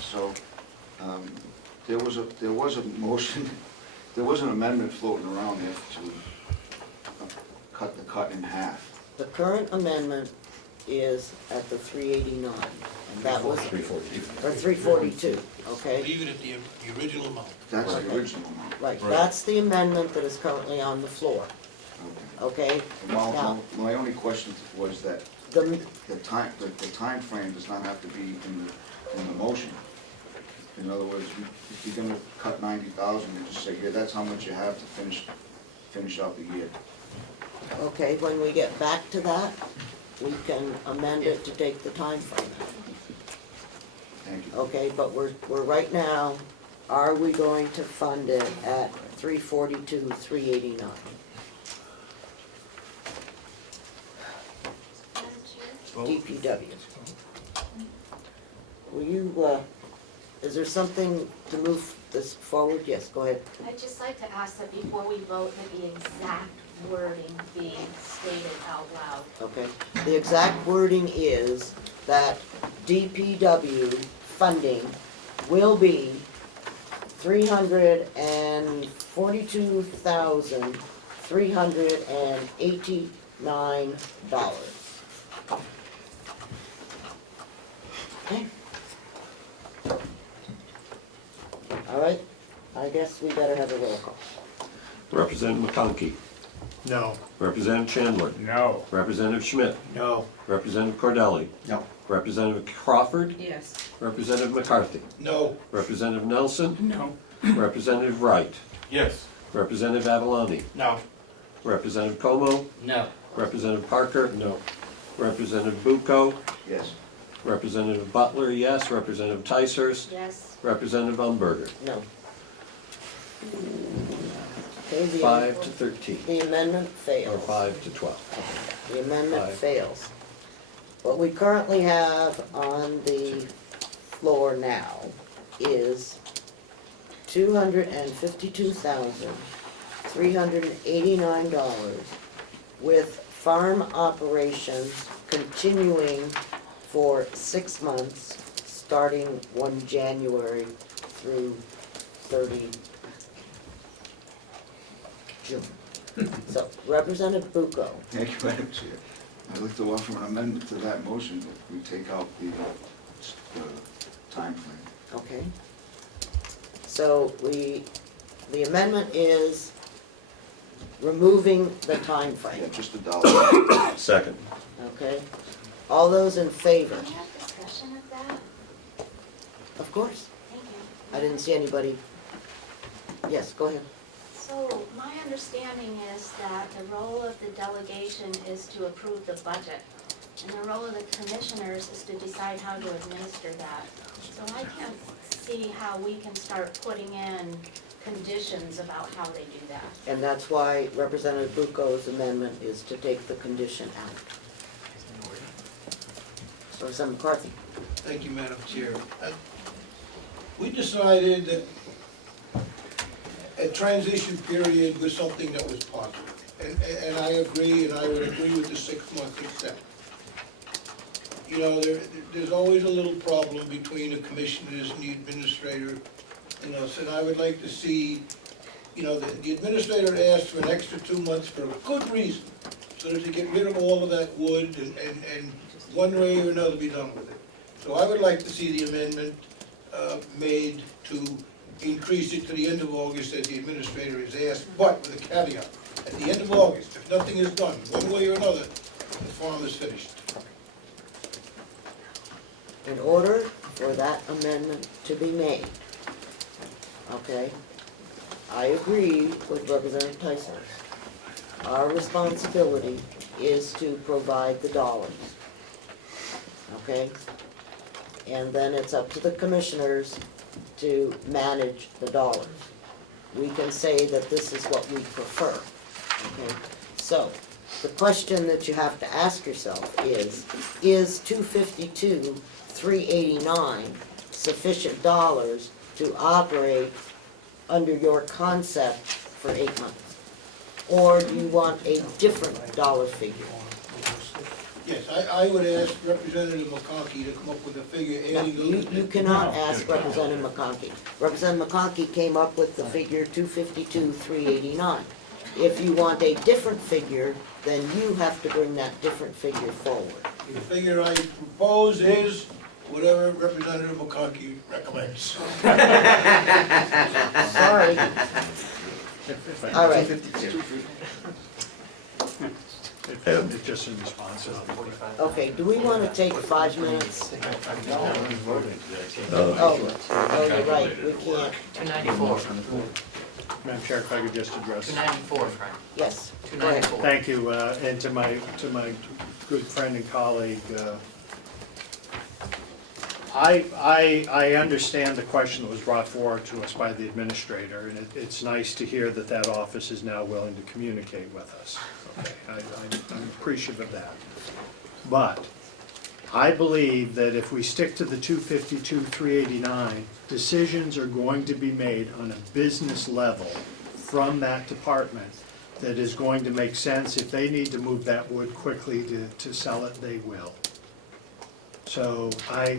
So, there was a motion, there was an amendment floating around there to cut the cut in half. The current amendment is at the 389, and that was, 342. or 342, okay? Leave it at the original amount. That's Okay. the original amount. Right, that's the amendment that is currently on the floor, okay? Well, Now, my only question was that the, the time frame does not have to be in the motion. In other words, if you're gonna cut 90,000, you just say, yeah, that's how much you have to finish out the year. okay, when we get back to that, we can amend it to take the time frame. Thank you. Okay, but we're right now, are we going to fund it at 342, 389? DPW. Will you, is there something to move this forward? Yes, go ahead. I'd just like to ask that before we vote, that the exact wording be stated out loud. Okay, the exact wording is that DPW funding will be $342,380, Okay. All right, I guess we better have a roll call. Representative McConkey. No. Representative Chandler. No. Representative Schmidt. No. Representative Cordelli. No. Representative Crawford. Yes. Representative McCarthy. No. Representative Nelson. No. Representative Wright. Yes. Representative Avaloni. No. Representative Comeau. No. Representative Parker. No. Representative Bucco. Yes. Representative Butler, yes. Representative Ticehurst. Yes. Representative Umberger. No. Okay, 5 to 13. the amendment fails. Or 5 to 12. The amendment Five. fails. What we currently have on the floor now is $252,389 with farm operations continuing for 6 months, starting 1 January through 30 June. So, Representative Bucco. Thank you, Madam Chair. I'd like to offer an amendment to that motion that we take out the timeframe. Okay. So the amendment is removing the time Yeah, frame. just $1. Second. Okay? All those in favor? Can we have discussion of that? Of course. Thank you. I didn't see anybody. Yes, go ahead. So my understanding is that the role of the delegation is to approve the budget, and the role of the commissioners is to decide how to administer that. So I can't see how we can start putting in conditions about how they do that. And that's why Representative Bucco's amendment is to take the condition out. Representative McCarthy. Thank you, Madam Chair. We decided that a transition period was something that was positive. And I agree, and I would agree with the 6 months except. You know, there's always a little problem between the commissioners and the administrator and us, and I would like to see, you know, the administrator asked for an extra 2 months for a good reason, so that to get rid of all of that wood and one way or another be done with it. So I would like to see the amendment made to increase it to the end of August as the administrator has asked, but with a caveat. At the end of August, if nothing is done, one way or another, the farm is finished. In order for that amendment to be made, okay, I agree with Representative Tyson. Our responsibility is to provide the dollars, okay? And then it's up to the commissioners to manage the dollars. We can say that this is what we prefer, okay? So, the question that you have to ask yourself is $252,389 sufficient dollars to operate under your concept for 8 months? Or do you want a different dollar figure? Yes, I would ask Representative McConkey to come up with a figure No, adding those. you cannot ask Representative McConkey. Representative McConkey came up with the figure $252,389. If you want a different figure, then you have to bring that different figure forward. The figure I propose is whatever Representative McConkey recommends. Sorry. All right. It's just in response. Okay, do we want to take 5 minutes? Oh. Oh, you're right, we can't. 294. Madam Chair, if I could just address. 294, Frank. Yes, go ahead. 294. Thank you, and to my good friend and colleague, I understand the question that was brought forward to us by the administrator, and it's nice to hear that that office is now willing to communicate with us. Okay, I'm appreciative of that. But I believe that if we stick to the 252,389, decisions are going to be made on a business level from that department that is going to make sense. If they need to move that wood quickly to sell it, they will. So I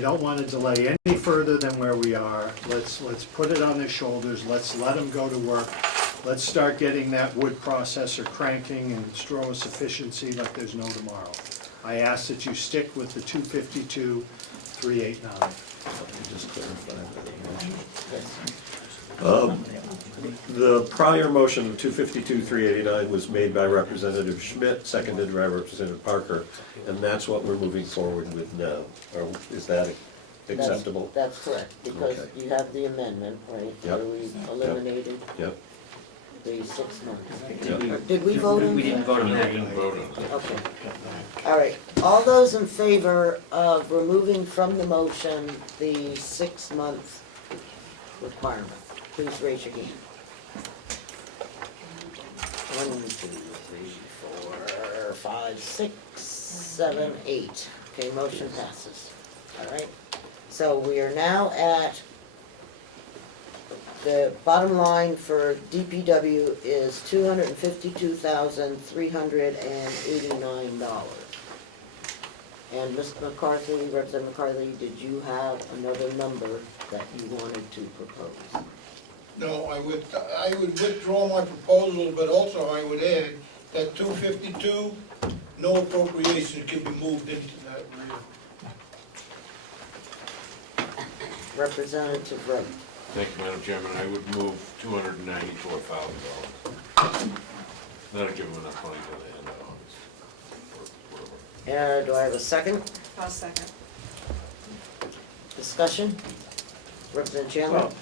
don't want to delay any further than where we are. Let's put it on their shoulders. Let's let them go to work let's start getting that wood processor cranking and store with efficiency like there's no tomorrow. I ask that you stick with the 252,389. Let me just clarify that motion. The prior motion of 252,389 was made by Representative Schmidt, seconded by Representative Parker, and that's what we're moving forward with now. Is that acceptable? That's correct, because Okay. you have the amendment, right, Yep. where we eliminated Yep. the 6 months. Yep. Did we vote on that? We didn't vote on that. Okay. All right, all those in favor of removing from the motion the 6-month requirement, please raise your hand. 1, 2, 3, 4, 5, 6, 7, 8. Okay, motion passes. All right, so we are now at, the bottom line for DPW is $252,389. And Mr. McCarthy, Representative McCarthy, did you have another number that you wanted to propose? No, I would withdraw my proposal, but also I would add that 252, no appropriation can be moved into that rear. Representative Wright. Thank you, Madam Chairman. I would move $294,000. That'll give them enough money to the end of August. Do I have a second? I'll second. Discussion? Representative Chandler? Well,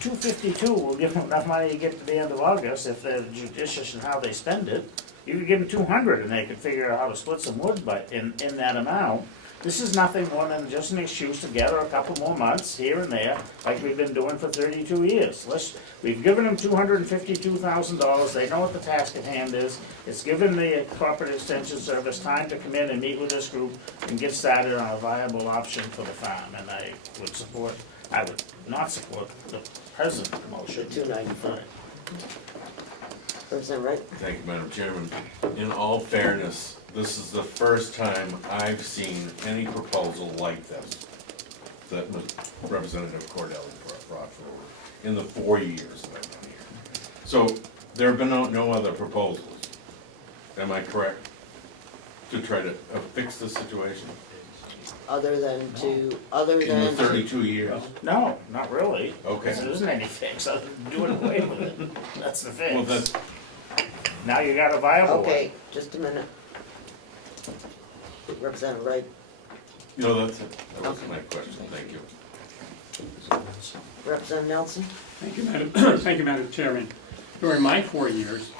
252 will give them enough money to get to the end of August if they're judicious in how they spend it. You could give them 200 and they could figure out how to split some wood, but in that amount. This is nothing more than just an excuse to gather a couple more months here and there, like we've been doing for 32 years. We've given them $252,000, they know what the task at hand is. It's given the Corporate Extension Service time to come in and meet with this group and get started on a viable option for the farm, and I would not support the present motion. 295. Representative Wright? Thank you, Madam Chairman. In all fairness, this is the first time I've seen any proposal like this that Representative Cordelli brought forward in the 4 years that I've been here. So there have been no other proposals, am I correct, to try to fix the situation Other than in the 32 years? No, not really. Okay. There isn't any fix other than doing away with it. That's the fix. Well, that's, Now you got a viable one. Okay, just a minute. Representative Wright? no, that's it. That was my question. Thank you. Representative Nelson? Thank you, Madam, thank you, Madam Chairman. During my 4 years,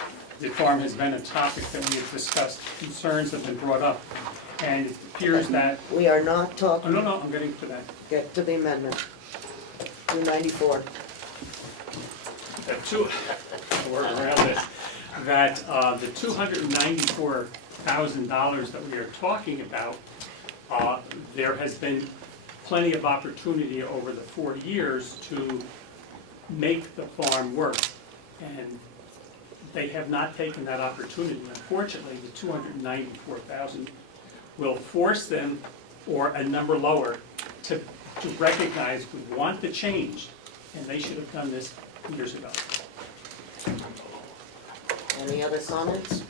the farm has been a topic that we have discussed, concerns have been brought up, and it appears that, We are not oh, talking, no, I'm getting to that. get to the amendment. 294. Work around it. That the $294,000 that we are talking about, there has been plenty of opportunity over the 4 years to make the farm work. And they have not taken that opportunity. Unfortunately, the $294,000 will force them, or a number lower, to recognize we want the change, and they should have done this years ago. Any other comments?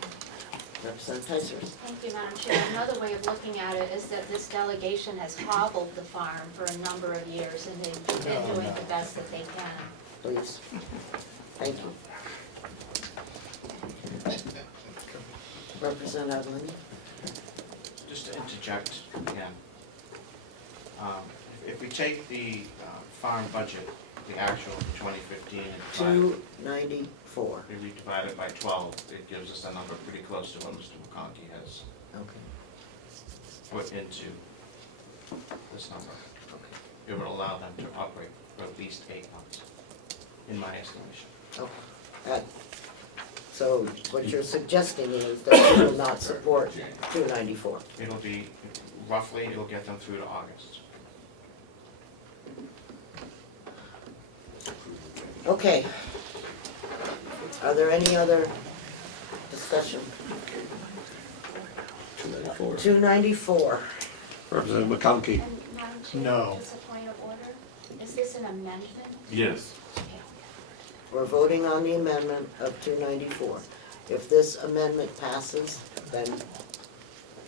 Representative Tyser? Thank you, Madam Chair. Another way of looking at it is that this delegation has hobbled the farm for a number of years, and they've been doing the best that they can. Please. Thank you. Representative Lenny? Just to interject again, if we take the farm budget, the actual for 2015, and 294. we divide it by 12, it gives us a number pretty close to what Mr. McConkey has Okay. put into this number. It would allow them to operate for at least 8 months, in my estimation. Okay. So what you're suggesting is that you will not support 294. It'll be, roughly, it'll get them through to August. Okay. Are there any other discussion? 294. 294. Representative McConkey? And Madam Chair, No. just a point of order, is this an amendment? Yes. We're voting on the amendment of 294. If this amendment passes, then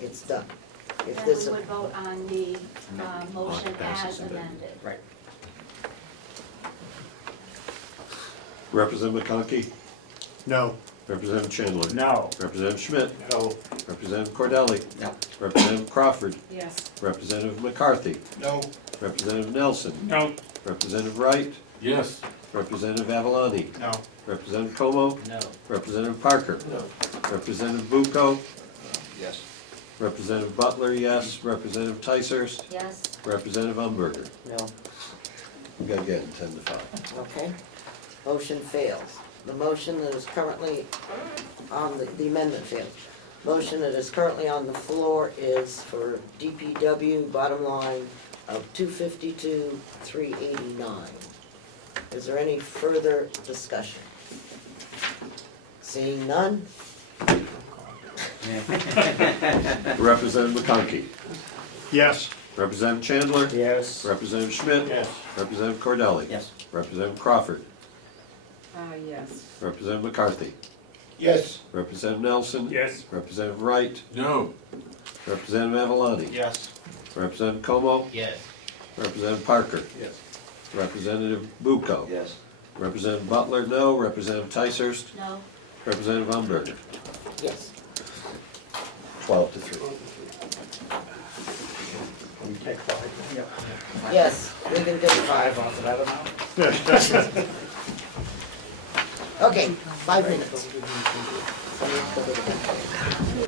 it's done. If Then this, we would vote on the motion passes as amended. amended. Right. Representative McConkey? No. Representative Chandler? No. Representative Schmidt? No. Representative Cordelli? No. Representative Crawford? Yes. Representative McCarthy? No. Representative Nelson? No. Representative Wright? Yes. Representative Avaloni? No. Representative Como? No. Representative Parker? No. Representative Bucco? Yes. Representative Butler, yes. Representative Ticehurst? Yes. Representative Umberger? No. We gotta get it 10 to 5. okay, motion fails. The motion that is currently on, the amendment fails. Motion that is currently on the floor is for DPW bottom line of 252,389. Is there any further discussion? Seeing none? Representative McConkey? Yes. Representative Chandler? Yes. Representative Schmidt? Yes. Representative Cordelli? Yes. Representative Crawford? Yes. Representative McCarthy? Yes. Representative Nelson? Yes. Representative Wright? No. Representative Avaloni? Yes. Representative Como? Yes. Representative Parker? Yes. Representative Bucco? Yes. Representative Butler, no. Representative Ticehurst? No. Representative Umberger? Yes. 12 to 3. We take 5. Yes, we can take 5 off of that amount. Okay, 5 minutes.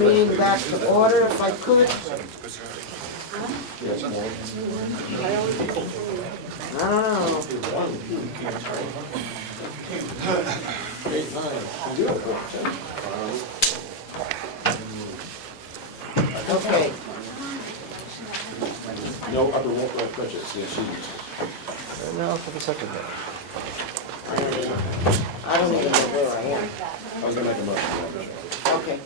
Meeting back to order if I could. I don't know. Okay, No other budgets, yes, No, for the second one. I don't even know where I am. I was gonna make a motion. Okay.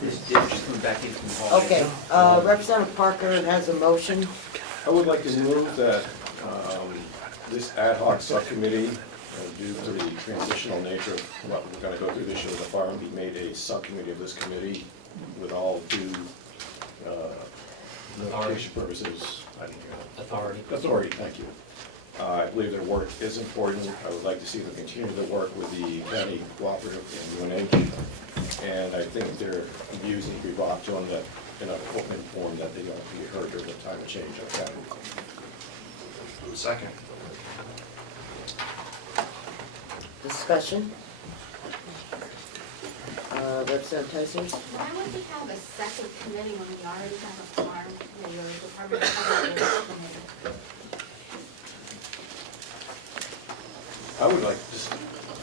This did just come back in from the hall. Okay, Representative Parker has a motion. I would like to move that this ad hoc subcommittee, due to the transitional nature of what we're gonna go through this year with the farm, be made a subcommittee of this committee with all due notification purposes. I didn't hear that. Authority, thank you. I believe their work is important. I would like to see them continue to work with the county cooperative and UNH. And I think their views need to be brought to them that, in an open forum, that they don't be heard during the time of change of county. Second. Discussion. Representative Tyson? Why would we have a second committee when we already have a farm committee or a Department of Public Works committee? I would like this,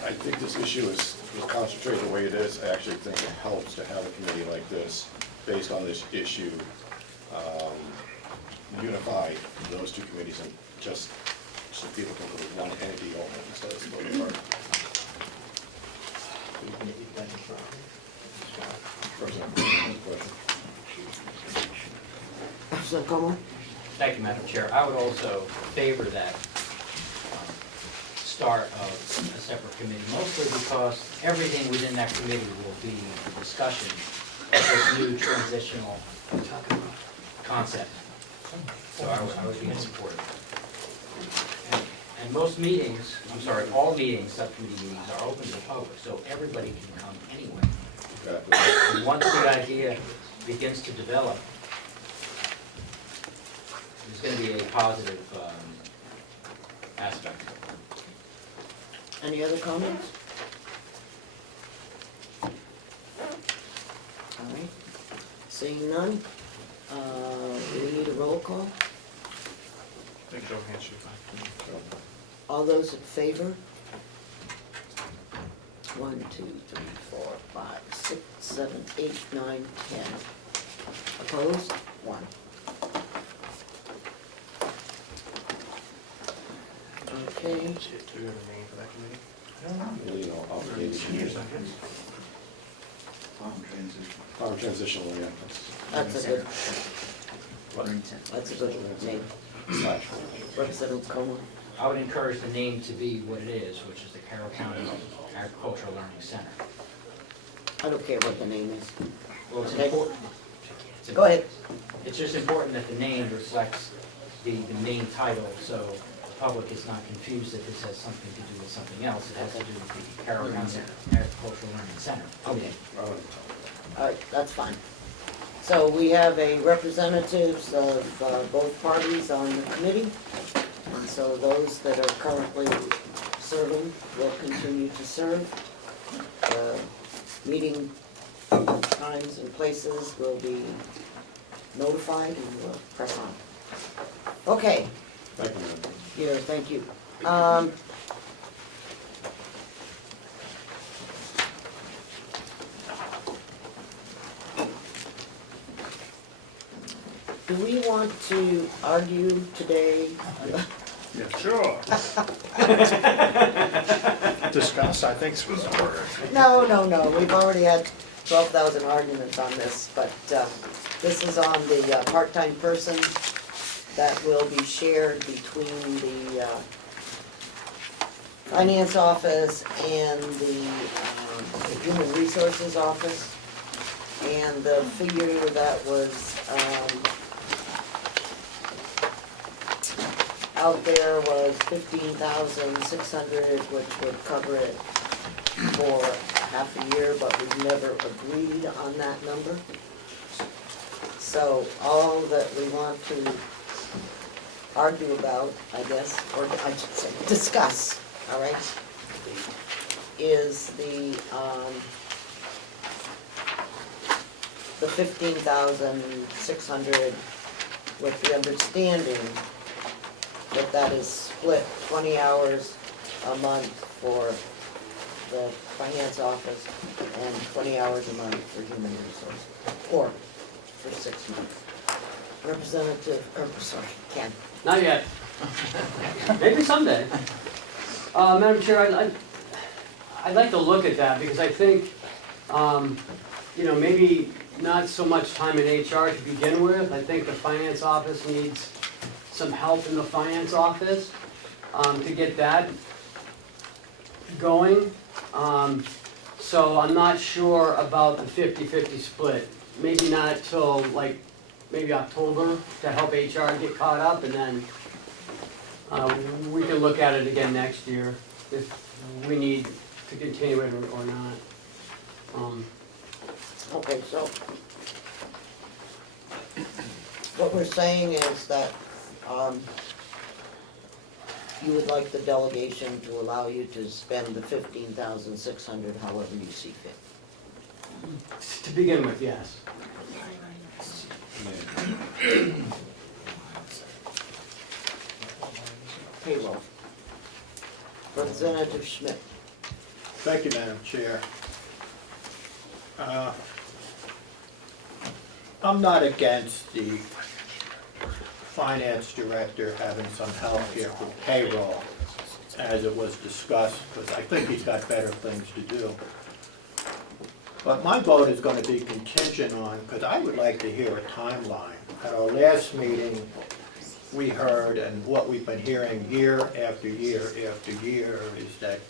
I think this issue is concentrated the way it is. I actually think it helps to have a committee like this, based on this issue, unify those two committees and just so people can put one entity on it instead of splitting apart. Representative Comeau? Thank you, Madam Chair. I would also favor that start of a separate committee, mostly because everything within that committee will be the discussion of this new transitional concept. So I would be in support of it. And most meetings, all meetings, subcommittee meetings are open to the public, so everybody can come anyway. And once the idea begins to develop, there's going to be a positive aspect. Any other comments? All right, seeing none, we need a roll call. I think Joe Hanson. All those in favor? 1, 2, 3, 4, 5, 6, 7, 8, 9, 10. Opposed? 1. Okay. Do we have a name for that committee? Really, no obligated. Farm transitional, yeah. That's a good, What? that's a good name. Representative Comeau. I would encourage the name to be what it is, which is the Carroll County Agricultural Learning Center. I don't care what the name is. Well, it's Okay. important. Go ahead. It's just important that the name reflects the main title, so the public is not confused if this has something to do with something else. It has to do with the Carroll County Agricultural Learning Center. Okay. All right, that's fine. So we have a representatives of both parties on the committee. And so those that are currently serving will continue to serve. Meeting times and places will be notified and we'll press on. Okay. Thank you, Madam. Here, thank you. Do we want to argue today? Yeah, sure. Discuss, I think, was the word. No, we've already had 12,000 arguments on this, but this is on the part-time person that will be shared between the finance office and the human resources office. And the figure that was out there was 15,600, which would cover it for half a year, but we've never agreed on that number. So all that we want to argue about, I guess, or I should say discuss, all right, is the 15,600 with the understanding that that is split 20 hours a month for the finance office and 20 hours a month for human resources, or for 6 months. Representative, Ken. Not yet. Maybe someday. Madam Chair, I'd like to look at that because I think, maybe not so much time in HR to begin with. I think the finance office needs some help in the finance office to get that going. So I'm not sure about the 50-50 split. Maybe not till maybe October to help HR get caught up, and then we can look at it again next year if we need to continue it or not. Okay, so what we're saying is that you would like the delegation to allow you to spend the 15,600 however you see fit. To begin with, yes. Payroll. Representative Schmidt. Thank you, Madam Chair. I'm not against the finance director having some help here with payroll, as it was discussed, because I think he's got better things to do. But my vote is going to be contingent on, because I would like to hear a timeline. At our last meeting, we heard, and what we've been hearing year after year after year, is that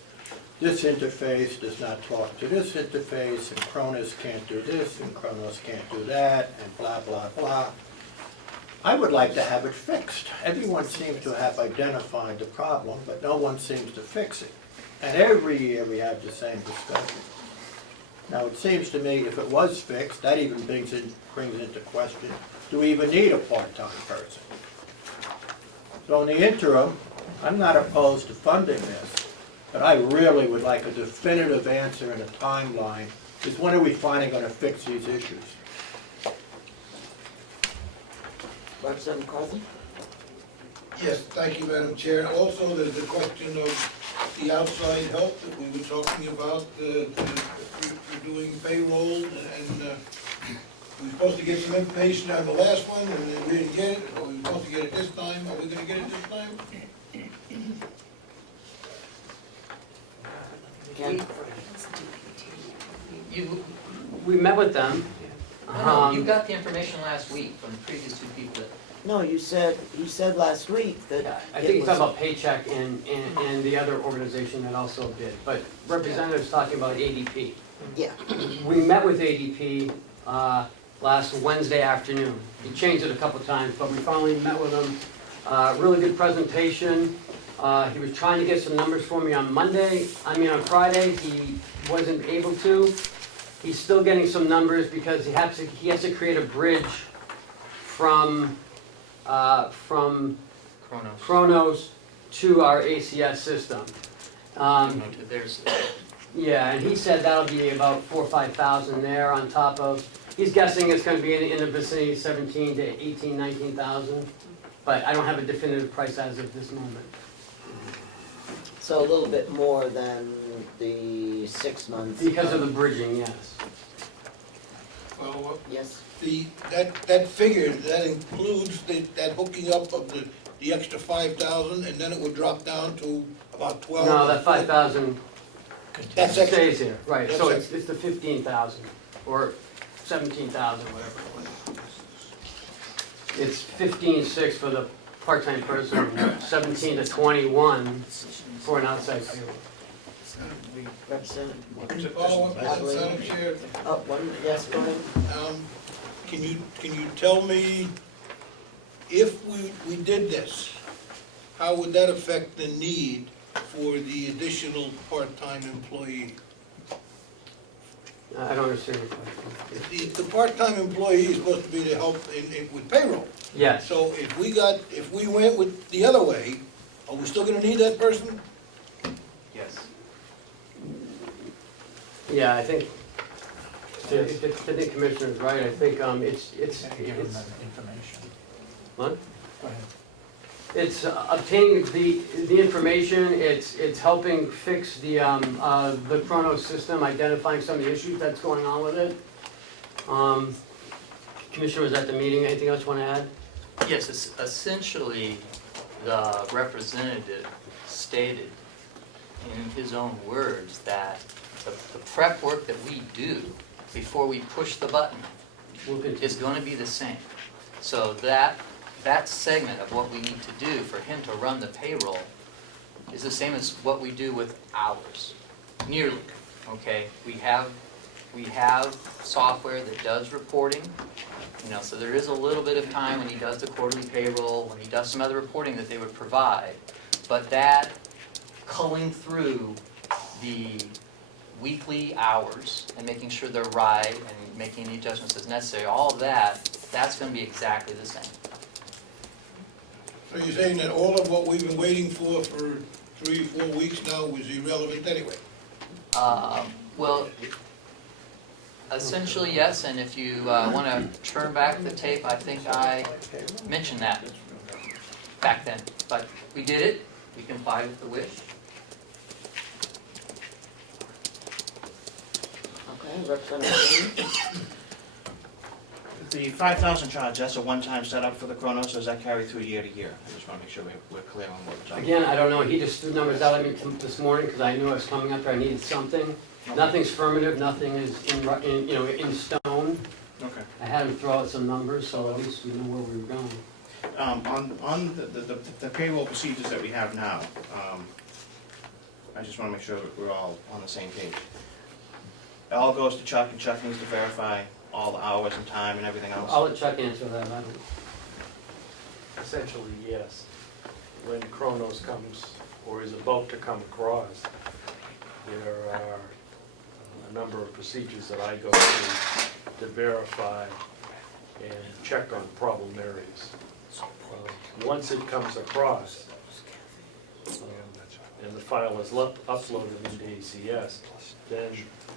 this interface does not talk to this interface, and Cronus can't do this, and Cronus can't do that, and blah, blah, blah. I would like to have it fixed. Everyone seems to have identified the problem, but no one seems to fix it. And every year we have the same discussion. Now, it seems to me if it was fixed, that even brings into question, do we even need a part-time person? So in the interim, I'm not opposed to funding this, but I really would like a definitive answer and a timeline. Is when are we finally going to fix these issues? Representative Carson? Yes, thank you, Madam Chair. Also, there's the question of the outside help that we were talking about, for doing payroll, and we were supposed to get some information on the last one, and we didn't get it, or we were supposed to get it this time. Are we gonna get it this time? Ken? We met with them. No, you got the information last week from the previous two people No, you said last week that I it think he's was- talking about Paycheck and the other organization that also did, but Representative's talking about ADP. Yeah, We met with ADP last Wednesday afternoon. He changed it a couple times, but we finally met with him. Really good presentation. He was trying to get some numbers for me on Friday. He wasn't able to. He's still getting some numbers because he has to create a bridge from Chronos to our ACS system. There's, Yeah, and he said that'll be about 4,000 or 5,000 there on top of, he's guessing it's gonna be in the vicinity of 17 to 18, 19,000. But I don't have a definitive price as of this moment. so a little bit more than the 6 months. Because of the bridging, yes. Well, Yes, that figure, that includes that hooking up of the extra 5,000, and then it would drop down to about 12. No, that 5,000 That's extra. stays here, right, so That's it's the 15,000, or 17,000, whatever it was. It's 15,600 for the part-time person, 17 to 21 for an outside payroll. Representative. To follow up, Madam Chair, Oh, one, yes, go ahead. can you tell me, if we did this, how would that affect the need for the additional part-time employee? I don't understand your question. The part-time employee is supposed to be to help with payroll. Yes, So if we went with the other way, are we still gonna need that person? yes. yeah, I think, the Commissioner's right, I think it's. information. What? Go ahead. It's obtaining the information, it's helping fix the Chronos system, identifying some of the issues that's going on with it. Commissioner was at the meeting, anything else you want to add? Yes, it's essentially, the representative stated in his own words that the prep work that we do before we push the button is going to be the same. So that segment of what we need to do for him to run the payroll is the same as what we do with ours, nearly, okay? We have software that does reporting, so there is a little bit of time when he does the quarterly payroll, when he does some other reporting that they would provide, but that culling through the weekly hours and making sure they're right and making the adjustments as necessary, all of that's going to be exactly the same. So you're saying that all of what we've been waiting for 3 or 4 weeks now was irrelevant anyway? Well, essentially, yes, and if you want to turn back the tape, I think I mentioned that back then. But we did it, we complied with the wish. Okay, Representative. The 5,000 charge, that's a one-time setup for the Chronos, or does that carry through year to year? I just want to make sure we're clear on what we're talking about. Again, I don't know, he just threw numbers out at me this morning because I knew I was coming up there, I needed something. Nothing's affirmative, nothing is in stone. Okay. I had him throw out some numbers, so at least we know where we were going. On the payroll procedures that we have now, I just want to make sure that we're all on the same page. It all goes to Chuck, and Chuck needs to verify all the hours and time and everything else? I'll let Chuck answer that, I don't. Essentially, yes. When Chronos comes, or is about to come across, there are a number of procedures that I go through to verify and check on problem areas. Once it comes across, and the file is uploaded into ACS, then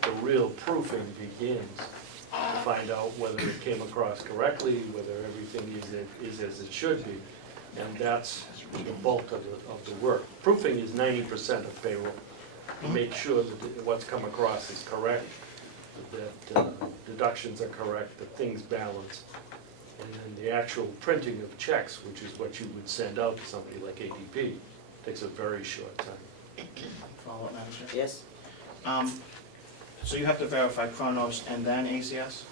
the real proofing begins to find out whether it came across correctly, whether everything is as it should be, and that's the bulk of the work. Proofing is 90% of payroll, to make sure that what's come across is correct, that deductions are correct, that things balance, and then the actual printing of checks, which is what you would send out to somebody like ADP, takes a very short time. Follow up, Madam Chair? Yes? So you have to verify Chronos and then ACS?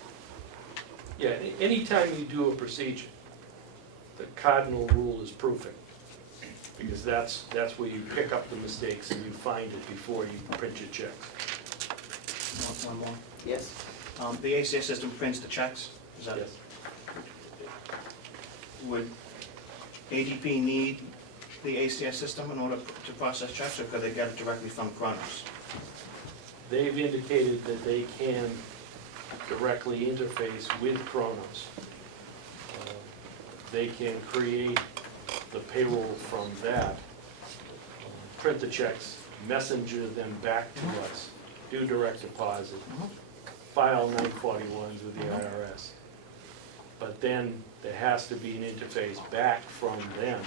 Yeah, anytime you do a procedure, the cardinal rule is proofing. Because that's where you pick up the mistakes and you find it before you print your checks. One more. Yes. The ACS system prints the checks, is that? Yes. Would ADP need the ACS system in order to process checks, or could they get it directly from Kronos? They've indicated that they can directly interface with Kronos. They can create the payroll from that, print the checks, messenger them back to us, do direct deposit, file 941s with the IRS. But then there has to be an interface back from them,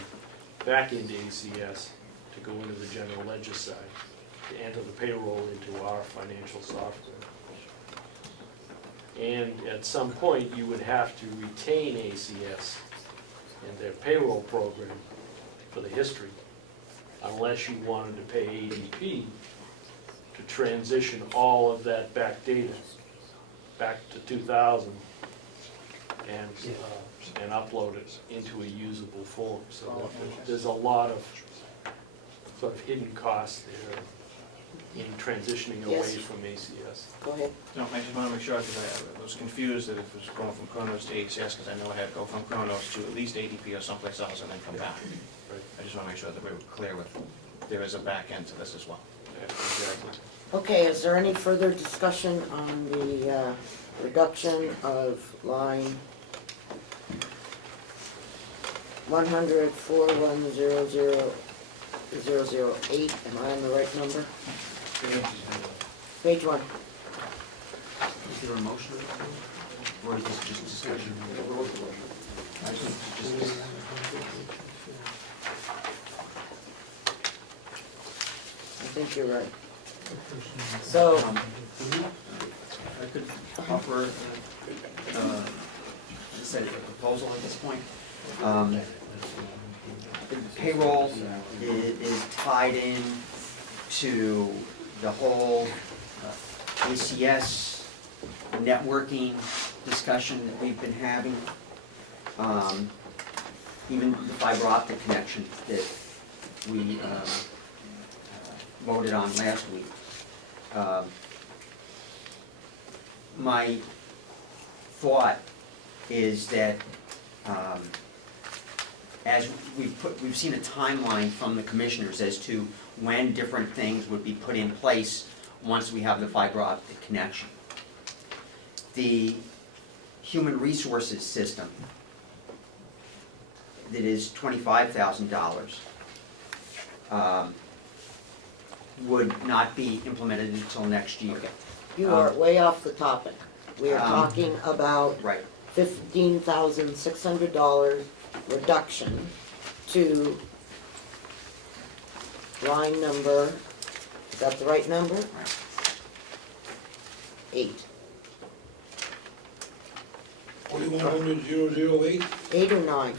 back into ACS, to go into the general ledger side, to enter the payroll into our financial software. And at some point, you would have to retain ACS in their payroll program for the history, unless you wanted to pay ADP to transition all of that back data back to 2000 and upload it into a usable form. So there's a lot of sort of hidden costs there in transitioning away Yes. from ACS. Go ahead. No, I just want to make sure, because I was confused that it was going from Kronos to ACS, because I know I had to go from Kronos to at least ADP or someplace else and then come back. I just want to make sure that we were clear with, there is a back end to this as well. Exactly. Okay, is there any further discussion on the reduction of line 100-4100-008? Am I on the right number? Page 1. Is there a motion, or is this just discussion? I think you're right. So, I could offer, as I said, a proposal at this point. The payroll is tied in to the whole ACS networking discussion that we've been having. Even the fiber optic connection that we voted on last week. My thought is that as we've seen a timeline from the commissioners as to when different things would be put in place once we have the fiber optic connection. The human resources system that is $25,000 would not be implemented until next year. you are way off the topic. We are talking about Right. $15,600 reduction to line number, is that the right number? 8. 4100-008? 8 or 9?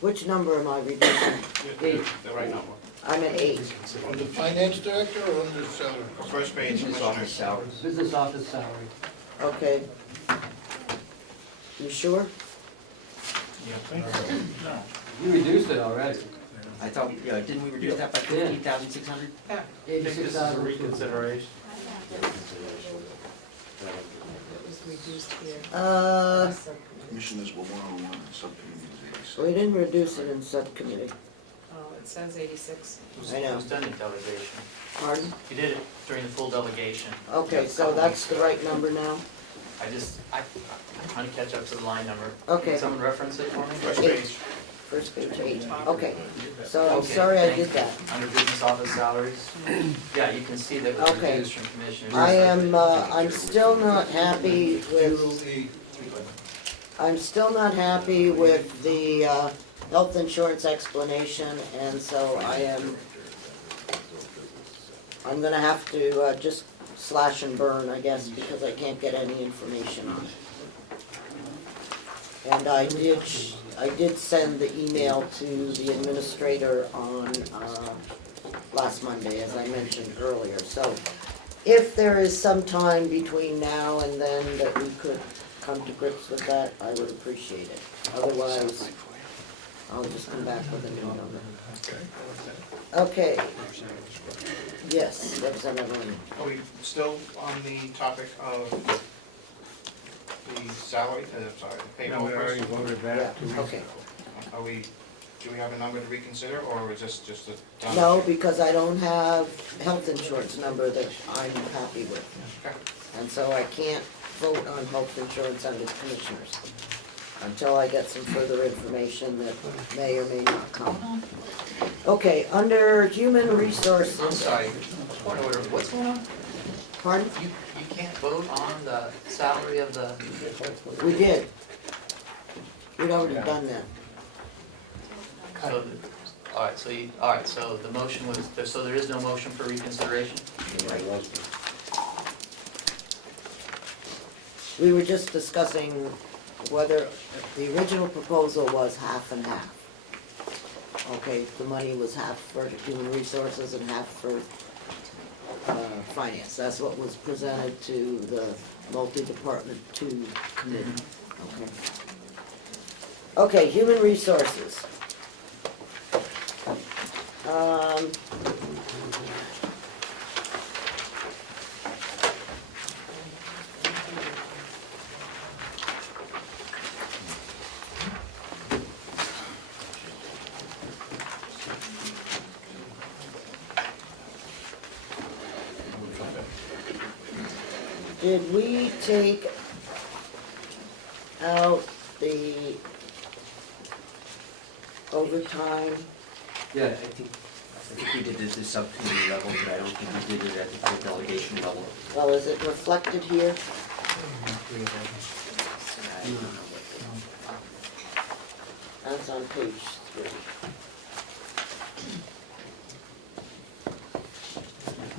Which number am I reducing? The right number. I'm at 8. Under finance director or under salary? First page, Business office salaries. Business office salary. Okay. You sure? You reduced it already. I thought, didn't we reduce that by 15,600? I think this is a reconsideration. Commissioners were one-on-one in subcommittees. We didn't reduce it in subcommittee. Oh, it says 86. I know. It was done in delegation. Pardon? You did it during the full delegation. Okay, so that's the right number now? I'm trying to catch up to the line number. Okay. Can someone reference it for me? First page. First page 8. Okay. So I'm Okay, sorry I thank did you. that. Under business office salaries? Yeah, you can see that it was Okay. reduced from commissioners. I'm still not happy with, the health insurance explanation, and so I'm gonna have to just slash and burn, I guess, because I can't get any information on it. And I did send the email to the administrator on last Monday, as I mentioned earlier. So if there is some time between now and then that we could come to grips with that, I would appreciate it. Otherwise, I'll just come back with a new number. Okay. Yes, Representative Lynn. Are we still on the topic of the salary, sorry, the payroll first? voted Yeah, okay. Are we, do we have a number to reconsider, or is this just a? No, because I don't have health insurance number that I'm happy with. Okay. And so I can't vote on health insurance under the commissioners until I get some further information that may or may not come. Okay, under human resources. I'm sorry, point of order, what's going on? Pardon? You can't vote on the salary of the, We did. We'd already done that. so, all right, so the motion was, so there is no motion for reconsideration? We were just discussing whether the original proposal was half and half. Okay, the money was half for human resources and half for finance. That's what was presented to the multi-department 2 committee. Okay. Okay, human resources. Did we take out the overtime? Yeah, I think we did it at the subcommittee level, but I don't think we did it at the full delegation level. Well, is it reflected here? That's on page 3.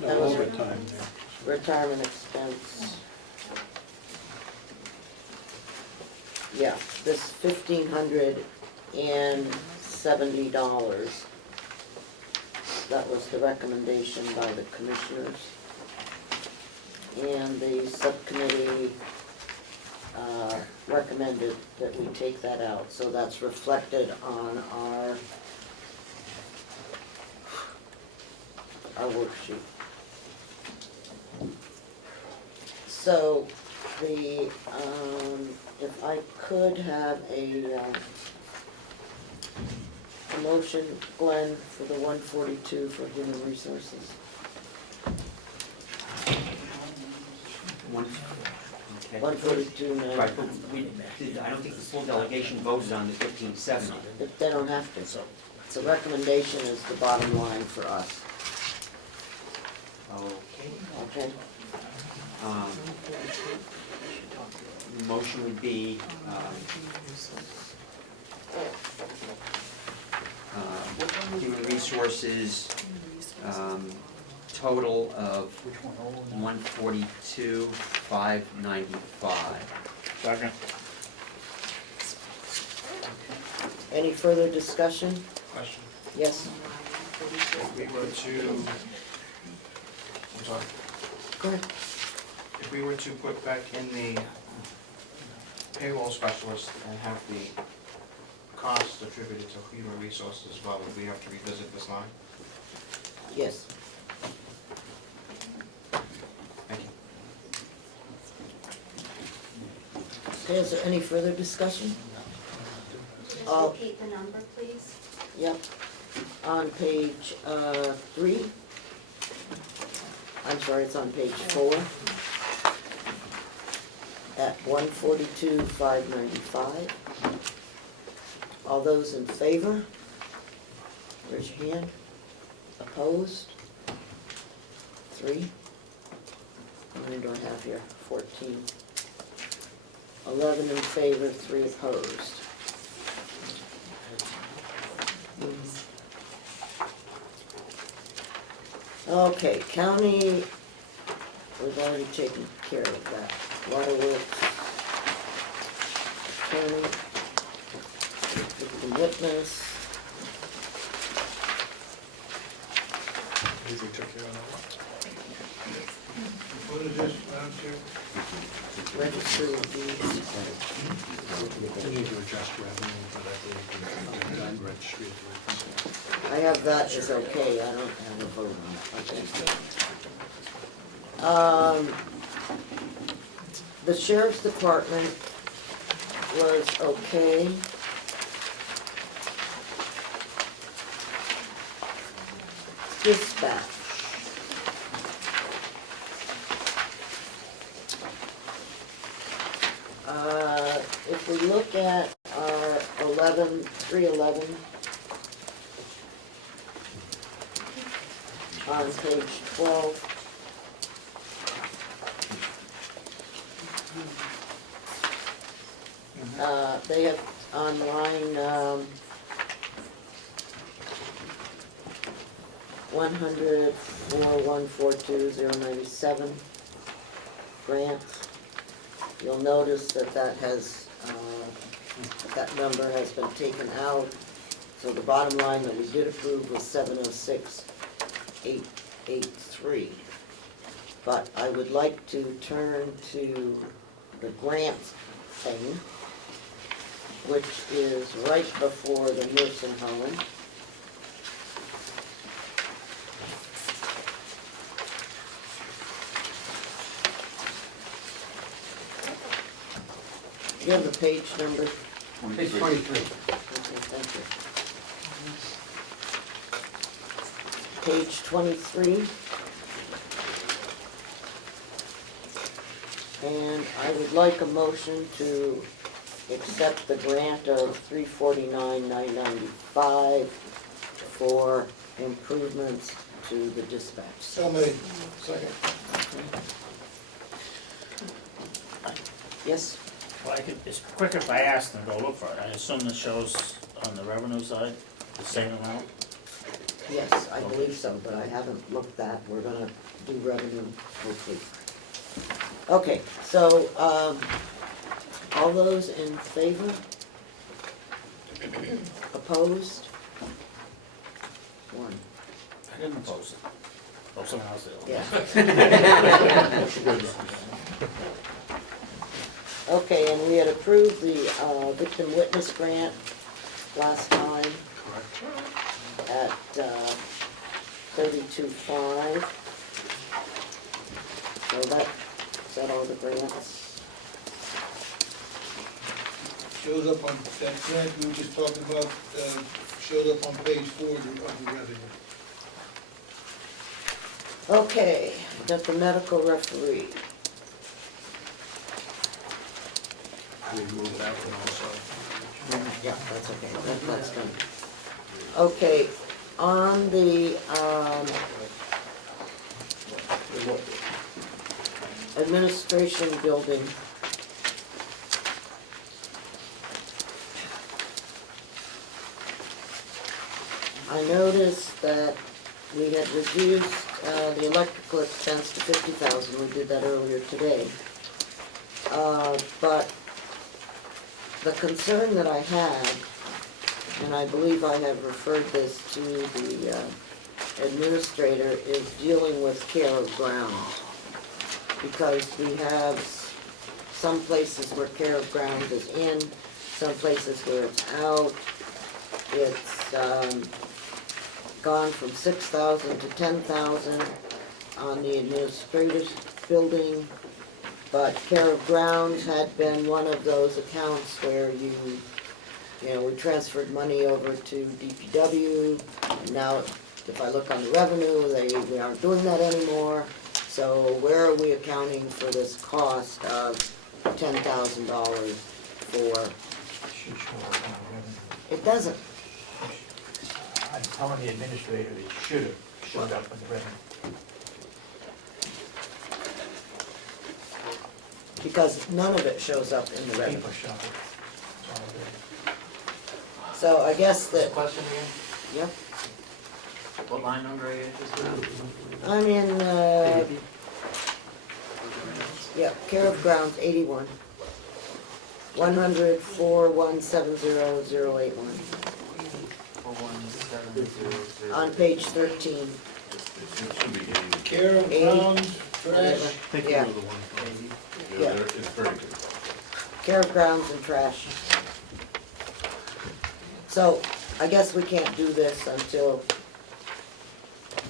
No That was overtime there. retirement expense. Yeah, this $1,570. That was the recommendation by the commissioners. And the subcommittee recommended that we take that out, so that's reflected on our worksheet. So the, if I could have a motion, Glenn, for the 142 for human resources. Okay. 142, Right, but I don't think the full delegation voted on the 1570. They don't have to, so the recommendation is the bottom line for us. Okay. Okay? The motion would be, human resources, total of 142,595. Second. Any further discussion? Question. Yes? If we were to, I'm sorry, Go ahead. if we were to put back in the payroll specialist and have the costs attributed to human resources as well, would we have to revisit this line? Yes. Thank you. Okay, is there any further discussion? Just repeat the number, please. Yep. On page 3. I'm sorry, it's on page 4. At 142,595. All those in favor? Raise your hand. Opposed? 3. How many do I have here? 14. 11 in favor, 3 opposed. Okay, county, we've already taken care of that. Waterworks, county, victim witness. believe we took care of that. What is this, Madam Chair? Register of deeds. We need to adjust revenue, but I believe we've done registry of deeds. I have that as okay, I don't have a vote on it, okay. The sheriff's department was okay. Dispatch. If we look at our 311 on page 12, they have on line 100-4142-097 grants. You'll notice that that number has been taken out. So the bottom line that we did approve was 706,883. But I would like to turn to the grants thing, which is right before the nursing home. You have the page number? Page 23. Okay, thank you. Page 23. And I would like a motion to accept the grant of $349,995 for improvements to the dispatch. So made. Second. Yes? Well, it's quicker if I ask than go look for it. I assume this shows on the revenue side, the same amount? Yes, I believe so, but I haven't looked that. We're gonna do revenue hopefully. Okay, so, all those in favor? Opposed? One. I didn't oppose it. Oh, someone else did. Yeah. Okay, and we had approved the victim witness grant last time at $32,500. So is that all the grants? Shows up on, that grant we were just talking about, shows up on page 4 of the revenue. Okay, got the medical referee. We moved that one also. Yeah, that's okay, that's done. Okay, on the, administration building. I noticed that we had reduced, the electrical expense to 50,000, we did that earlier today. But the concern that I had, and I believe I have referred this to the administrator, is dealing with care of grounds. Because we have some places where care of grounds is in, some places where it's out. It's gone from 6,000 to 10,000 on the administrative building. But care of grounds had been one of those accounts where you know, we transferred money over to DPW. And now, if I look on the revenue, we aren't doing that anymore. So where are we accounting for this cost of $10,000 for? It doesn't. I'm telling the administrator it should have showed up in the revenue. Because none of it shows up in the revenue. Paper shopper. So I guess that, Question again? yep, What line number are you interested in? I'm in, yeah, care of grounds, 81. 100-4170-081. 41700. On page 13. It should be 80. Carroll grounds, trash. Thank you. Yeah. Yeah, it's very good. Care of grounds and trash. So, I guess we can't do this until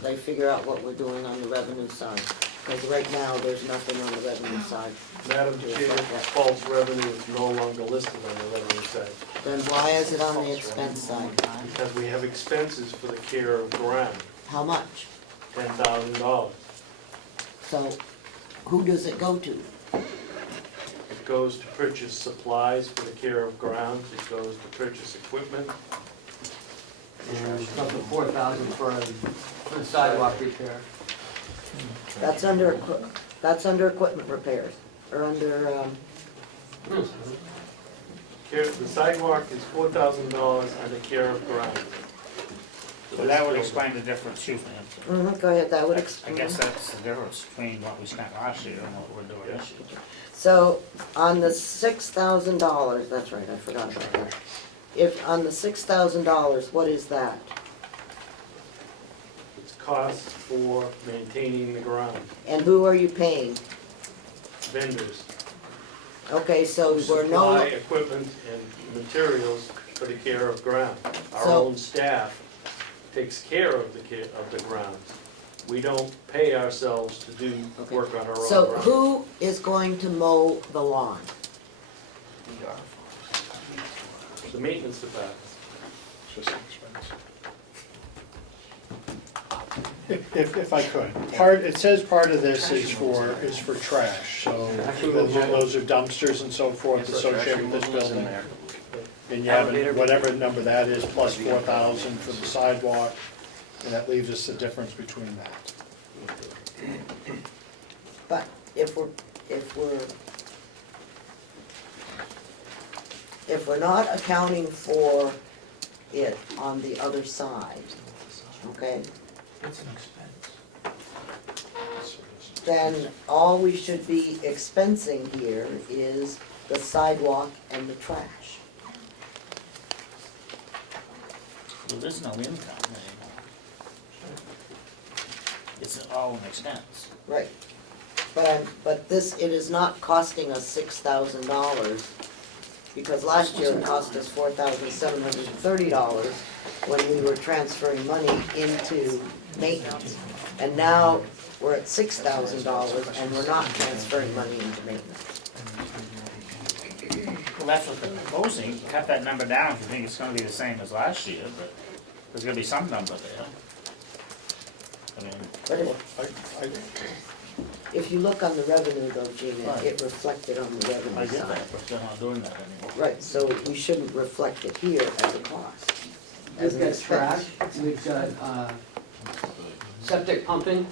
they figure out what we're doing on the revenue side. Because right now, there's nothing on the revenue side. Madam Chair, false revenue is no longer listed on the revenue side. Then why is it on the expense side? Because we have expenses for the care of ground, How much? $10,000. So, who does it go to? It goes to purchase supplies for the care of grounds, it goes to purchase equipment. And up to 4,000 for the sidewalk repair. That's under, that's under equipment repairs, or under, The sidewalk is $4,000 under care of ground. So that would explain the difference, excuse me. go ahead, that would I explain. guess that's the difference between what we spent last year and what we're doing this year. So, on the $6,000, that's right, I forgot about that. If, on the $6,000, what is that? It's costs for maintaining the ground, And who are you paying? vendors. Okay, so Who we're no, supply equipment and materials for the care of ground. Our So- own staff takes care of the grounds. We don't pay ourselves to do work on our own so ground. who is going to mow the lawn? The maintenance department. If I could, it says part of this is for trash, so those are dumpsters and so forth associated with this building. And you have whatever number that is, plus 4,000 for the sidewalk, and that leaves us the difference between that. But if we're not accounting for it on the other side, okay? It's an expense. Then all we should be expensing here is the sidewalk and the trash. Well, there's no income anymore. It's all an expense. Right. But this, it is not costing us $6,000, because last year it cost us $4,730 when we were transferring money into maintenance. And now we're at $6,000 and we're not transferring money into maintenance. Well, that's what they're proposing, cut that number down if you think it's gonna be the same as last year, but there's gonna be some number there. I mean, But if you look on the revenue though, Gina, it reflected on the I revenue get side. that, but they're not doing that anymore. Right, so we shouldn't reflect it here as a cost. As We've an got trash, expense. we've got, septic pumping.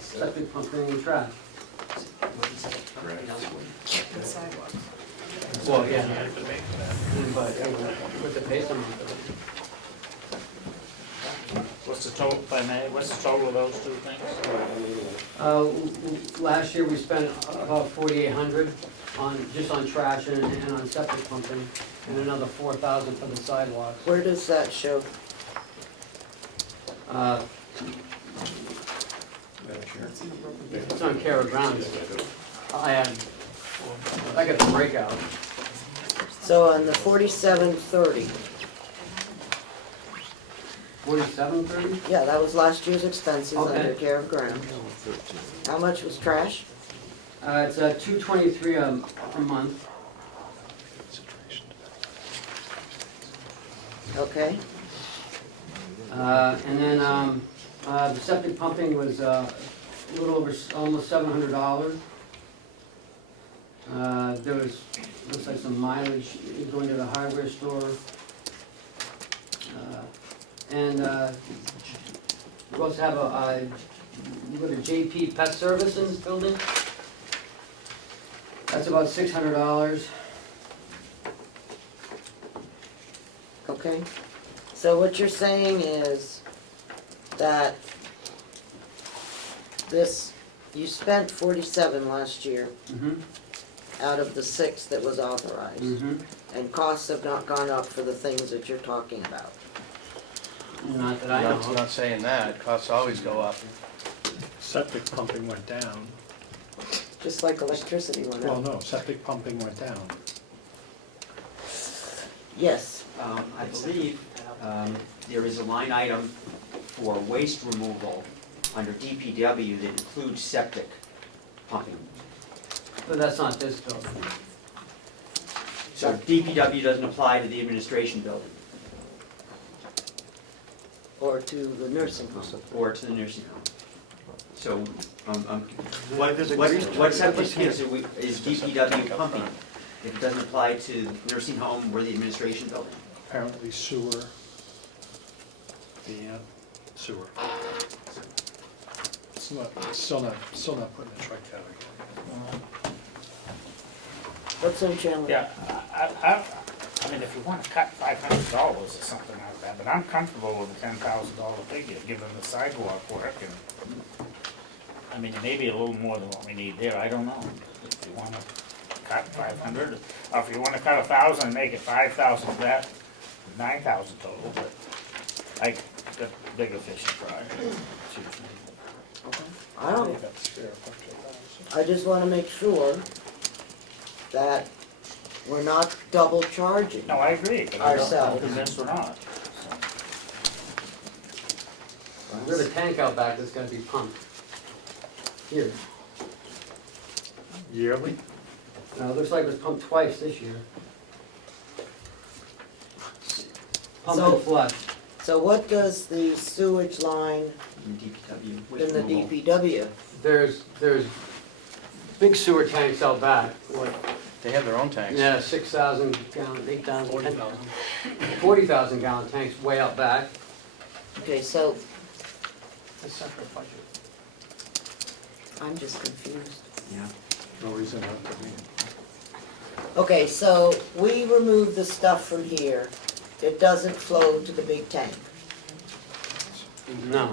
Septic pumping and trash. Well, yeah. But, with the pace on What's the total, if I may, what's the total of those two things? last year we spent about 4,800 just on trash and on septic pumping, and another 4,000 for the sidewalks. Where does that show? It's on care of grounds. I got the breakout. So on the 4730, 4730? yeah, that was last year's expenses Okay. under care of ground. How much was trash? It's $223 a month. Okay, And then the septic pumping was a little over, almost $700. There was, looks like some mileage going to the hardware store. And we also have we've got a JP Pet Service in this building. That's about $600. okay. So what you're saying is that you spent 47 last year out of the 6 that was authorized. And costs have not gone up for the things that you're talking about. Not that I know I'm of. not saying that, costs always go up. Septic pumping went down. Just like electricity went Well, up. no, septic pumping went down. Yes, I believe there is a line item for waste removal under DPW that includes septic pumping. But that's not this building. So DPW doesn't apply to the administration building or to the nursing home. or to the nursing home. So, There's a what grease septic trap. is DPW pumping if it doesn't apply to nursing home or the administration building? Apparently sewer. Yeah, sewer. Still not putting the truck out. What's in Chandler? Yeah, I mean, if you wanna cut $500 or something out of that, but I'm comfortable with the $10,000 figure, given the sidewalk work and, I mean, it may be a little more than what we need there, I don't know. If you wanna cut 500, or if you wanna cut 1,000 and make it 5,000 for that, 9,000 total, but I got bigger fish to fry. I don't, I just wanna make sure that we're not double charging. No, I agree, but I'm Ourselves. convinced we're not. We have a tank out back that's gonna be pumped. Here. Yearly? Now, it looks like it was pumped twice this year. Pumped So- and flushed. So what does the sewage line In DPW, in waste the removal. DPW? There's big sewer tanks out back, what, They have their own tanks. yeah, 6,000 gallon, 8,000, 10,000. 40,000 gallon tanks way out back. Okay, so It's a separate budget. I'm just confused. Yeah. No reason not to be. Okay, so we remove the stuff from here, it doesn't flow to the big tank. No.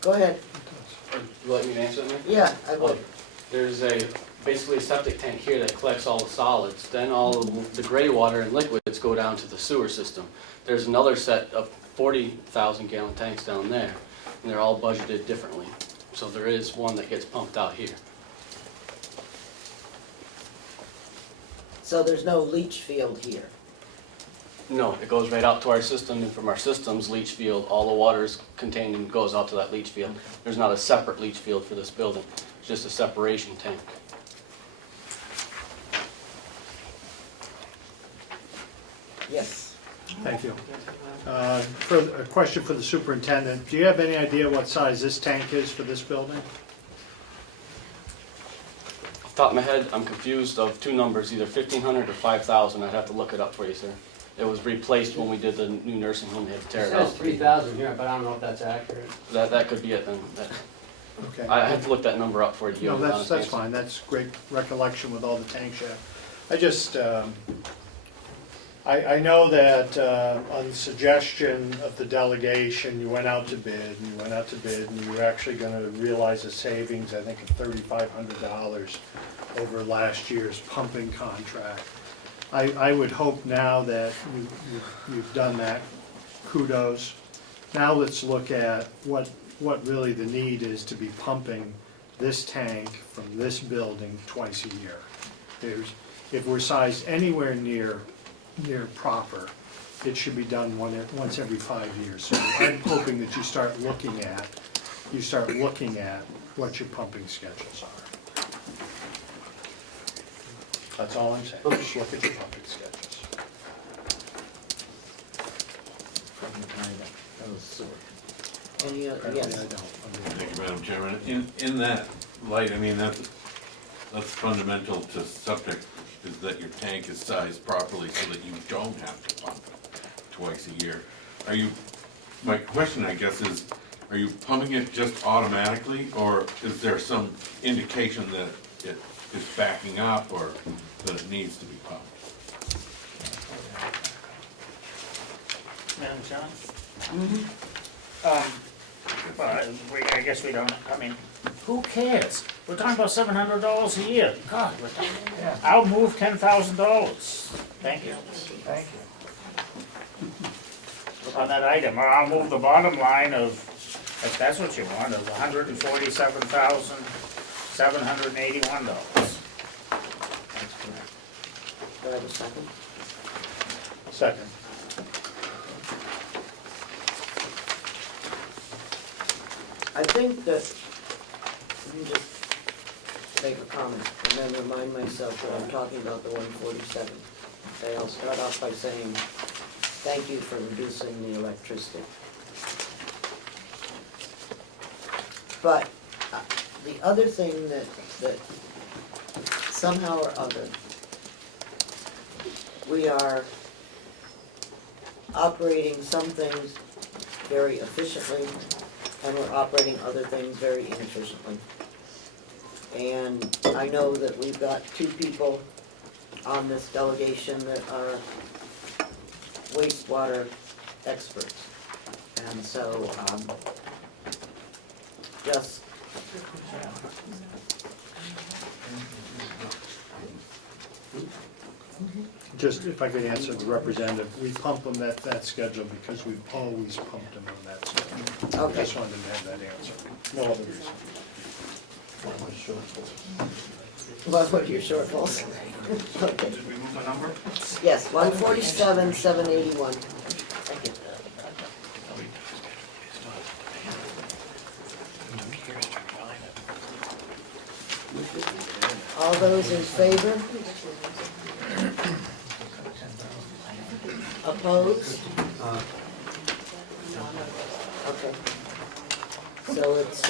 Go ahead. You like me to answer that, Mike? Yeah, I would. There's basically a septic tank here that collects all the solids. Then all of the gray water and liquids go down to the sewer system. There's another set of 40,000 gallon tanks down there, and they're all budgeted differently. So there is one that gets pumped out here. So there's no leach field here. No, it goes right out to our system, and from our system's leach field, all the water is contained and goes out to that leach field. There's not a separate leach field for this building, it's just a separation tank. Yes. Thank you. A question for the superintendent. Do you have any idea what size this tank is for this building? Off the top of my head, I'm confused of two numbers, either 1,500 or 5,000. I'd have to look it up for you, sir. It was replaced when we did the new nursing home, they had to tear It it says out. 3,000 here, but I don't know if that's accurate. That could be it then. Okay. I have to look that number up for you. No, that's fine. That's great recollection with all the tanks you have. I just, I know that on suggestion of the delegation, you went out to bid, and you were actually gonna realize a savings, I think, of $3,500 over last year's pumping contract. I would hope now that you've done that, kudos. Now let's look at what really the need is to be pumping this tank from this building twice a year. If we're sized anywhere near proper, it should be done once every 5 years. So I'm hoping that you start looking at what your pumping schedules are. That's all I'm saying, just look at your pumping schedules. Any, Apparently yes. I don't. Thank you, Madam Chairman. In that light, I mean, that's fundamental to septic, is that your tank is sized properly so that you don't have to pump twice a year. My question, I guess, is, are you pumping it just automatically, or is there some indication that it is backing up, or that it needs to be pumped? Madam Chairman? Mm-hmm. Well, I guess we don't, I mean, who cares? We're talking about $700 a year. God, I'll move $10,000. Thank you. Thank you. on that item, or I'll move the bottom line of, if that's what you want, of $147,781. Do I have a second? Second. I think that, let me just make a comment and then remind myself that I'm talking about the 147. Okay, I'll start off by saying, thank you for reducing the electricity. But the other thing that somehow or other, we are operating some things very efficiently, and we're operating other things very inefficiently. And I know that we've got 2 people on this delegation that are wastewater experts. And so, just Just if I could answer the representative, we pump them at that schedule because we've always pumped them on that schedule. Okay. Just wanted to have that answer. No other reason. what are your shortfalls? Okay. Did we move the number? Yes, 147,781. All those in favor? Opposed? Okay. So it's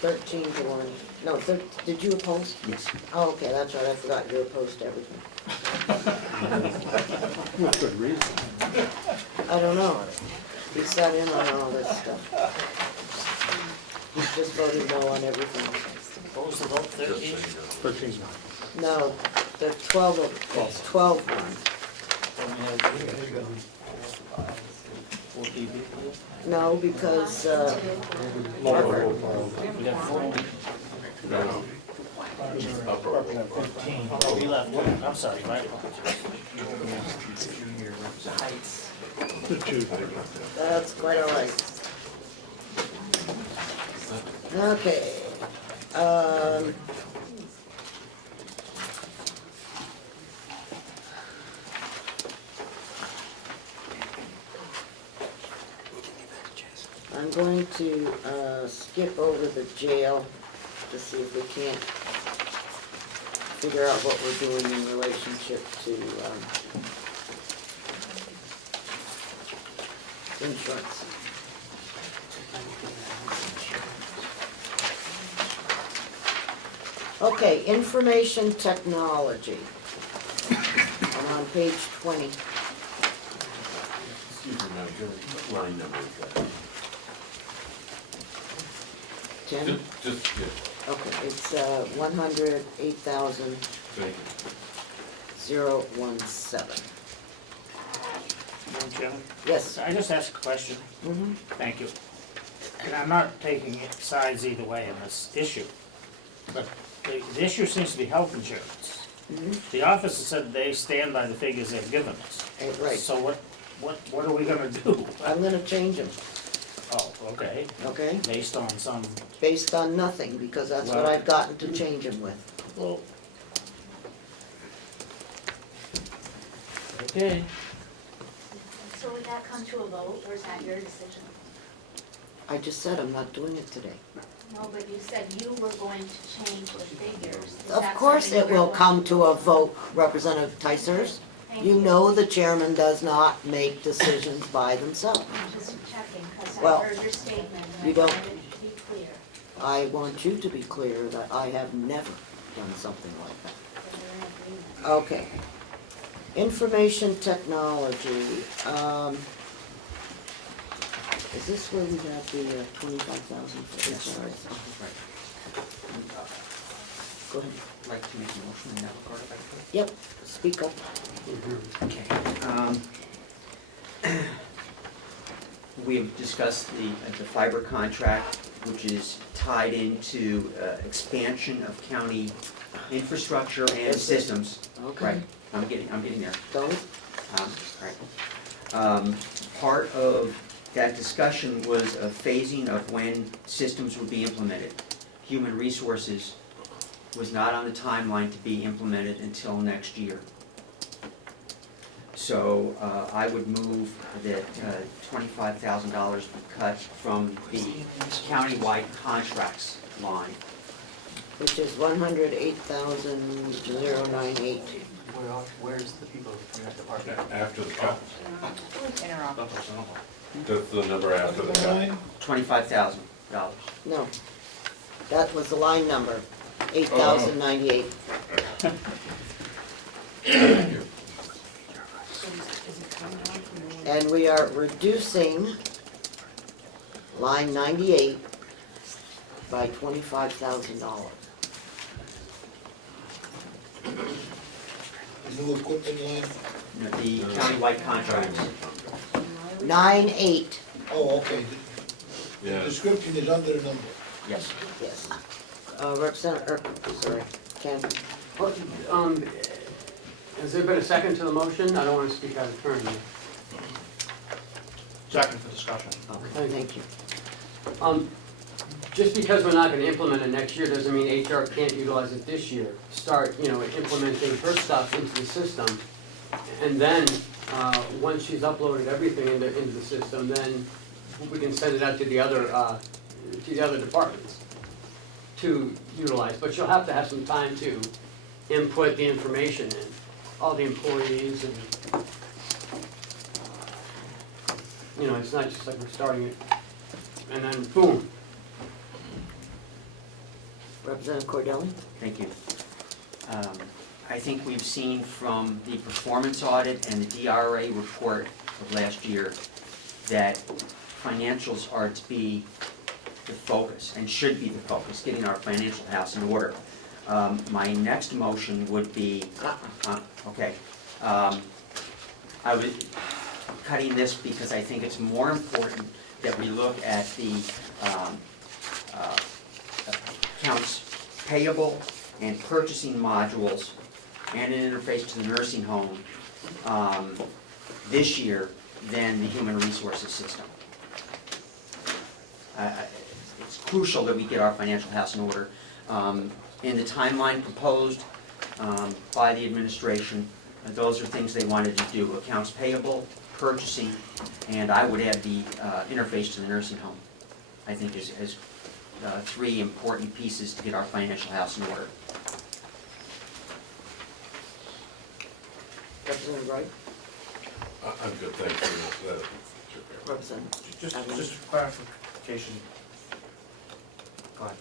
13 to 1. No, did you oppose? Yes. Oh, okay, that's right, I forgot you're opposed to everything. With good reason. I don't know. He sat in on all this stuff. He's just voted no on everything. What was the vote, 13? 13's not. No, the 12 of, it's 12-1. No, because, Margaret. We got 4. Oh, he left. I'm sorry, my apologies. The 2. That's quite all right. Okay. I'm going to skip over the jail to see if we can't figure out what we're doing in relationship to insurance. Okay, information technology. I'm on page 20. Excuse me, Madam Chairman, what line number is that? 10? Just, yeah, Okay, it's 108,017. thank Madam Chairman? Yes. I just asked a question. Mhm. Thank you. And I'm not taking sides either way in this issue, but the issue seems to be health insurance. Mhm. The officer said they stand by the figures they've given us. Right. So what are we gonna do? I'm gonna change them, Oh, okay, okay? based on some, Based on nothing, because that's what Well- I've gotten to change them with. well, okay. So would that come to a vote, or is that your decision? I just said I'm not doing it today. No, but you said you were going to change the figures. Is Of that course something it you're will going come to a vote, Representative Tysers. Thank You know the chairman does not make decisions by themselves. I'm just checking, because I Well, heard your statement, and you I don't- wanted it to be clear. I want you to be clear that I have never done something like that. That we're in agreement. Okay. Information technology, is this where we have the 25,000 for HRS? Go ahead. I'd like to make a motion in that regard, if I could. Yep, speak up. Okay. We have discussed the fiber contract, which is tied into expansion of county infrastructure and Is it? systems. Okay. Right, I'm getting there. Don't, Right. Part of that discussion was a phasing of when systems would be implemented. Human Resources was not on the timeline to be implemented until next year. So I would move that $25,000 be cut from the countywide contracts line. Which is 108,098. Where's the people from that department? After the cut, Interop. that's the number after the cut. $25,000. No, that was the line number, 8,098. And we are reducing line 98 by $25,000. New equipment line? No, the countywide contracts. 98, Oh, okay. The Yeah. description is under the number. Yes. yes. Representative, sorry, Ken. Has there been a second to the motion? I don't want to speak out of turn here. Second for discussion. Okay, thank you. Just because we're not gonna implement it next year doesn't mean HR can't utilize it this year. Start, implementing her stuff into the system. And then, once she's uploaded everything into the system, then we can send it out to the other departments to utilize. But she'll have to have some time to input the information in, all the employees and, it's not just like we're starting it and then boom. Representative Cordelli? Thank you. I think we've seen from the performance audit and the DRA report of last year that financials are to be the focus and should be the focus, getting our financial house in order. My next motion would be, okay, I was cutting this because I think it's more important that we look at the accounts payable and purchasing modules and an interface to the nursing home this year than the human resources system. It's crucial that we get our financial house in order. In the timeline proposed by the administration, those are things they wanted to do: accounts payable, purchasing, and I would add the interface to the nursing home. I think is three important pieces to get our financial house in order. Representative Wright? I'm good, thanks for that. Representative? Just for clarification. Go ahead.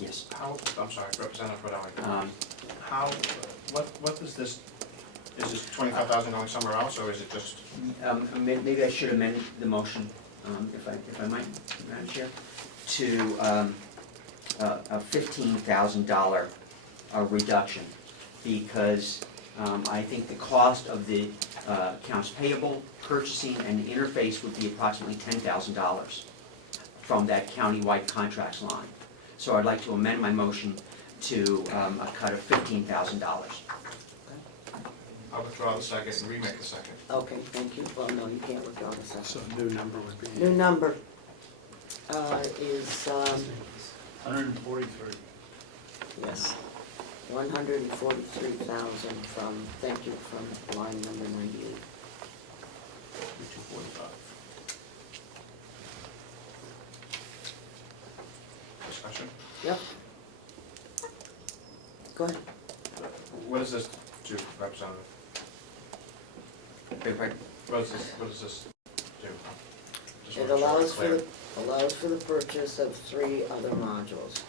Yes. I'm sorry, Representative Cordelli. What is this, is this $25,000 going somewhere else, or is it just? Maybe I should amend the motion, if I might, Madam Chair, to a $15,000 reduction, because I think the cost of the accounts payable, purchasing, and the interface would be approximately $10,000 from that countywide contracts line. So I'd like to amend my motion to a cut of $15,000. I'll withdraw the second and remake the second. Okay, thank you. Well, no, you can't withdraw the second. So new number would be. New number is, 143. yes, 143,000 from, thank you, from line number 98. 245. Discussion? Yep. Go ahead. What does this do, Representative? Beg pardon? What does this do? Just It wanna make sure I'm allows clear. for the purchase of 3 other modules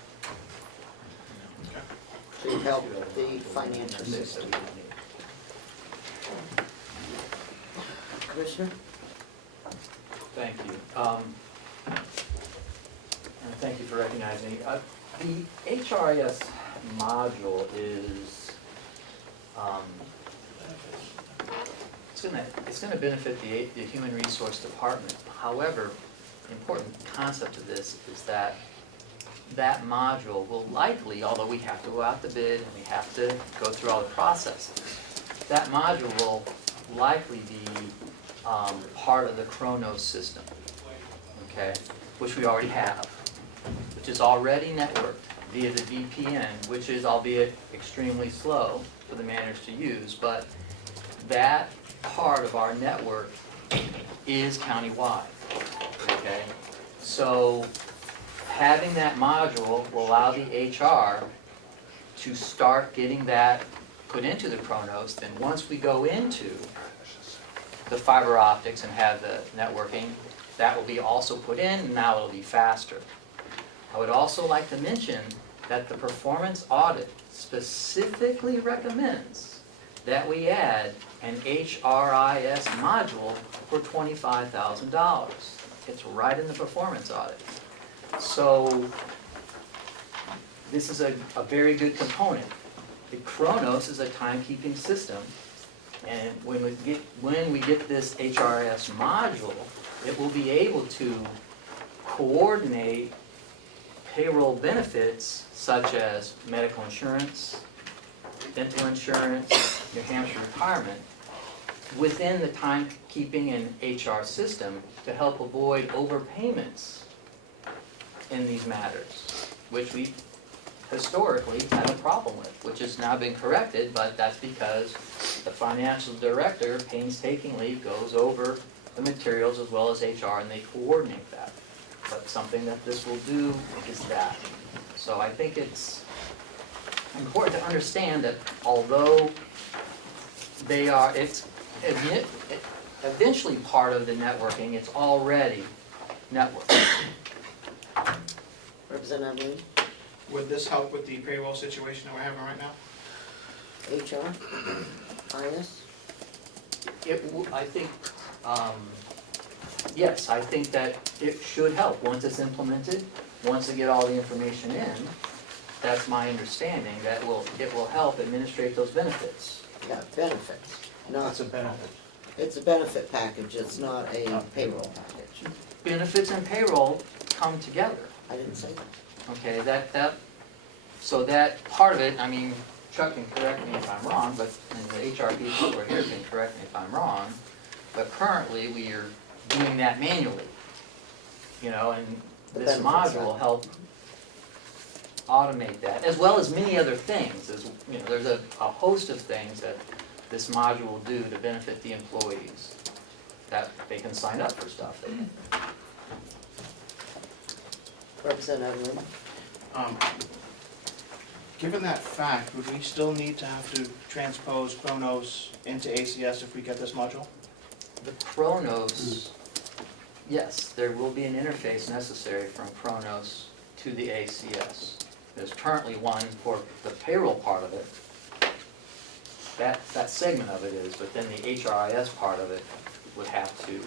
to help the financial system. Commissioner? Thank you. And thank you for recognizing me. The HRIS module is, it's gonna benefit the Human Resource Department. However, the important concept of this is that that module will likely, although we have to go out to bid and we have to go through all the processes, that module will likely be part of the Kronos system, okay, which we already have, which is already networked via the VPN, which is albeit extremely slow for the managers to use, but that part of our network is countywide, okay? So having that module will allow the HR to start getting that put into the Kronos. Then once we go into the fiber optics and have the networking, that will be also put in, and now it'll be faster. I would also like to mention that the performance audit specifically recommends that we add an HRIS module for $25,000. It's right in the performance audit. So this is a very good component. The Kronos is a timekeeping system, and when we get this HRIS module, it will be able to coordinate payroll benefits such as medical insurance, dental insurance, New Hampshire retirement, within the timekeeping and HR system to help avoid overpayments in these matters, which we historically had a problem with, which has now been corrected, but that's because the financial director painstakingly goes over the materials as well as HR, and they coordinate that. But something that this will do is that. So I think it's important to understand that although it's eventually part of the networking, it's already networked. Representative Lee? Would this help with the payroll situation that we're having right now? HR? IS? I think, yes, I think that it should help once it's implemented, once they get all the information in. That's my understanding, that it will help administrate those benefits. Yeah, benefits. No, That's a benefit. it's a benefit package, it's not a payroll package. Benefits and payroll come together. I didn't say that. Okay, so that part of it, I mean, Chuck can correct me if I'm wrong, but, and the HR people over here can correct me if I'm wrong, but currently we are doing that manually. You know, and this module will help automate that, as well as many other things. You know, there's a host of things that this module will do to benefit the employees, that they can sign up for stuff. Representative Lee? Given that fact, would we still need to have to transpose Kronos into ACS if we get this module? The Kronos, yes, there will be an interface necessary from Kronos to the ACS. There's currently one for the payroll part of it. That segment of it is, but then the HRIS part of it would have to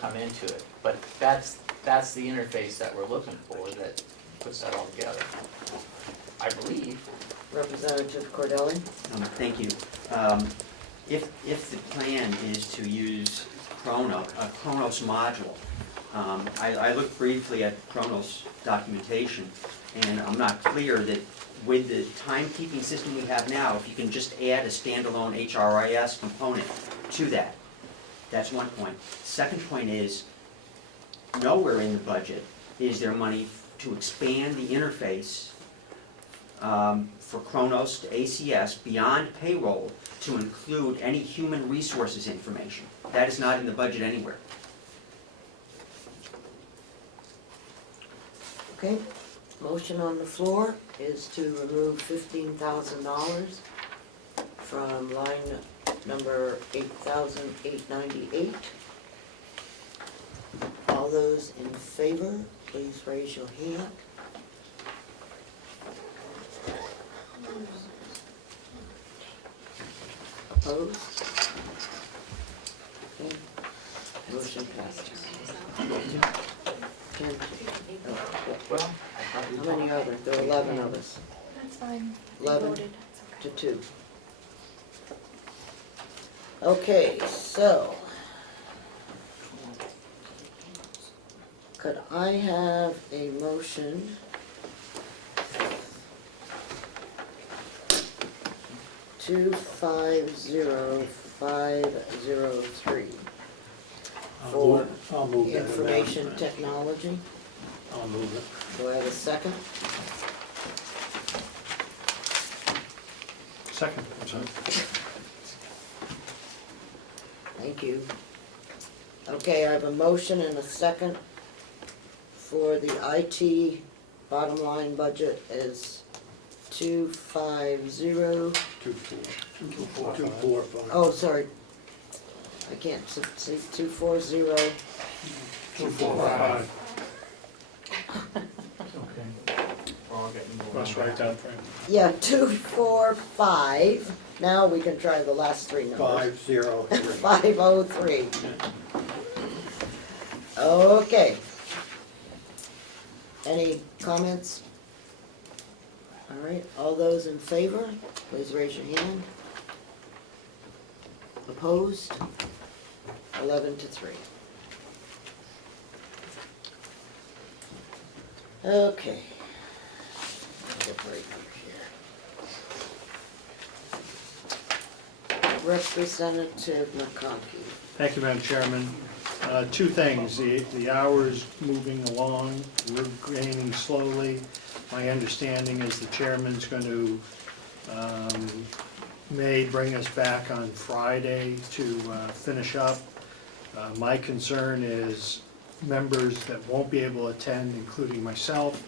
come into it. But that's the interface that we're looking for that puts that all together, I believe. Representative Cordelli? Thank you. If the plan is to use a Kronos module, I looked briefly at Kronos documentation, and I'm not clear that with the timekeeping system we have now, if you can just add a standalone HRIS component to that. That's one point. Second point is, nowhere in the budget is there money to expand the interface for Kronos to ACS beyond payroll to include any human resources information. That is not in the budget anywhere. Okay, motion on the floor is to remove $15,000 from line number 8,898. All those in favor, please raise your hand. Opposed? Okay. Motion passes. 10. Well, How many are there? There are 11 of us. That's fine. 11 to 2. Okay, so could I have a motion to 50503 for I'll move that information amendment. technology. I'll move it. Do I have a second? Second, I'm sorry. Thank you. Okay, I have a motion and a second for the IT bottom line budget is 250. 245. Oh, sorry. I can't see, 240. 245. We're all getting more. Must write down, Frank. Yeah, 245. Now we can try the last three numbers. 503. 503. Okay. Any comments? All right, all those in favor, please raise your hand. Opposed? 11 to 3. Okay. Get right over here. Representative McConkey. Thank you, Madam Chairman. Two things, the hours moving along, we're gaining slowly. My understanding is the chairman's going to, may bring us back on Friday to finish up. My concern is members that won't be able to attend, including myself.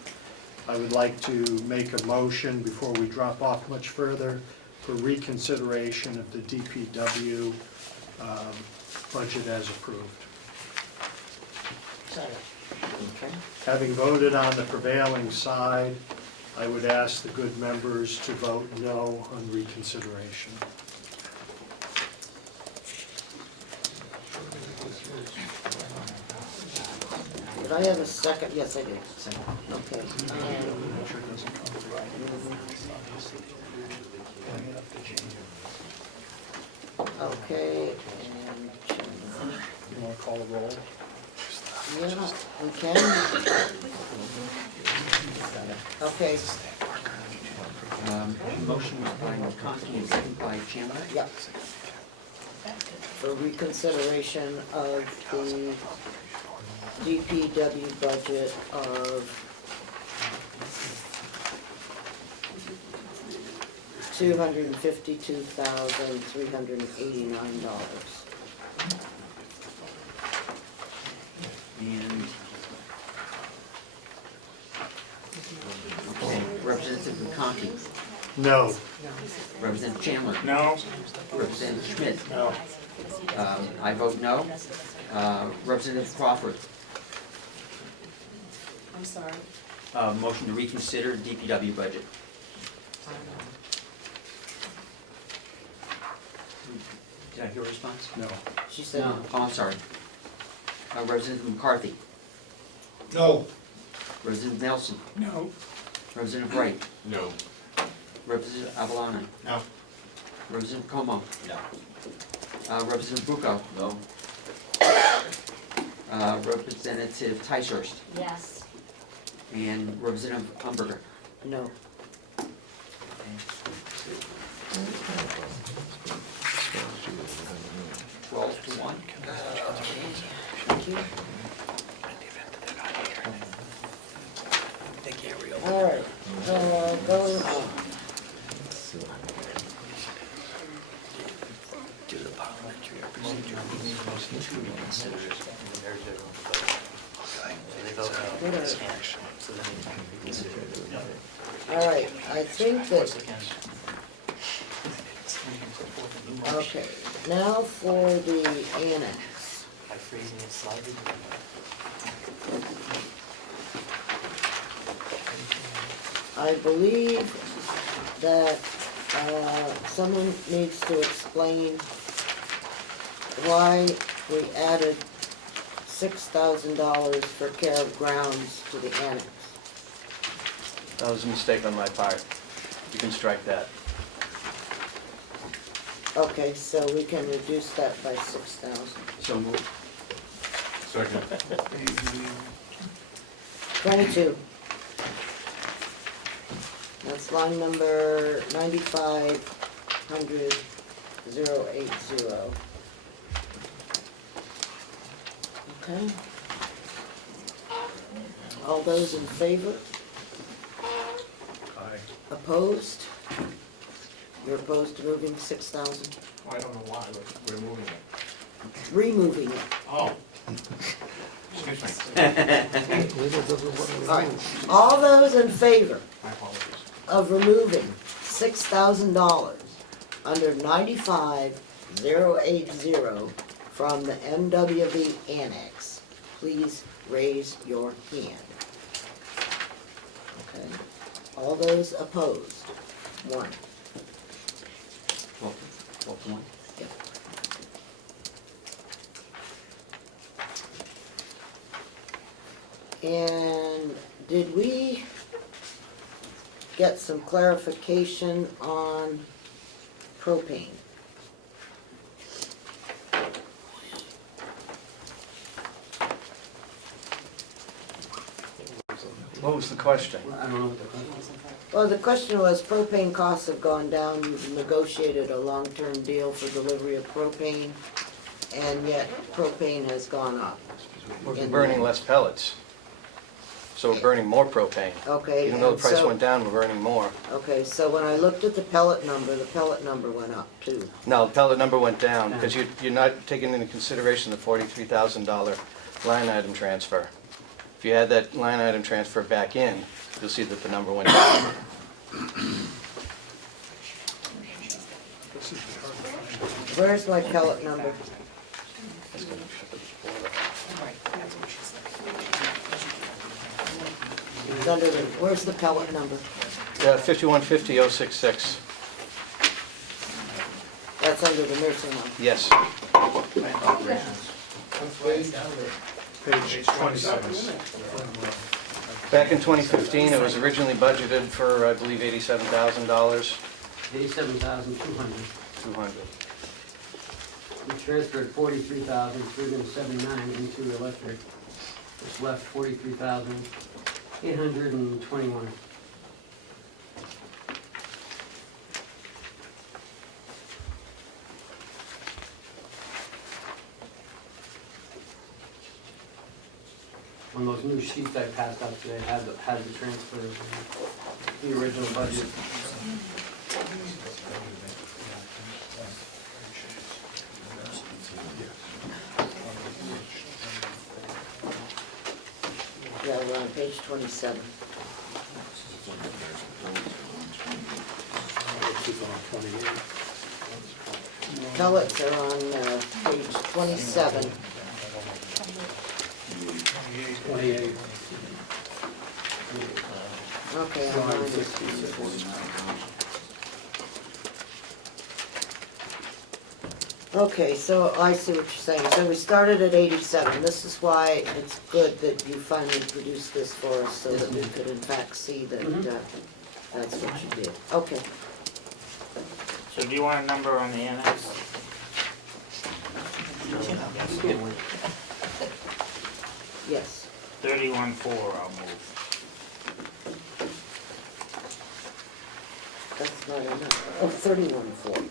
I would like to make a motion before we drop off much further for reconsideration of the DPW budget as approved. Okay. Having voted on the prevailing side, I would ask the good members to vote no on reconsideration. Did I have a second? Yes, I did. Okay. Okay, and, You want to call the roll? yeah, we can. Okay, Motion was by McConkey and second by Chandler. yep. For reconsideration of the DPW budget of $252,389. And okay, Representative McConkey, No. Representative Chandler, No? Representative Schmidt. No. I vote no. Representative Crawford, I'm sorry. motion to reconsider DPW budget. Did I hear a response? No. She said no. Oh, I'm sorry. Representative McCarthy, No. Representative Nelson, No. Representative Wright, No. Representative Avalon, No. Representative Comeau, No. Representative Bucco, No. Representative Ticehurst, Yes. and Representative Umberger. No. 12 to 1. Thank you. All right, going on. All right, I think that, okay, now for the annex. I believe that someone needs to explain why we added $6,000 for care of grounds to the annex. That was a mistake on my part. You can strike that. Okay, so we can reduce that by 6,000. So moved. Second. 22. That's line number 9500-080. Okay. All those in favor? Aye. Opposed? You're opposed to moving 6,000? I don't know why, but we're moving it. Removing it. Oh. Excuse me. All right. All those in favor My apologies. of removing $6,000 under 95080 from the MWV Annex, please raise your hand. Okay. All those opposed? One. Twelve to one. Yep. And did we get some clarification on propane? What was the question? I don't know what the question is. Well, the question was propane costs have gone down. You've negotiated a long-term deal for delivery of propane, and yet propane has gone up. We're burning less pellets, so we're burning more propane. Okay, Even though the and price so- went down, we're burning more. Okay, so when I looked at the pellet number went up too. No, the pellet number went down, because you're not taking into consideration the $43,000 line item transfer. If you add that line item transfer back in, you'll see that the number went down. Where's my pellet number? It's under the, where's the pellet number? 5150-066, That's under the nursing home. yes. Page 26. Back in 2015, it was originally budgeted for, I believe, $87,000. 87,200. 200. We transferred 43,379 into electric, which left 43,821. On those new sheets I passed out today, had the transfers, the original budget. Yeah, we're on page 27. Pellets are on page 27. 28. Okay, I'm on it. Okay, so I see what you're saying. So we started at 87. This is why it's good that you finally produced this for us so that we could in fact see that that's what you did. Okay. So do you want a number on the annex? Yes. 31.4 I'll move. That's not enough. Oh, 31.4.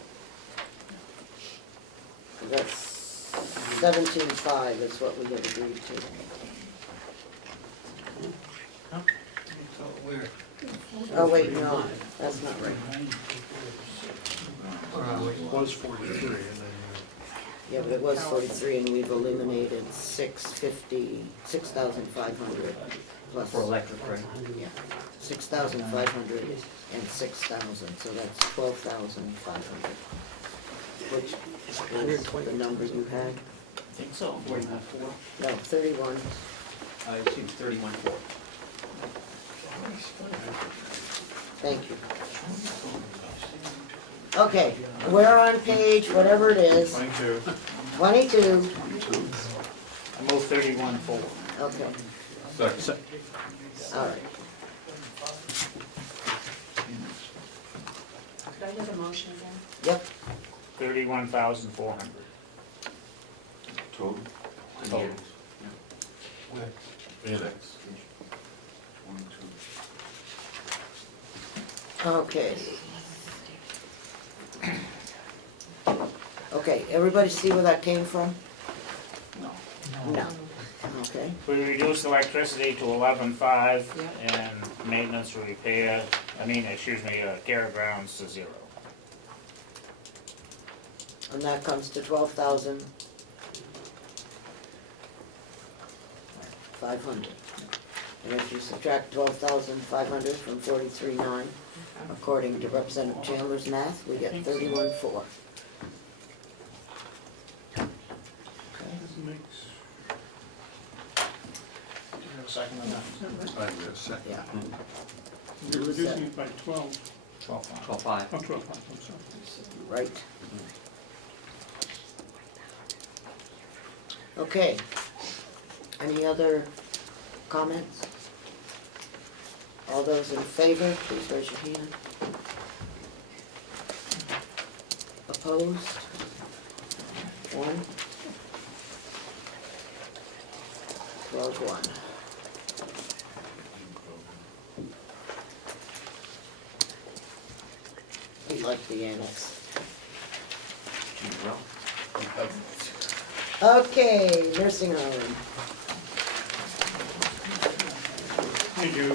That's 17.5 is what we had agreed to. Oh, wait, no, that's not right. It was 43, and then Yeah, but it was 43 and we've eliminated 6,500 plus. For electric, right? Yeah, 6,500 and 6,000, so that's 12,500. Which is the number you had? I think so. 41.4. No, 31. I see 31.4. Thank you. Okay, we're on page, whatever it is. 22. 22. I move 31.4. Okay, Second. all right. Could I get a motion again? Yep, 31,400. Total? Total. Annex. okay. Okay, everybody see where that came from? No. Okay, We reduced electricity to 11.5 and maintenance and repair, care of grounds to 0. and that comes to 12,500. And if you subtract 12,500 from 43,9, according to Representative Chandler's math, we get 31,400. Do you have a second on that? I have a second. Yeah. You're reducing it by 12. 12. 12.5. Oh, 12, I'm sorry. Right. Okay. Any other comments? All those in favor, please raise your hand. Opposed? 1. 12-1. We like the annex. Okay, nursing home. Thank you,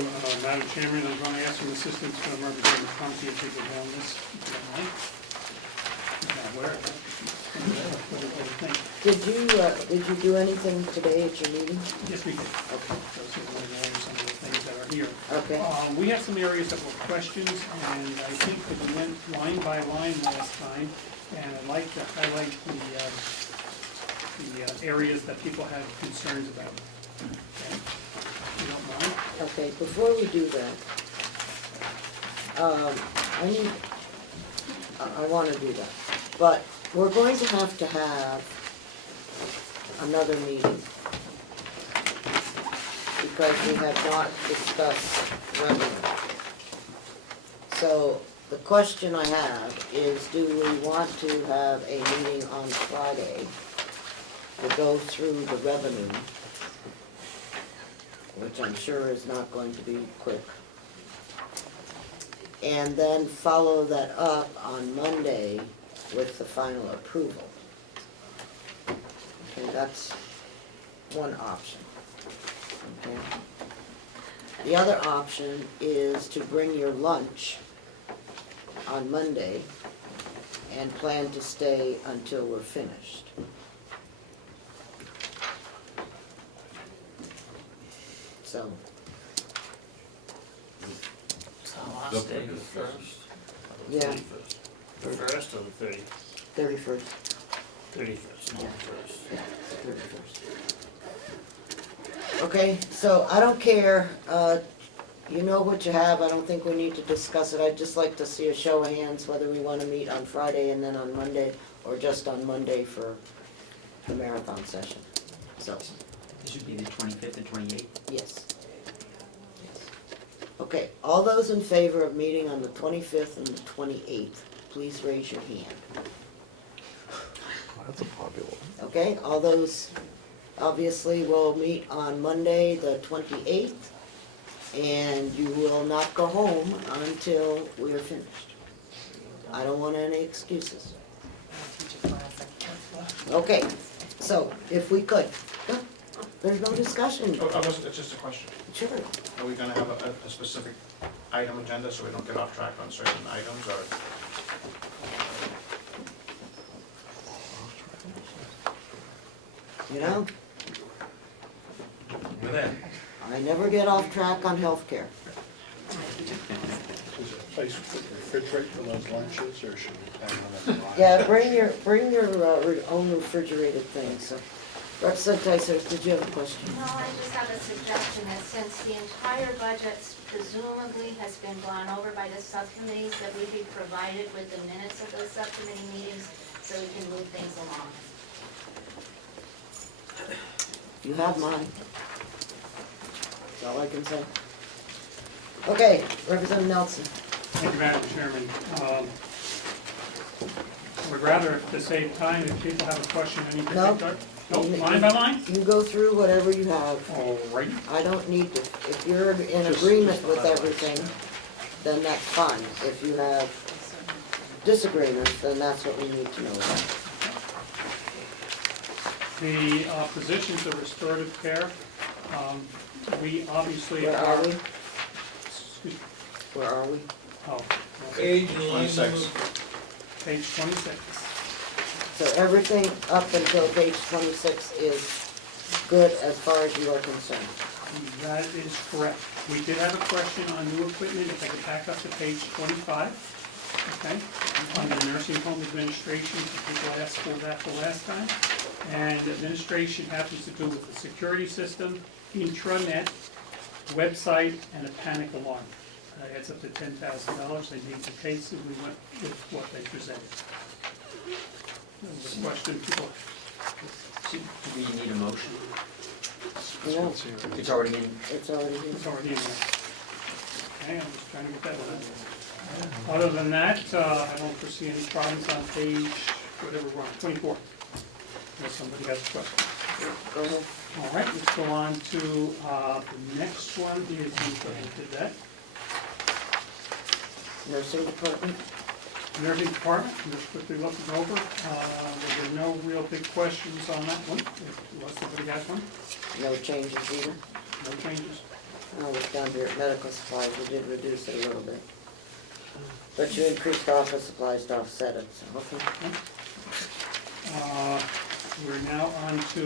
Madam Chairman. I'm going to ask some assistance from Representative Conti if we could have this, if you don't mind. Yeah, where? What do you think? Did you do anything today at your meeting? Yes, we did. Okay. So certainly there are some of the things that are here. Okay. We have some areas that were questions, and I think that we went line by line last time, and I'd like to highlight the areas that people had concerns about. Okay? If you don't mind? Okay, before we do that, I want to do that, but we're going to have another meeting because we have not discussed revenue. So the question I have is, do we want to have a meeting on Friday to go through the revenue, which I'm sure is not going to be quick, and then follow that up on Monday with the final approval? Okay, that's one option. Okay. The other option is to bring your lunch on Monday and plan to stay until we're finished. So, Last day, the 1st? yeah, The 1st or the 30th? 31st. 31st, not the 1st. Yeah, 31st. Okay, so I don't care, you know what you have, I don't think we need to discuss it, I'd just like to see a show of hands whether we want to meet on Friday and then on Monday, or just on Monday for the marathon session, so, This should be the 25th and 28th. yes. Okay, all those in favor of meeting on the 25th and the 28th, please raise your hand. That's a popular one. Okay, all those, obviously, will meet on Monday, the 28th, and you will not go home until we are finished. I don't want any excuses. Okay, so if we could, there's no discussion. It's just a question. Sure. Are we gonna have a specific item agenda so we don't get off track on certain items, or? You know? I never get off track on healthcare. Is there a place for the refrigerator for those lunches, or should we have them at the line? Yeah, bring your own refrigerated things, so. Representative Tyson, did you have a question? No, I just have a suggestion that since the entire budget presumably has been gone over by the subcommittees, that we be provided with the minutes of those subcommittee meetings so we can move things along. You have mine. That's all I can say. Okay, Representative Nelson. Thank you, Madam Chairman. Would rather, to save time, if people have a question, any particular? Nope, line by line? You go through whatever you have. All right. I don't need to, if you're in agreement with everything, then that's fine. If you have disagreements, then that's what we need to know about. The positions of restorative care, we obviously Where are we? Excuse me. Where are we? Oh, Page and line 26. number. page 26. So everything up until page 26 is good as far as you are concerned. That is correct. We did have a question on new equipment, if I could back up to page 25, okay? On the nursing home administration, people asked for that the last time. And administration happens to do with the security system, intranet, website, and a panic alarm. Adds up to $10,000. They made the case, and we went with what they presented. The question, people, Do we need a motion? No, It's already in. it's already here. it's already in there. Okay, I'm just trying to get that one. Other than that, I don't foresee any problems on page, whatever we're on, 24. Unless somebody has a question. Go ahead. All right, let's go on to, the next one is, you did that. Nursing department? Nursing department, just quickly looking over, there were no real big questions on that one, unless somebody has one. No changes either? No changes. I was down here at medical supplies, we did reduce it a little bit. But you increased office supplies to offset it, so, okay. We're now on to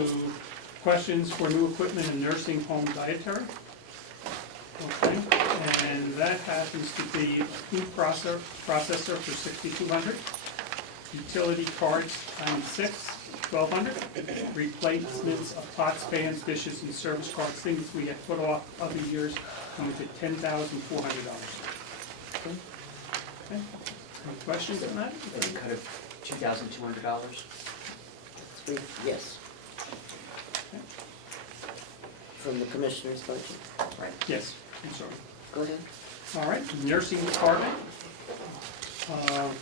questions for new equipment in nursing home dietary. Okay, and that happens to be a food processor for $6,200, utility cards times 6, $1,200, replacements of pots, pans, dishes, and service cards, things we had put off other years, coming to $10,400. Okay, any questions on that? A cut of $2,200? Yes. From the commissioner's budget. Right. Yes, I'm sorry. Go ahead. All right, nursing department. Don't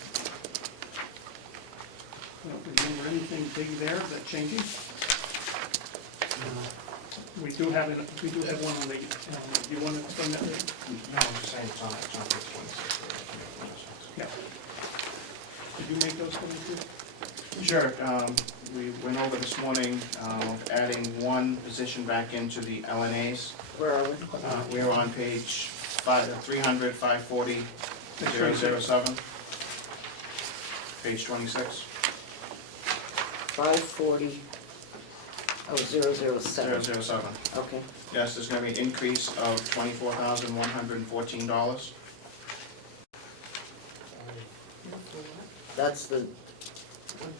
remember anything big there, is that changing? We do have one on the, do you want to explain that later? No, I'm just saying it's on page 26. Yeah. Did you make those comments? Sure, we went over this morning, adding one position back into the LNAs. Where are we? We're on page 300, 540, 007. Page 26. 540, 007. 007. Okay. Yes, there's gonna be an increase of $24,114. That's the,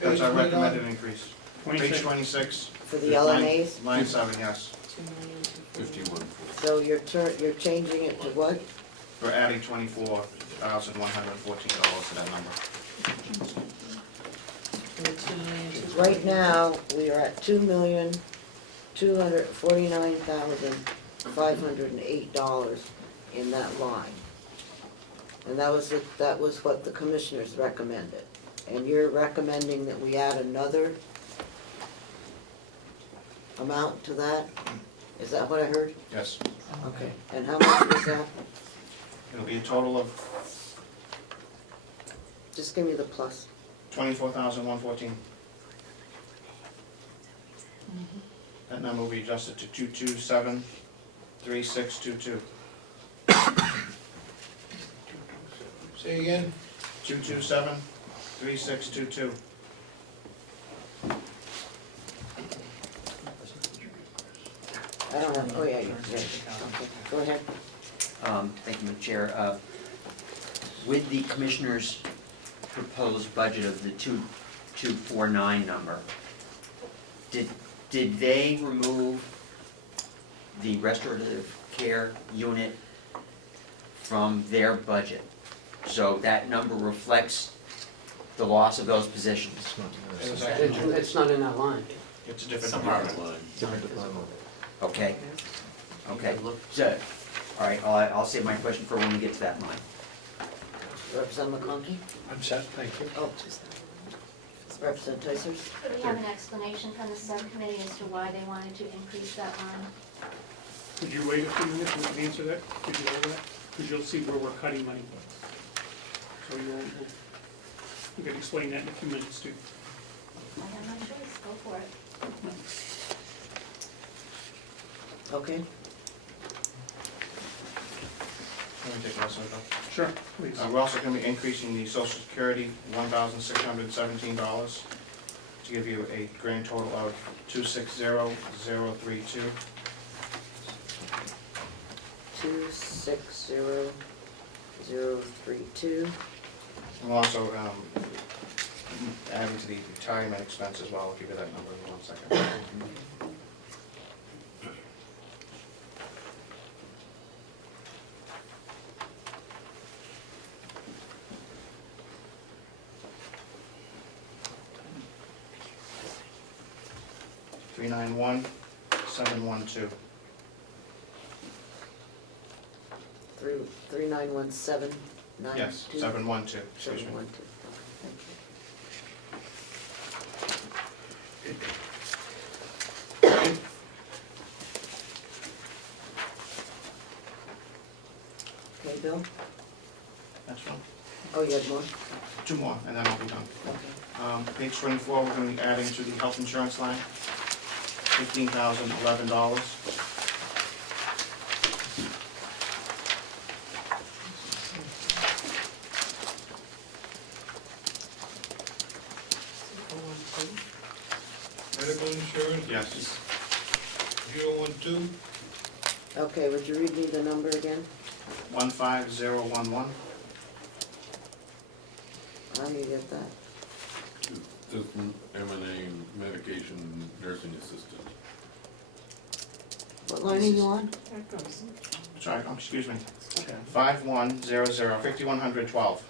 That's our recommended increase. 26. Page 26. for the LNAs? Line 7, yes. 51. So you're changing it to what? We're adding $24,114 to that number. Right now, we are at $2,249,508 in that line. And that was what the commissioners recommended. And you're recommending that we add another amount to that? Is that what I heard? Yes. Okay, and how much was that? It'll be a total of Just give me the plus. $24,114. That number will be adjusted to 2273622. Say again? 2273622. I don't know, oh yeah, okay, go ahead. Thank you, Mr. Chair. With the commissioner's proposed budget of the 2249 number, did they remove the restorative care unit from their budget? So that number reflects the loss of those positions? It's not in that line. It's a different department. Okay, okay. So, all right, I'll save my question for when we get to that line. Representative McConkey? I'm set, thank you. Oh, Representative Tyson? Could we have an explanation from the subcommittee as to why they wanted to increase that line? Could you wait a few minutes and answer that? Could you hold that? Because you'll see where we're cutting money. So you can explain that in a few minutes too. I have no choice, go for it. Okay, Let me take this one, Bill. Sure, please. We're also gonna be increasing the social security $1,617 to give you a grand total of 260,032. 260032. And we'll also add into the retirement expense as well. I'll give you that number in 1 second. $391,712. 391,792. Yes, 712, excuse me. 712. Okay, Bill? That's one. Oh, you had more? 2 more, and then I'll be done. Okay. Page 24, we're going to be adding to the health insurance line, $15,011. Medical insurance, Yes. 012, Okay, would you read me the number again? 15011. How do you get that? Just M&A medication nursing assistant. What line are you on? Sorry, excuse me. 5100, 5112.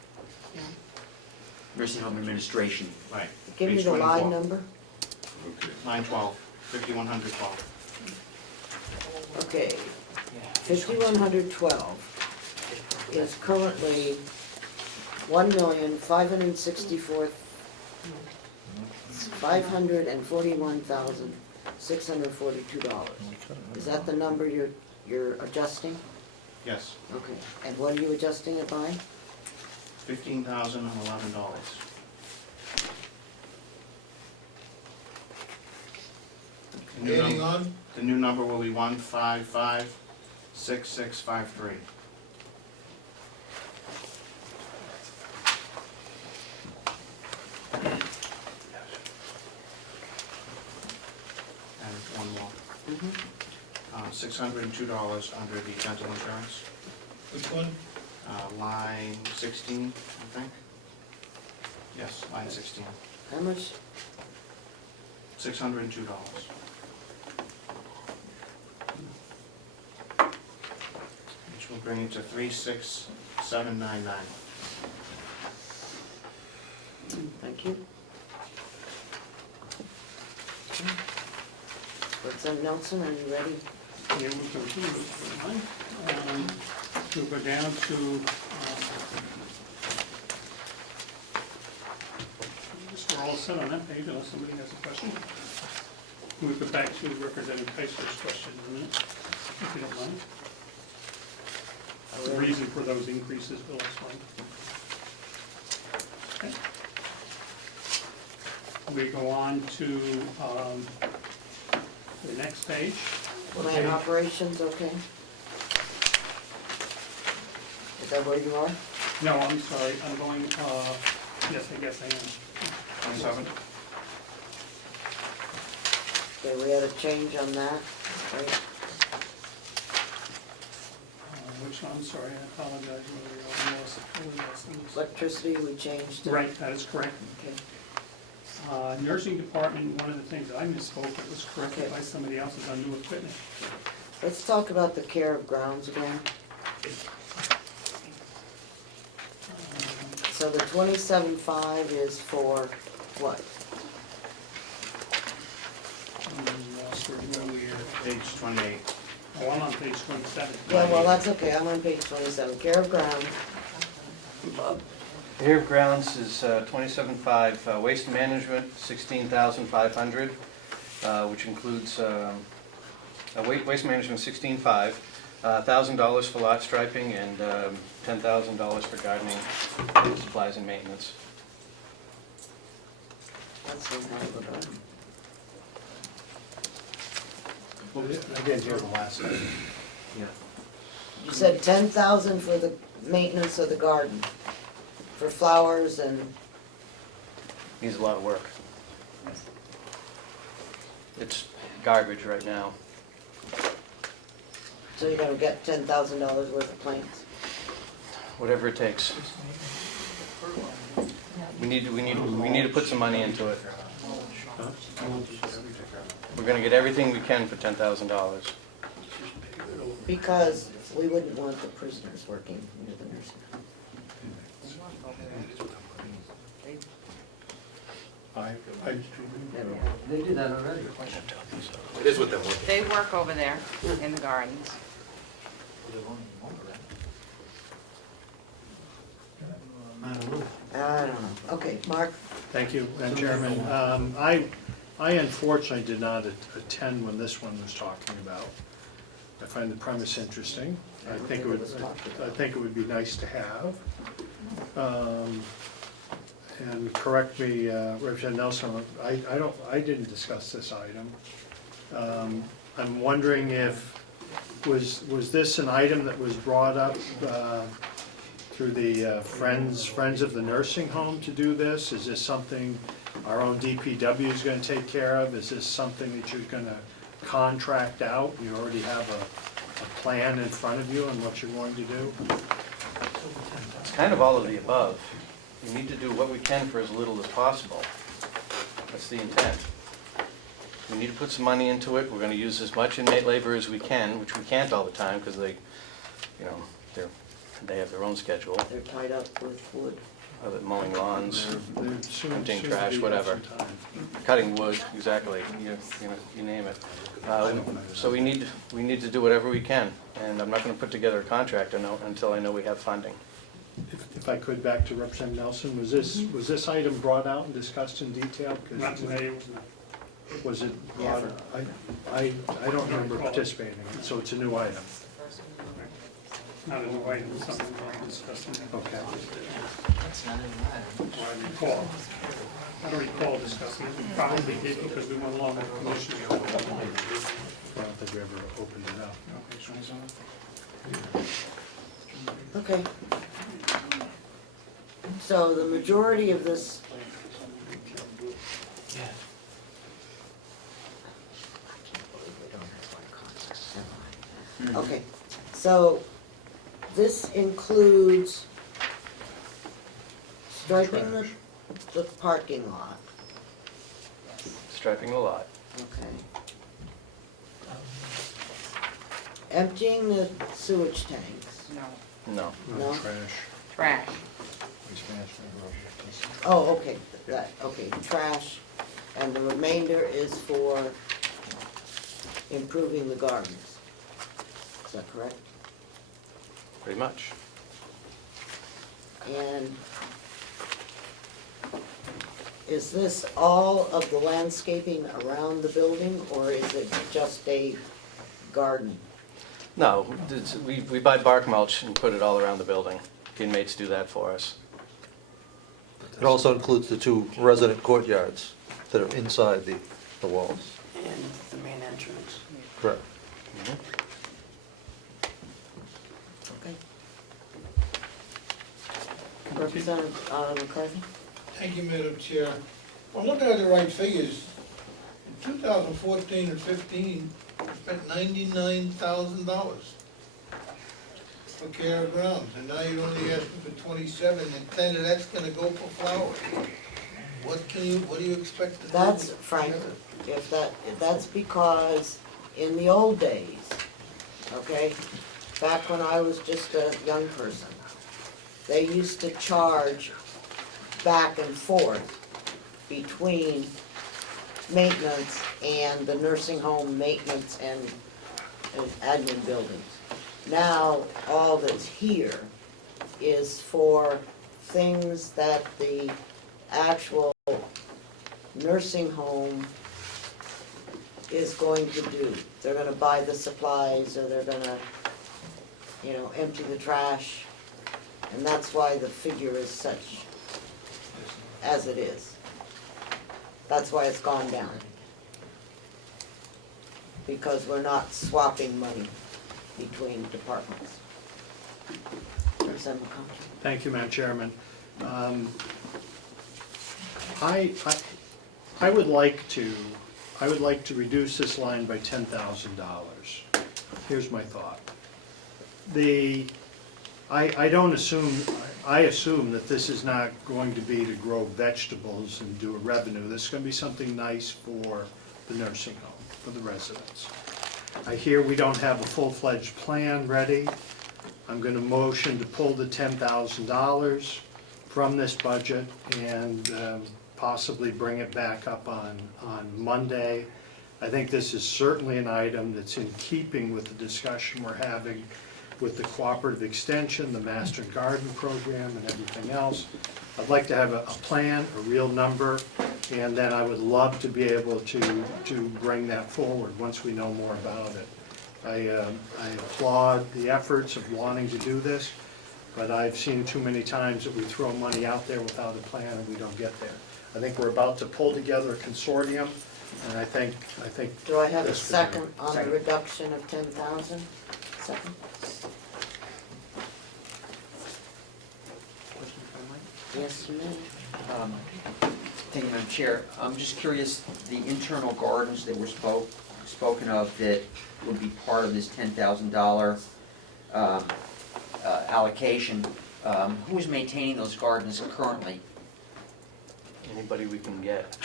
Nursing home administration. Right. Give me Page the line 24. number. Okay. Line 12, 5112. Okay, 5112 is currently 541,642 $. Is that the number you're adjusting? Yes, Okay, and what are you adjusting it by? $15,011. adding on, The new number will be 1556653. And one more. $602 under the dental insurance, which one? line 16, I think. Yes, line 16, How much? $602. Which will bring it to 36799. Thank you. What's up, Nelson, are you ready? Yeah, we'll continue with line. We'll go down to, we're all set on that page unless somebody has a question. We'll go back to Representative Keister's question in a minute, if you don't mind. The reason for those increases, Bill, explain. Okay. We go on to the next page. Land operations, okay? Is that where you are? No, I'm sorry, I'm going, yes, I guess I am. 27. Okay, we had a change on that, right? Which, I'm sorry, I apologize. Electricity, we changed to. Right, that is correct. Okay. Nursing department, one of the things that I misspoke, it was corrected Okay. by somebody else, is on new equipment. Let's talk about the care of grounds again. So the 27.5 is for what? Page 28. Oh, I'm on page 27. Yeah, well, that's okay, I'm on page 27, care of ground. Care of grounds is 27.5, waste management, 16,500, which includes, waste management, 16.5, $1,000 for lot striping, and $10,000 for gardening supplies and maintenance. That's in I didn't hear the last time. You said 10,000 for the maintenance of the garden, for flowers and, Needs a lot of work. It's garbage right now. so you're gonna get $10,000 worth of plants? Whatever it takes. We need to put some money into it. We're gonna get everything we can for $10,000. Because we wouldn't want the prisoners working near the nursing home. They do that already. It is what they want. They work over there in the gardens. I don't know. I don't know. Okay, Mark? Thank you, Madam Chairman. I unfortunately did not attend when this one was talking about. I find the premise interesting. I think it would be nice to have. And correct me, Representative Nelson, I didn't discuss this item. I'm wondering if, was this an item that was brought up through the Friends of the Nursing Home to do this? Is this something our own DPW is going to take care of? Is this something that you're going to contract out? You already have a plan in front of you on what you're going to do? It's kind of all of the above. We need to do what we can for as little as possible. That's the intent. We need to put some money into it. We're going to use as much inmate labor as we can, which we can't all the time because they have their own schedule. They're tied up with wood. Of it, mowing lawns, They're soon emptying to trash, be whatever. some time. Cutting wood, exactly, you name it. So we need to do whatever we can, and I'm not going to put together a contract until I know we have funding. If I could, back to Representative Nelson, was this item brought out and discussed in detail? 'Cause Not today, it was not. was it brought, I don't remember participating in it, so it's a new item. Not in the way, it was something we discussed. Okay. That's not in the I recall. I don't recall discussing it. We probably did because we went along with the commission. I don't think we ever opened it up. Okay. So the majority of this. Okay, so this includes striping the parking lot. Striping the lot. Okay. Emptying the sewage tanks. No. No. No? Trash. Oh, okay, okay, trash, and the remainder is for improving the gardens. Is that correct? Pretty much. And is this all of the landscaping around the building, or is it just a garden? No, we buy bark mulch and put it all around the building. The inmates do that for us. It also includes the two resident courtyards that are inside the walls. And the main entrance. Correct. Okay. Representative McCarthy? Thank you, Madam Chair. Well, I'm looking at the right figures. In 2014 and 15, we spent $99,000 for care of grounds, and now you're only asking for 27, and 10 of that's gonna go for flowers. What do you expect to do? That's, Frank, that's because in the old days, okay, back when I was just a young person, they used to charge back and forth between maintenance and the nursing home maintenance and admin buildings. Now, all that's here is for things that the actual nursing home is going to do. They're gonna buy the supplies, or they're gonna, empty the trash, and that's why the figure is such as it is. That's why it's gone down. because we're not swapping money between departments. Representative McConkey. Thank you, Madam Chairman. I would like to reduce this line by $10,000. Here's my thought. I assume that this is not going to be to grow vegetables and do a revenue. This is going to be something nice for the nursing home, for the residents. I hear we don't have a full-fledged plan ready. I'm going to motion to pull the $10,000 from this budget and possibly bring it back up on Monday. I think this is certainly an item that's in keeping with the discussion we're having with the cooperative extension, the master garden program, and everything else. I'd like to have a plan, a real number, and then I would love to be able to bring that forward once we know more about it. I applaud the efforts of wanting to do this, but I've seen too many times that we throw money out there without a plan and we don't get there. I think we're about to pull together a consortium, and I think. Do I have a this could be- second on the reduction of 10,000? Second? Yes, you may. Thank you, Madam Chair. I'm just curious, the internal gardens that were spoken of that would be part of this $10,000 allocation, who's maintaining those gardens currently? Anybody we can get.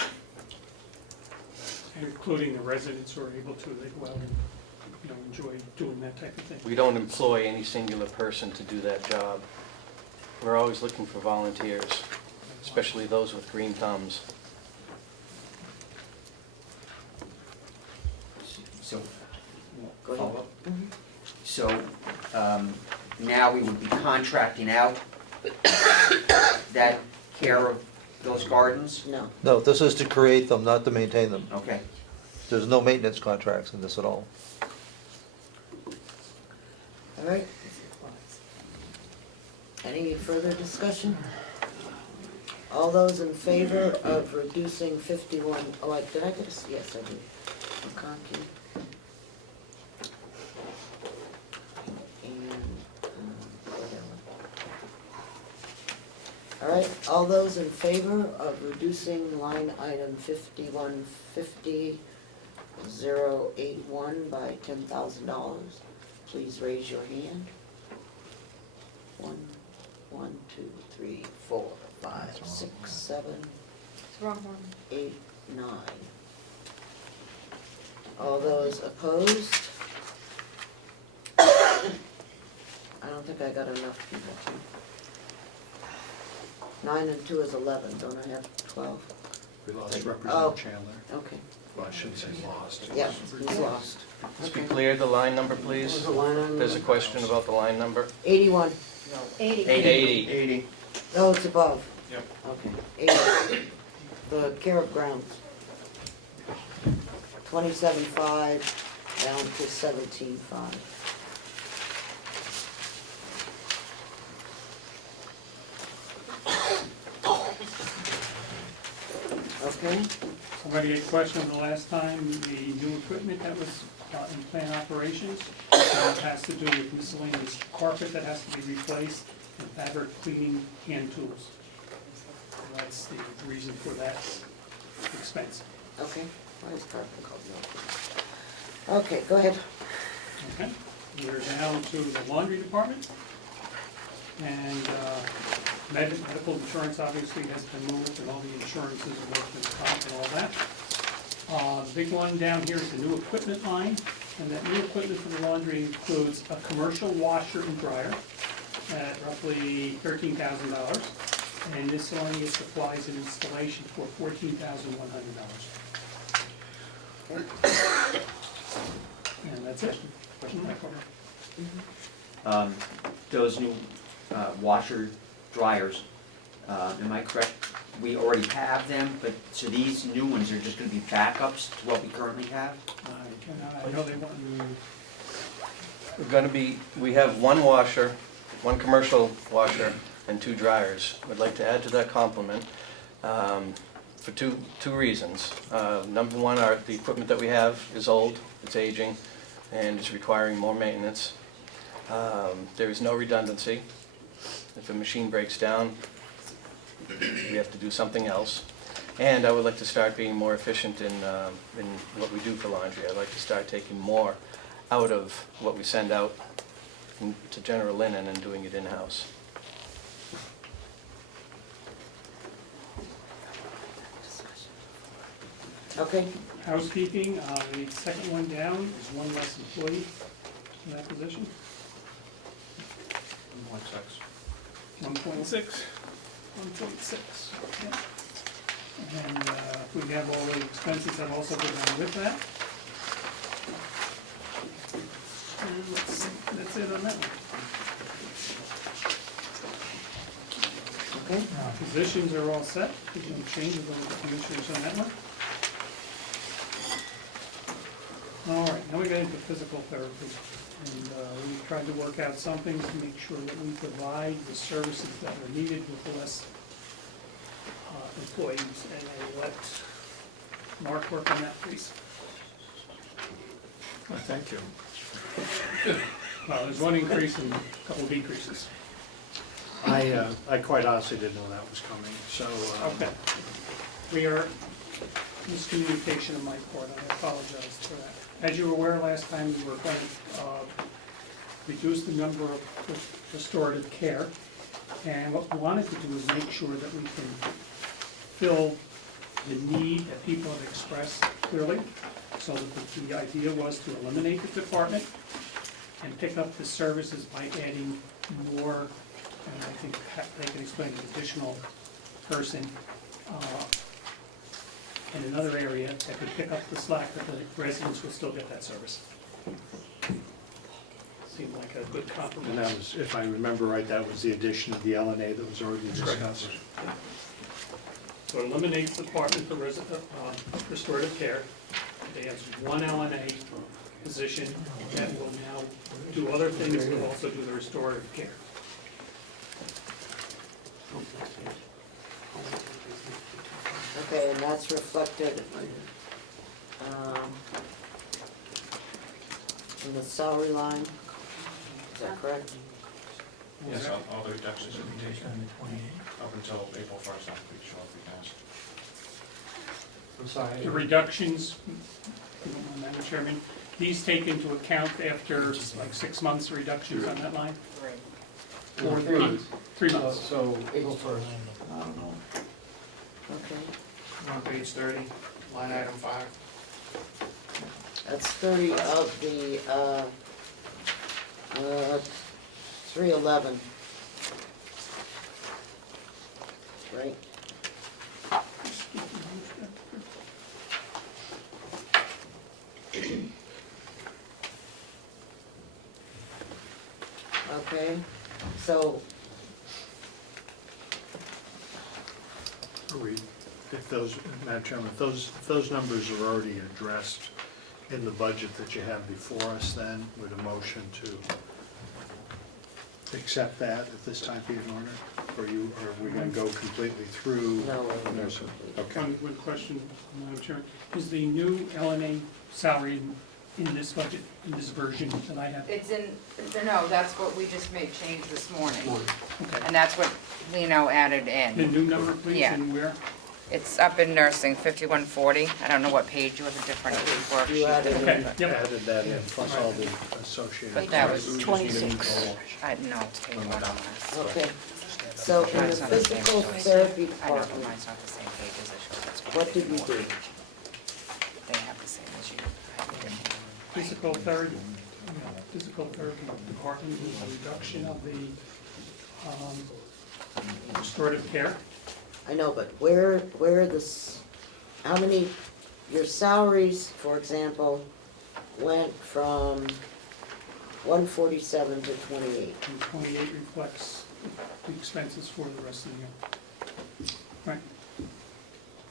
Including the residents who are able to, they go out and, enjoy doing that type of thing. We don't employ any singular person to do that job. We're always looking for volunteers, especially those with green thumbs. So, Go ahead. follow-up? So, now we would be contracting out that care of those gardens? No. No, this is to create them, not to maintain them. Okay. There's no maintenance contracts in this at all. All right. Any further discussion? All those in favor of reducing 51, did I get a, yes, I did. McConkey. And, all right, all those in favor of reducing line item 5150.081 by $10,000, please raise your hand. 1, 2, 3, 4, 5, 6, 7, It's the wrong one. 8, 9. All those opposed? I don't think I got enough people. 9 and 2 is 11, don't I have 12? We lost Oh. Representative Chandler. Okay, Well, I shouldn't say lost. yeah, he's lost. Let's be clear, the line number, please. What was the line item? There's a question about the line number. 81. 80. 80. Oh, it's above. Yep. Okay, 80. The care of grounds. 27.5 down to 17.5. Okay, Somebody had questioned the last time, the new equipment that was in plant operations. It has to do with miscellaneous carpet that has to be replaced and fabric cleaning hand tools. That's the reason for that expense. okay. Why is carpet called no? Okay, go ahead. Okay, we're down to the laundry department. And medical insurance obviously has been moved, and all the insurances and workman's comp and all that. The big one down here is the new equipment line, and that new equipment for the laundry includes a commercial washer and dryer at roughly $13,000, and miscellaneous supplies and installation for $14,100. And that's it. Question mark over. Those new washer dryers, am I correct? We already have them, but so these new ones are just gonna be backups to what we currently have? I know they want you. We have one washer, one commercial washer, and 2 dryers. Would like to add to that compliment. for two reasons. Number one, the equipment that we have is old, it's aging, and it's requiring more maintenance. There is no redundancy. If a machine breaks down, we have to do something else. And I would like to start being more efficient in what we do for laundry. I'd like to start taking more out of what we send out to General Linen and doing it in-house. Okay, Housekeeping, the second one down is one less employee in that position. 1.6. 1.6. 1.6. Yep. And we have all the expenses that also go down with that. And that's it on that one. okay. Positions are all set, there's no changes on the commissioners on that one. All right, now we get into physical therapy. And we tried to work out something to make sure that we provide the services that are needed with less employees. And I let Mark work on that, please. Thank you. Well, there's one increase and a couple decreases. I quite honestly didn't know that was coming, so. Okay. We are, miscommunication on my part, I apologize for that. As you were aware last time, we were going to reduce the number of restorative care. And what we wanted to do is make sure that we can fill the need that people have expressed clearly. So that the idea was to eliminate the department and pick up the services by adding more, and I think they can explain an additional person in another area that could pick up the slack, but the residents would still get that service. Seemed like a good compromise. And that was, if I remember right, that was the addition of the LNA that was already discussed. So it eliminates the department for restorative care. They have one LNA position that will now do other things, but also do the restorative care. Okay, and that's reflected in the salary line, is that correct? Yes, all the reductions will be taken up until April 1st, I'm pretty sure if we pass. I'm sorry. The reductions, Madam Chairman, these take into account after like 6 months reductions on that line? Or 3 months? 3 months. So April 1st. I don't know. Okay, On page 30, line item 5. that's 30 of the 311. Right? Okay, so, If those, Madam Chairman, if those numbers are already addressed in the budget that you have before us, then with a motion to accept that at this time be in order? Or are we gonna go completely through? no, No, sir. Okay. One question, Madam Chairman. Is the new LNA salary in this budget, in this version that I have? It's in, no, that's what we just made change this morning. Okay. And that's what Lino added The in. new number, please, Yeah. and where? It's up in nursing, 5140. I don't know what page, you have a different You worksheet. added Okay, Added yep. that in, plus all the associated. But that was 26. No, it's page one on this. Okay, so in the Mine's not the same physical choice. therapy I know, but department, mine's not the same page as it shows. That's what did you before. do? They have the same as you. I have a different one. Physical therapy department is a reduction of the restorative care. I know, but where this, how many, your salaries, for example, went from 147 to 28. And 28 reflects the expenses for the rest of the year. Right,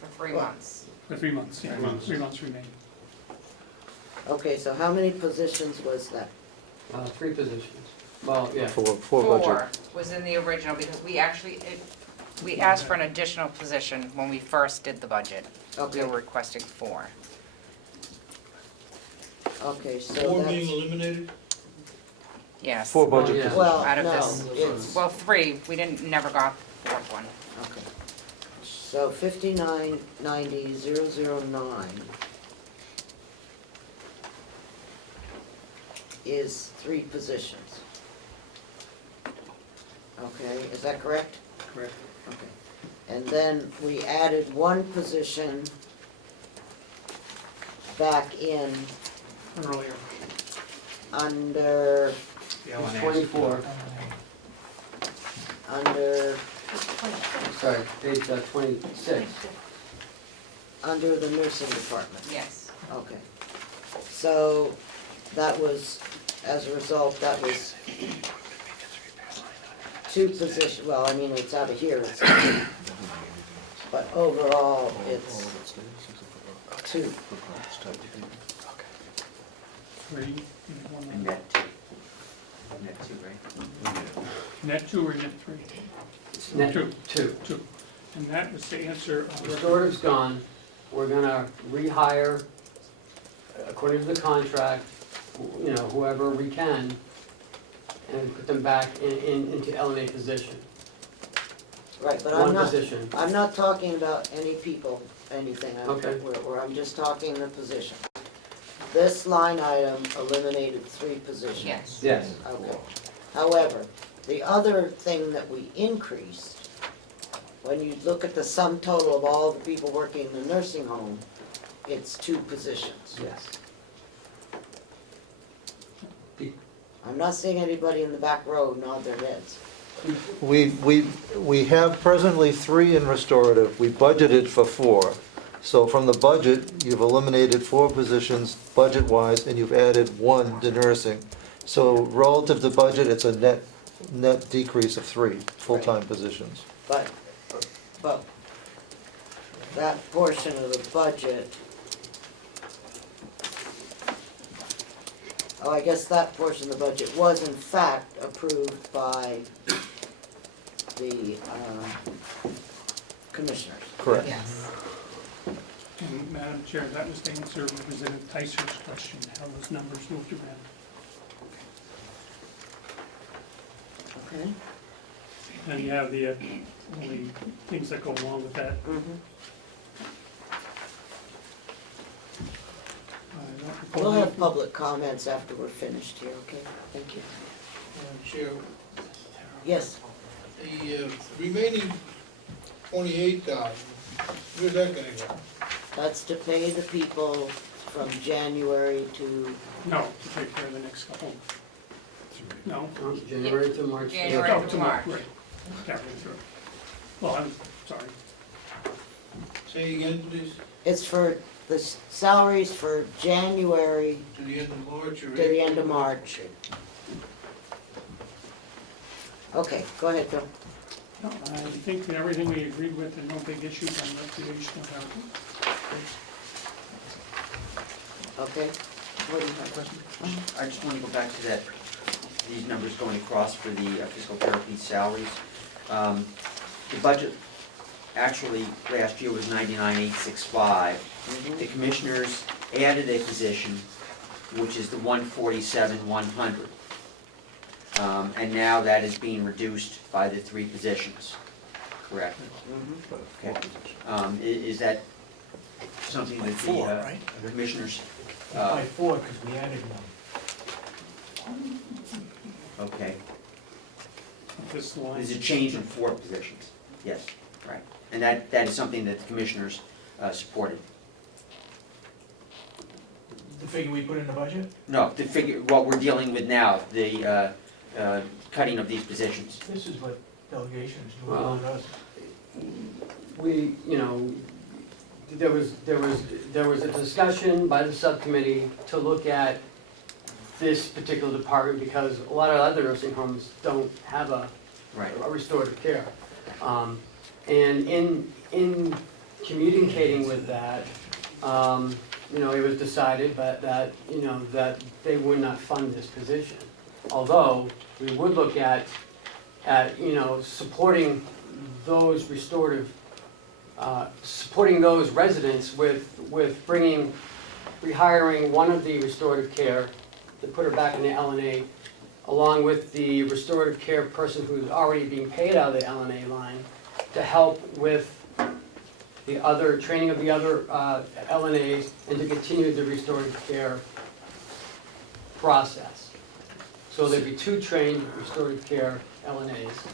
For 3 months. for 3 months, yeah, 3 months remaining. Okay, so how many positions was that? 3 positions. Well, yeah. For budget. 4 was in the original, because we actually, We asked for an additional position when we first did the budget. Okay. We were requesting 4. Okay, so Four being that's, eliminated? Yes. 4 budget yeah. positions. well, Out of no, this. it's, Well, 3, we never got the 4th one. okay. So 5990,009 is 3 positions. Okay, is that correct? Correct. Okay. And then we added 1 position back in Earlier. under, It's 24, under, sorry, page 26. under the nursing department. Yes. Okay. So that was, as a result, that was 2 positions, well, I mean, it's out of here, it's, but overall, it's 2. 3, and one And more. net 2, right? Net 2 or net 3? Net 2. 2. 2. And that was the answer. Restorative's gone, we're gonna rehire, according to the contract, you know, whoever we can, and put them back into LNA position. Right, but One position. I'm not talking about any people, anything, Okay. where I'm just talking the position. This line item eliminated 3 positions. Yes. Yes. Okay. However, the other thing that we increased, when you look at the sum total of all the people working in the nursing home, it's 2 positions. Yes. I'm not seeing anybody in the back row nod their heads. We have presently 3 in restorative, we budgeted for 4. So from the budget, you've eliminated 4 positions budget-wise, and you've added 1 to nursing. So relative to budget, it's a net decrease of 3 full-time positions. But that portion of the budget, oh, I guess that portion of the budget was in fact approved by the commissioners. Correct. Yes. And Madam Chair, that was to answer Representative Tyser's question, how those numbers moved around. Okay? And you have the only things that go along with that. We'll have public comments after we're finished here, okay? Thank you. Chair, Yes, the remaining 28,000, where's that gonna go? that's to pay the people from January to, No, to take care of the next couple. No? January to March. January Oh, to March. Right, carry through. Well, I'm sorry. Say again, please, it's for the salaries for January to the end of March or to the end of March. Okay, go ahead, Bill. No, I think that everything we agreed with, and no big issues on recreational housing. Okay? What do you have? I just want to go back to that, these numbers going across for the physical therapy salaries. The budget actually last year was 99,865. The commissioners added a position, which is the 147,100. And now that is being reduced by the 3 positions, correct? Okay. Is that something that the commissioners? By 4, because we added 1. Okay. This line. There's a change in 4 positions, yes, right. And that is something that the commissioners supported. The figure we put in the budget? No, the figure, what we're dealing with now, the cutting of these positions. This is what delegations do, Well, not us. We, you know, there was a discussion by the subcommittee to look at this particular department because a lot of other nursing homes don't have a restorative care. And in communicating with that, you know, it was decided that, you know, that they would not fund this position. Although, we would look at, you know, supporting those restorative, supporting those residents with rehiring one of the restorative care to put her back in the LNA, along with the restorative care person who's already being paid out of the LNA line, to help with the other, training of the other LNAs, and to continue the restorative care process. So there'd be 2 trained restorative care LNAs,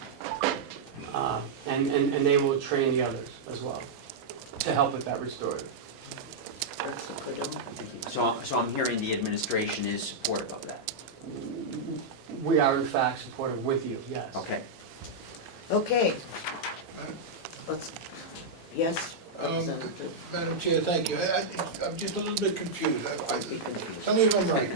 and they will train the others as well, to help with that restorative. That's a good one. So I'm hearing the administration is supportive of that. We are in fact supportive with you, yes. Okay. Okay. Let's, yes, Representative. Madam Chair, thank you. I'm just a little bit confused. Tell me if I'm right.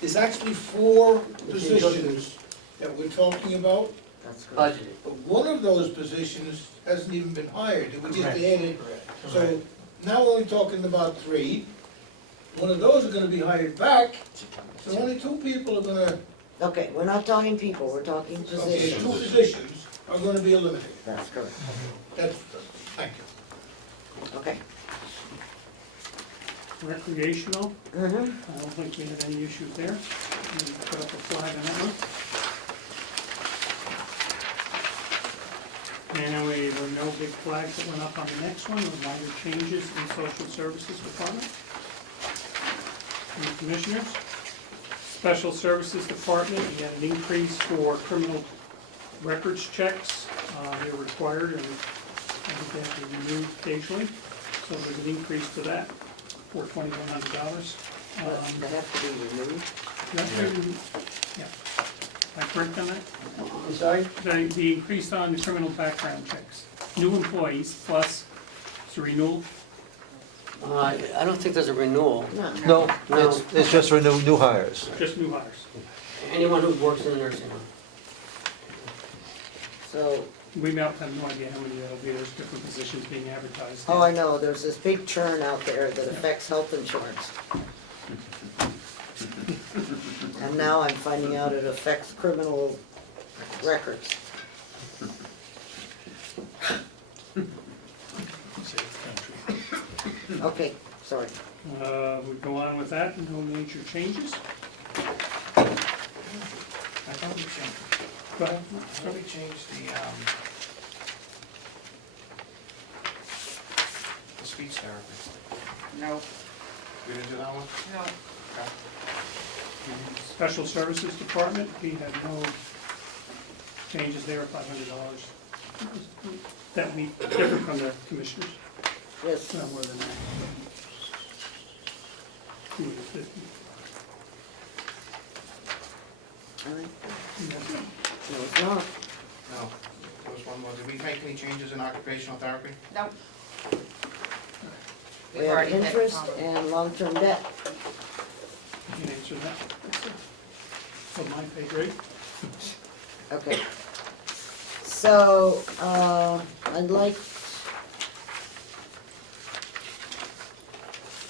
There's actually 4 positions that we're talking about, That's correct. Budgeted. but one of those positions hasn't even been hired. It was just added. So now we're only talking about 3. One of those are gonna be hired back, so only 2 people are gonna, Okay, we're not talking people, we're talking okay, 2 positions. positions are gonna be eliminated. That's correct. That's, thank you. Okay. Recreational, Mm-hmm. I don't think we had any issues there. We put up a flag on that one. And there were no big flags that went up on the next one, with minor changes in social services department. And the commissioners. Special services department, we had an increase for criminal records checks. They're required, and I think they have to be renewed occasionally. So there's an increase to that for $2,100. They have to be removed. Yeah. Am I correct on that? I'm sorry? The increase on the criminal background checks. New employees plus, it's a renewal. I don't think there's a renewal. No. No, it's just for new hires. Just new hires. Anyone who works in a nursing home. So, We now have no idea how many there'll be. There's different positions being advertised. oh, I know, there's this big churn out there that affects health insurance. And now I'm finding out it affects criminal records. Okay, sorry. We go on with that, no major changes. I thought we changed, Go ahead. I thought we changed the speech therapy. No, We didn't do that one? no. Okay. Special services department, we had no changes there, $500. That would be different from the commissioners, Yes, no more than that. 250. all right. That's it. No, it's not. No, there was one more. Did we make any changes in occupational therapy? Nope. We We've have already hit interest Comeau. and long-term debt. You can answer that. For my pay grade. Okay. So, I'd like,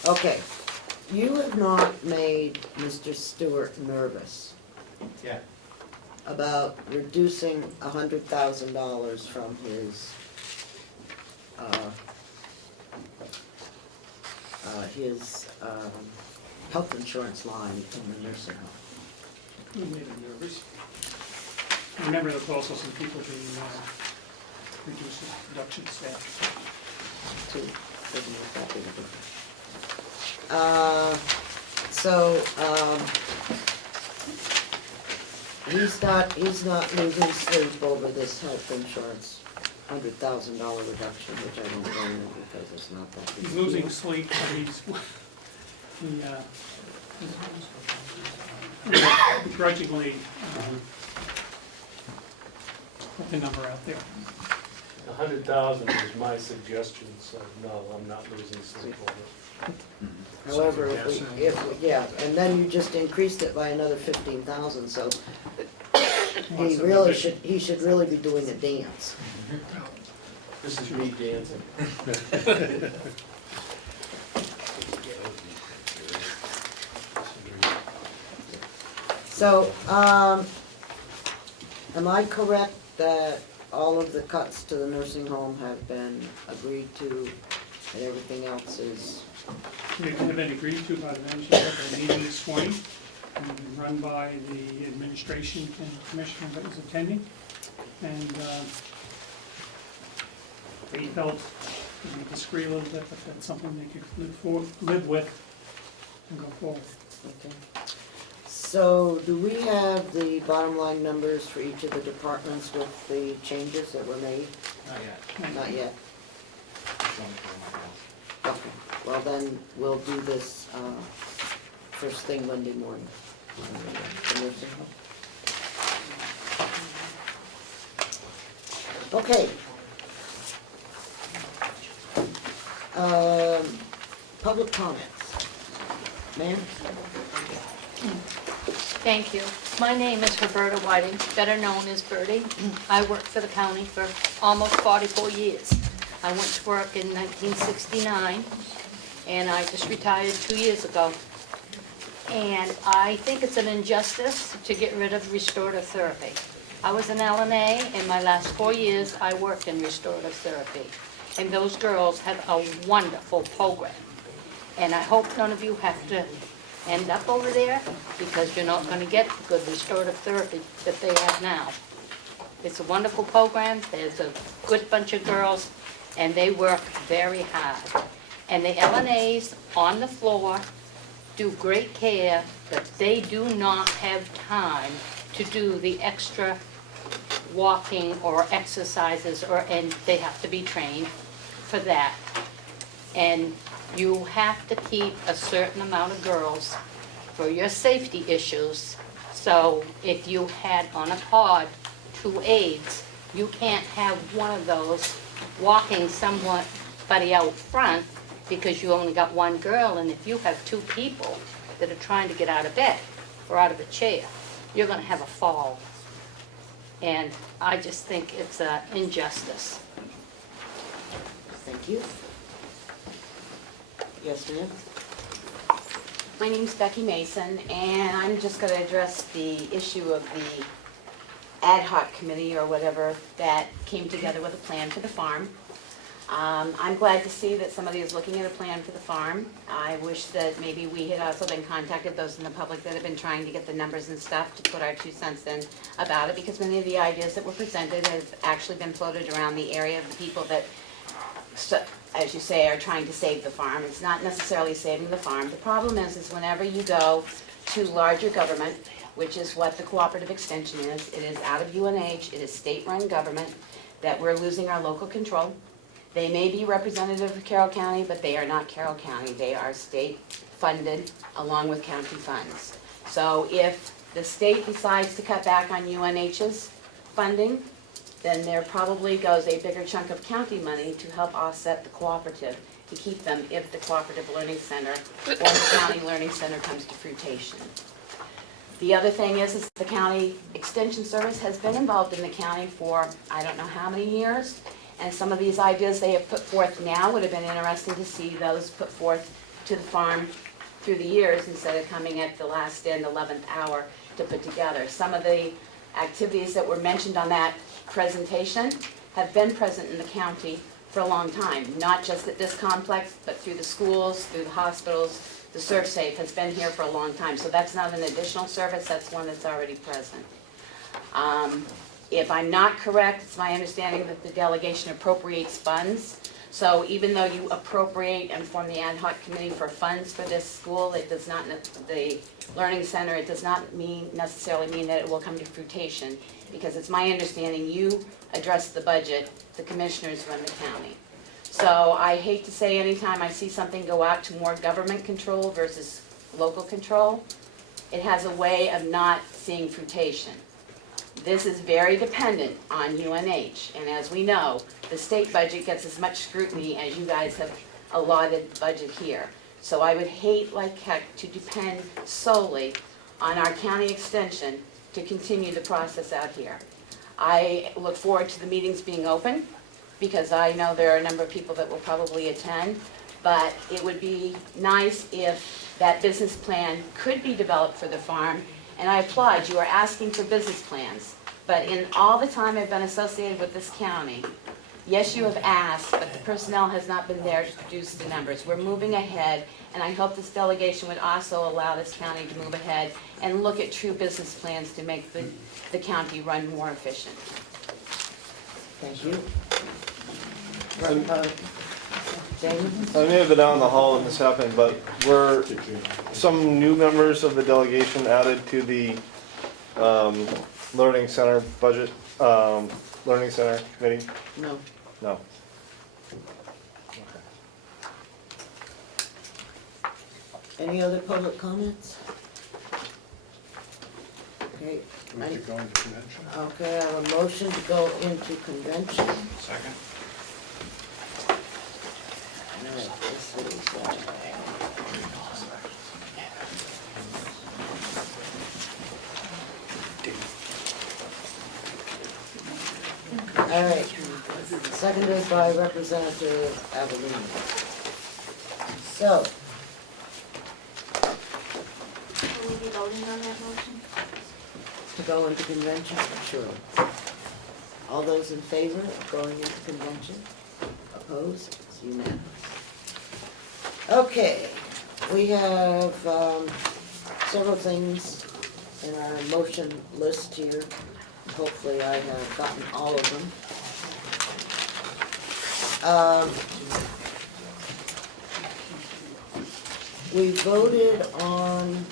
okay, you have not made Mr. Stewart nervous Yeah. about reducing $100,000 from his health insurance line in the nursing home. Who made him nervous? Remember, there's also some people being reduced production staff. Two, doesn't make that big a difference. So, he's not losing sleep over this health insurance $100,000 reduction, which I don't blame him because it's not that big. He's a deal. losing sleep, but he's grudgingly put the number out there. 100,000 is my suggestion, so no, I'm not losing sleep over it. However, if we, yeah, and then you just increased it by another 15,000, so he should really be doing a dance. This is me dancing. So, am I correct that all of the cuts to the nursing home have been agreed to, and everything else is, They have been agreed to by the manager at the meeting this morning, and run by the administration and commissioner that was attending. And they felt, we disagree a little bit, but that's something they could live with and go forward. okay. So do we have the bottom line numbers for each of the departments with the changes that were made? Not yet. Not yet. It's on my desk. Okay, well then, we'll do this, first thing Monday morning. The nursing home. Okay. Public comments. Ma'am? Thank you. My name is Roberta Whiting, better known as Bertie. I worked for the county for almost 44 years. I went to work in 1969, and I just retired 2 years ago. And I think it's an injustice to get rid of restorative therapy. I was an LNA, and my last 4 years, I worked in restorative therapy. And those girls have a wonderful program. And I hope none of you have to end up over there, because you're not going to get the good restorative therapy that they have now. It's a wonderful program. There's a good bunch of girls, and they work very hard. And the LNAs on the floor do great care, but they do not have time to do the extra walking or exercises, and they have to be trained for that. And you have to keep a certain amount of girls for your safety issues. So if you had on a pod 2 aides, you can't have one of those walking somebody out front because you only got one girl, and if you have 2 people that are trying to get out of bed or out of a chair, you're gonna have a fall. And I just think it's an injustice. Thank you. Yes, ma'am? My name's Becky Mason, and I'm just going to address the issue of the ad hoc committee or whatever that came together with a plan for the farm. I'm glad to see that somebody is looking at a plan for the farm. I wish that maybe we had also been contacted, those in the public that have been trying to get the numbers and stuff, to put our 2 cents in about it, because many of the ideas that were presented have actually been floated around the area of the people that, as you say, are trying to save the farm. It's not necessarily saving the farm. The problem is whenever you go to larger government, which is what the cooperative extension is, it is out of UNH, it is state-run government, that we're losing our local control. They may be representative of Carroll County, but they are not Carroll County. They are state-funded along with county funds. So if the state decides to cut back on UNH's funding, then there probably goes a bigger chunk of county money to help offset the cooperative, to keep them if the cooperative learning center or the county learning center comes to fruition. The other thing is the county extension service has been involved in the county for I don't know how many years, and some of these ideas they have put forth now would have been interesting to see those put forth to the farm through the years instead of coming at the last and 11th hour to put together. Some of the activities that were mentioned on that presentation have been present in the county for a long time, not just at this complex, but through the schools, through the hospitals. The ServSafe has been here for a long time, so that's not an additional service, that's one that's already present. If I'm not correct, it's my understanding that the delegation appropriates funds. So even though you appropriate and form the ad hoc committee for funds for this school, it does not, the learning center, it does not necessarily mean that it will come to fruition, because it's my understanding you address the budget, the commissioners run the county. So I hate to say anytime I see something go out to more government control versus local control, it has a way of not seeing fruition. This is very dependent on UNH, and as we know, the state budget gets as much scrutiny as you guys have allotted budget here. So I would hate like heck to depend solely on our county extension to continue the process out here. I look forward to the meetings being open, because I know there are a number of people that will probably attend, but it would be nice if that business plan could be developed for the farm. And I applaud, you are asking for business plans, But in all the time I've been associated with this county, yes, you have asked, but the personnel has not been there to produce the numbers. We're moving ahead, and I hope this delegation would also allow this county to move ahead and look at true business plans to make the county run more efficient. Thank you. James? I may have been out in the hall when this happened, but were some new members of the delegation added to the Learning Center budget, Learning Center committee? No. No. Any other public comments? Okay. We have to go into convention. Okay, I have a motion to go into convention. Second. All right, this is, all right, seconded by Representative Avelino. So, Will we be voting on that motion? to go into convention, sure. All those in favor of going into convention? Opposed? It's unanimous. Okay, we have several things in our motion list here. Hopefully I have gotten all of them. We voted on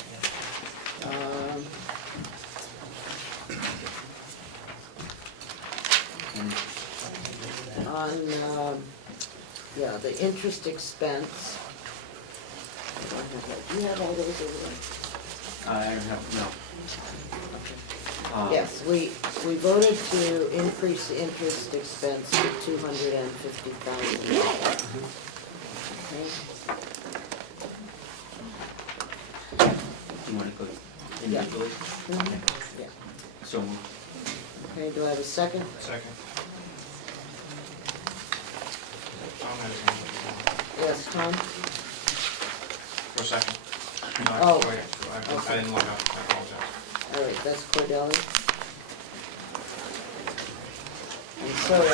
the interest expense. Do you have all those over there? I have, no. Yes, we voted to increase the interest expense to $250,000. Do you want to go Yeah. individually? Yeah. So moved. Okay, do I have a second? Second. Yes, Tom? For a second. Oh. Wait, I didn't look up, I apologize. All right, that's Cordelli. I'm sorry, I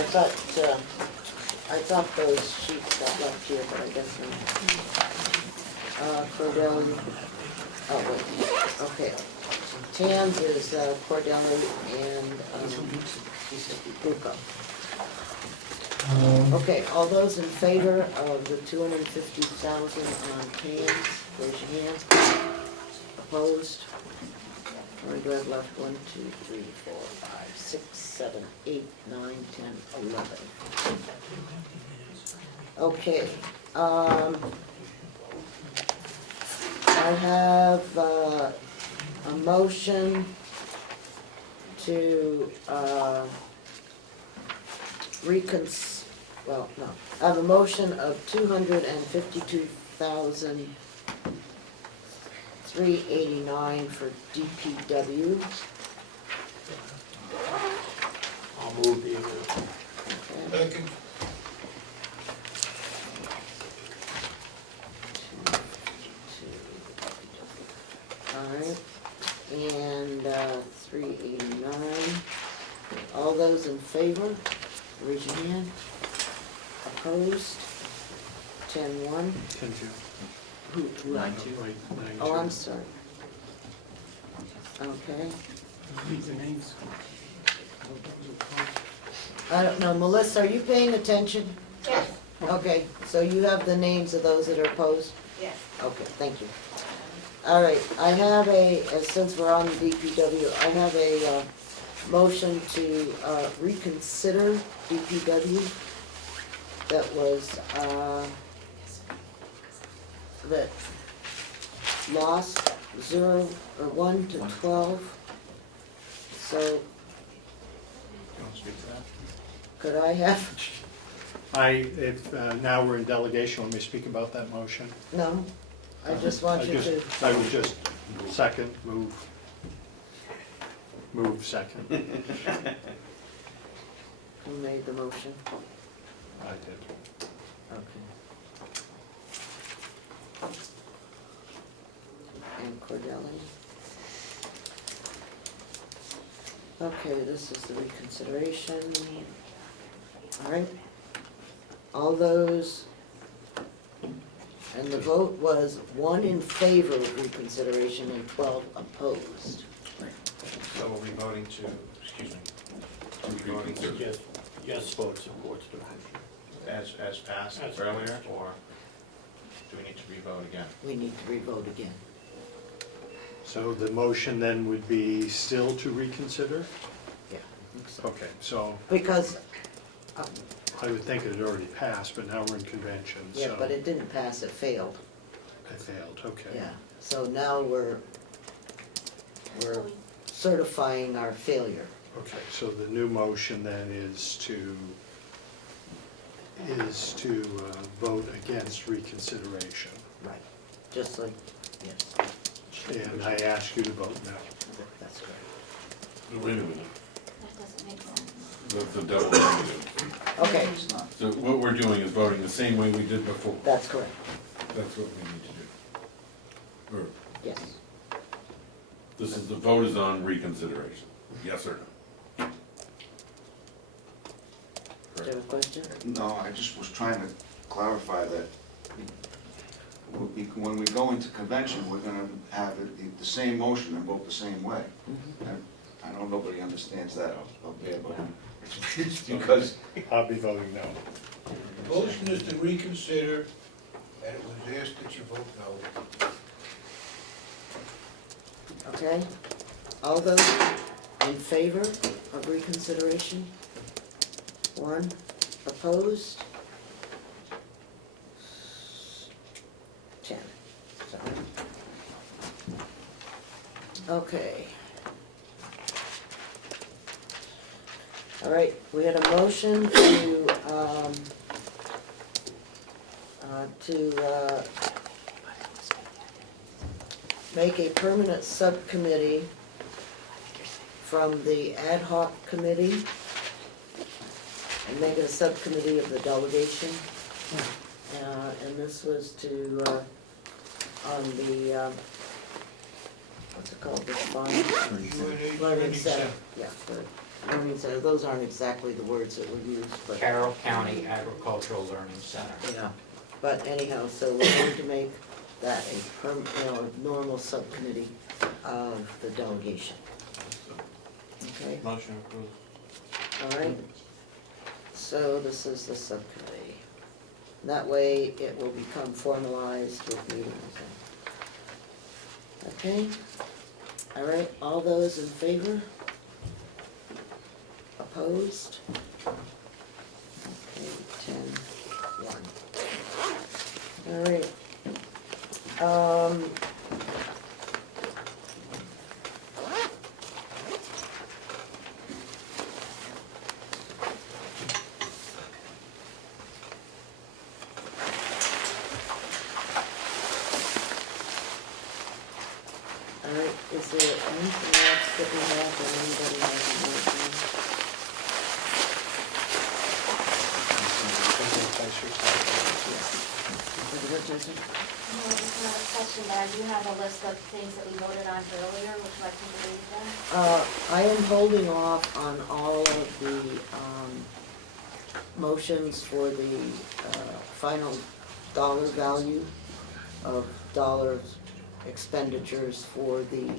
thought those sheets got left here, but I guess not. Cordelli, oh, wait, okay. Tans is Cordelli and Bucco. Okay, all those in favor of the $250,000 on Tans, raise your hand. Opposed? How many do I have left? 1, 2, 3, 4, 5, 6, 7, 8, 9, 10, 11. Okay, I have a motion to I have a motion of $252,389 for DPW. I'll move the amount. Okay. Second. All right, and 389. All those in favor, raise your hand. Opposed? 10-1. 10-2. Who? 9-2. Oh, I'm sorry. Okay. These are names. I don't know, Melissa, are you paying attention? Yes. Okay, so you have the names of those that are opposed? Yes. Okay, thank you. All right, I have since we're on the DPW, I have a motion to reconsider DPW that was, that lost 1 to 12. So, You want to speak to that? could I have, If now we're in delegation, let me speak about that motion. no, I just want you to. I would just move second. Who made the motion? I did. Okay. And Cordelli. Okay, this is the reconsideration. All right. All those, and the vote was 1 in favor of reconsideration and 12 opposed. So we'll be voting to, excuse me, are we voting to, Yes votes of board as passed earlier, or do we need to re-vote again? We need to re-vote again. So the motion then would be still to reconsider? Yeah, I think so. Okay, so Because, I would think it had already passed, but now we're in convention, so. yeah, but it didn't pass, it failed. It failed, okay. Yeah, so now we're certifying our failure. Okay, so the new motion then is to vote against reconsideration. Right. Just like, yes, And I ask you to vote no. that's correct. Wait a minute, That doesn't make sense. that's a double negative. Okay, So what we're doing is voting the same way we did before. that's correct, That's what we need to do. Or, yes. this is, the vote is on reconsideration, yes or no? Do you have a question? No, I just was trying to clarify that when we go into convention, we're gonna have the same motion and vote the same way. I know nobody understands that out there, but it's because. I'll be voting no. The motion is to reconsider, and it was asked that you vote no. Okay, all those in favor of reconsideration? 1 opposed? 10, sorry. Okay. All right, we had a motion to make a permanent subcommittee from the ad hoc committee and make it a subcommittee of the delegation. And this was to, on the, what's it called, the fund? Learning center. Yeah, the learning center, those aren't exactly the words that were used, but. Carroll County Agricultural Learning Center. Yeah, but anyhow, so we're going to make that a normal subcommittee of the delegation. Okay, Motion approved. all right. So this is the subcommittee. That way it will become formalized with meetings. Okay, all right, all those in favor? Opposed? Okay, 10, 1. All right. All right, is there anything else that we have that anybody has? Advertising? No, it's not a question, but I do have a list of things that we voted on earlier. Would you like me to read them? I am holding off on all of the motions for the final dollar value of dollars expenditures for the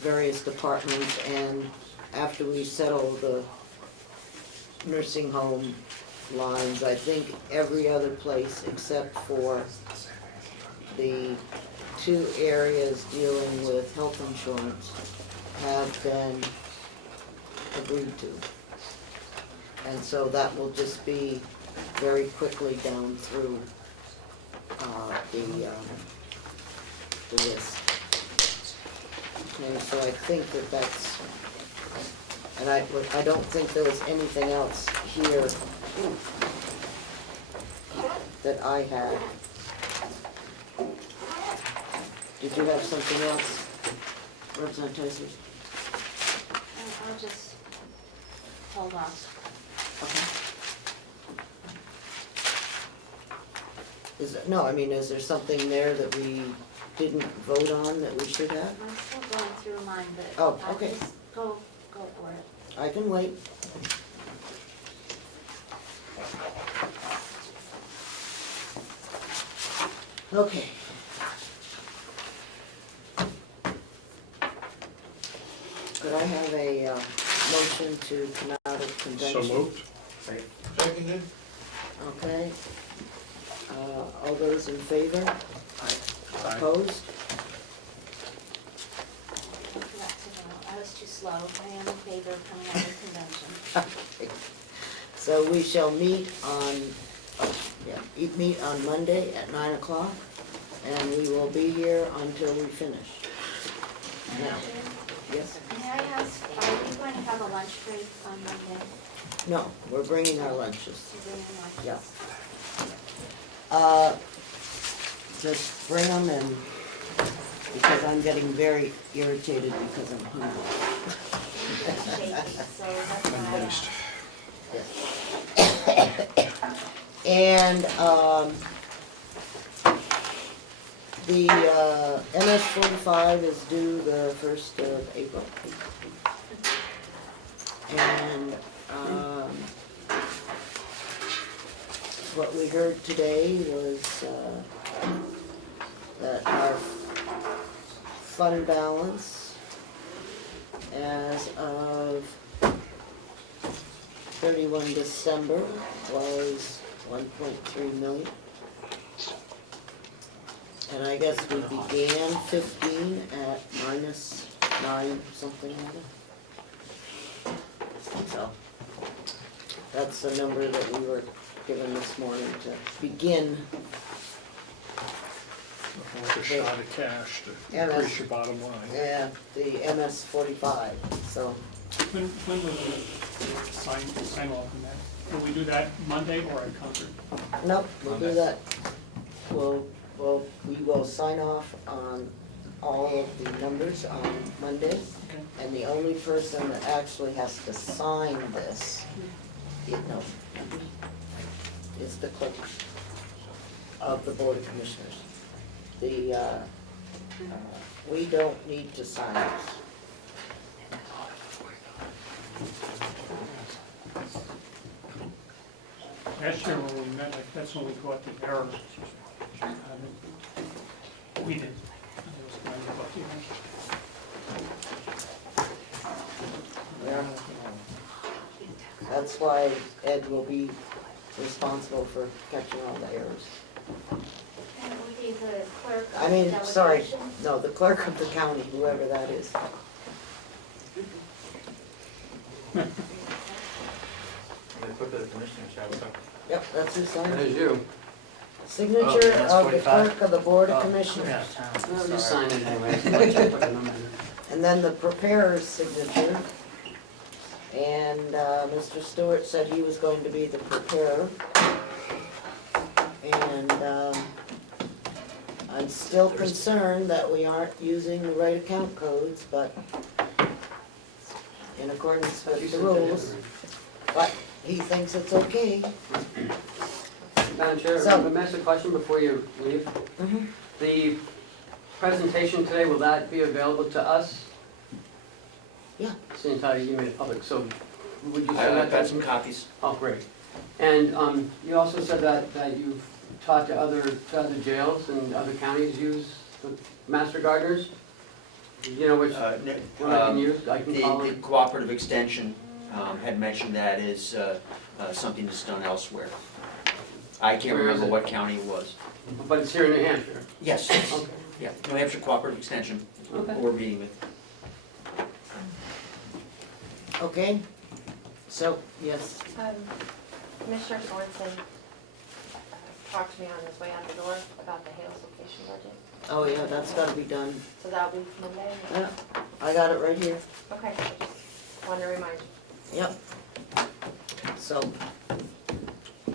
various departments, and after we settle the nursing home lines, I think every other place except for the 2 areas dealing with health insurance have been agreed to. And so that will just be very quickly down through the list. Okay, so I think that that's, and I don't think there was anything else here that I had. Did you have something else, Representative Tyson? I'll just hold on. Okay. No, I mean, is there something there that we didn't vote on that we should have? I'm still going through mine, but Oh, I'll okay. just go I can wait. Okay. Could I have a motion to come out of convention? So moved. Seconded? Okay. All those in favor? Opposed? I forgot to vote. I was too slow. I am in favor of coming out of convention. Okay. So we shall meet on, meet on Monday at 9 o'clock, and we will be here until we finish. Now, yes? May I ask, are we going to have a lunch break on Monday? No, we're bringing our lunches. You're bringing lunches? Yeah. Just bring them and, because I'm getting very irritated because I'm hungry. So that's why I asked. And, the, MS 45 is due the 1st of April. And, what we heard today was, that our fund balance as of 31 December was 1.3 million. And I guess we began 15 at minus 9 something like that. So, that's the number that we were given this morning to begin. Like a shot of cash to MS. increase your bottom line. Yeah, the MS 45, so. When will we sign off on that? Will we do that Monday or at Concord? Nope, we'll do that. We will sign off on all of the numbers on Monday. And the only person that actually has to sign this, is the clerk of the Board of Commissioners. We don't need to sign this. Last year when we met, like, that's when we caught the error. We did. Yeah. That's why Ed will be responsible for catching all the errors. And would be the clerk of I the mean, delegation? sorry, no, the clerk of the county, whoever that is. The clerk of the commissioners, yeah, what's up? Yep, that's who signed That it. is you. Signature that's of the 45? clerk of the Board of Commissioners. No, just sign it anyway. And then the preparer's signature. And Mr. Stewart said he was going to be the preparer. And I'm still concerned that we aren't using the right account codes, but in accordance with the rules. But he thinks it's okay. Madam Chair, So- let me ask a question before you leave. Mhm. The presentation today, will that be available to us? Yeah. Since you made it public, so would you send I've that? got some copies. Oh, great. And you also said that you've talked to other jails and other counties use the master gardeners? You know which one I can use? I can call The it? cooperative extension had mentioned that is something that's done elsewhere. I can't Where is remember it? what county it was. But it's here in New Hampshire? Yes, Okay. yeah, New Hampshire Cooperative Extension, Okay. we're meeting with. Okay? So, yes. Commissioner Sorensen talked to me on his way out the door about the Hales location budget. Oh, yeah, that's gotta be done. So that'll be Monday? Yeah, I got it right here. Okay, I just wanted to remind you. Yep. So,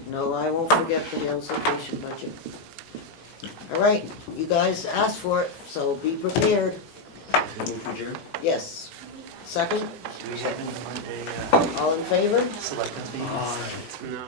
no, I won't forget the Hales location budget. All right, you guys asked for it, so be prepared. Move to adjourn? Yes. Second? Do we have any Monday, All in favor? selectmen's meetings? No.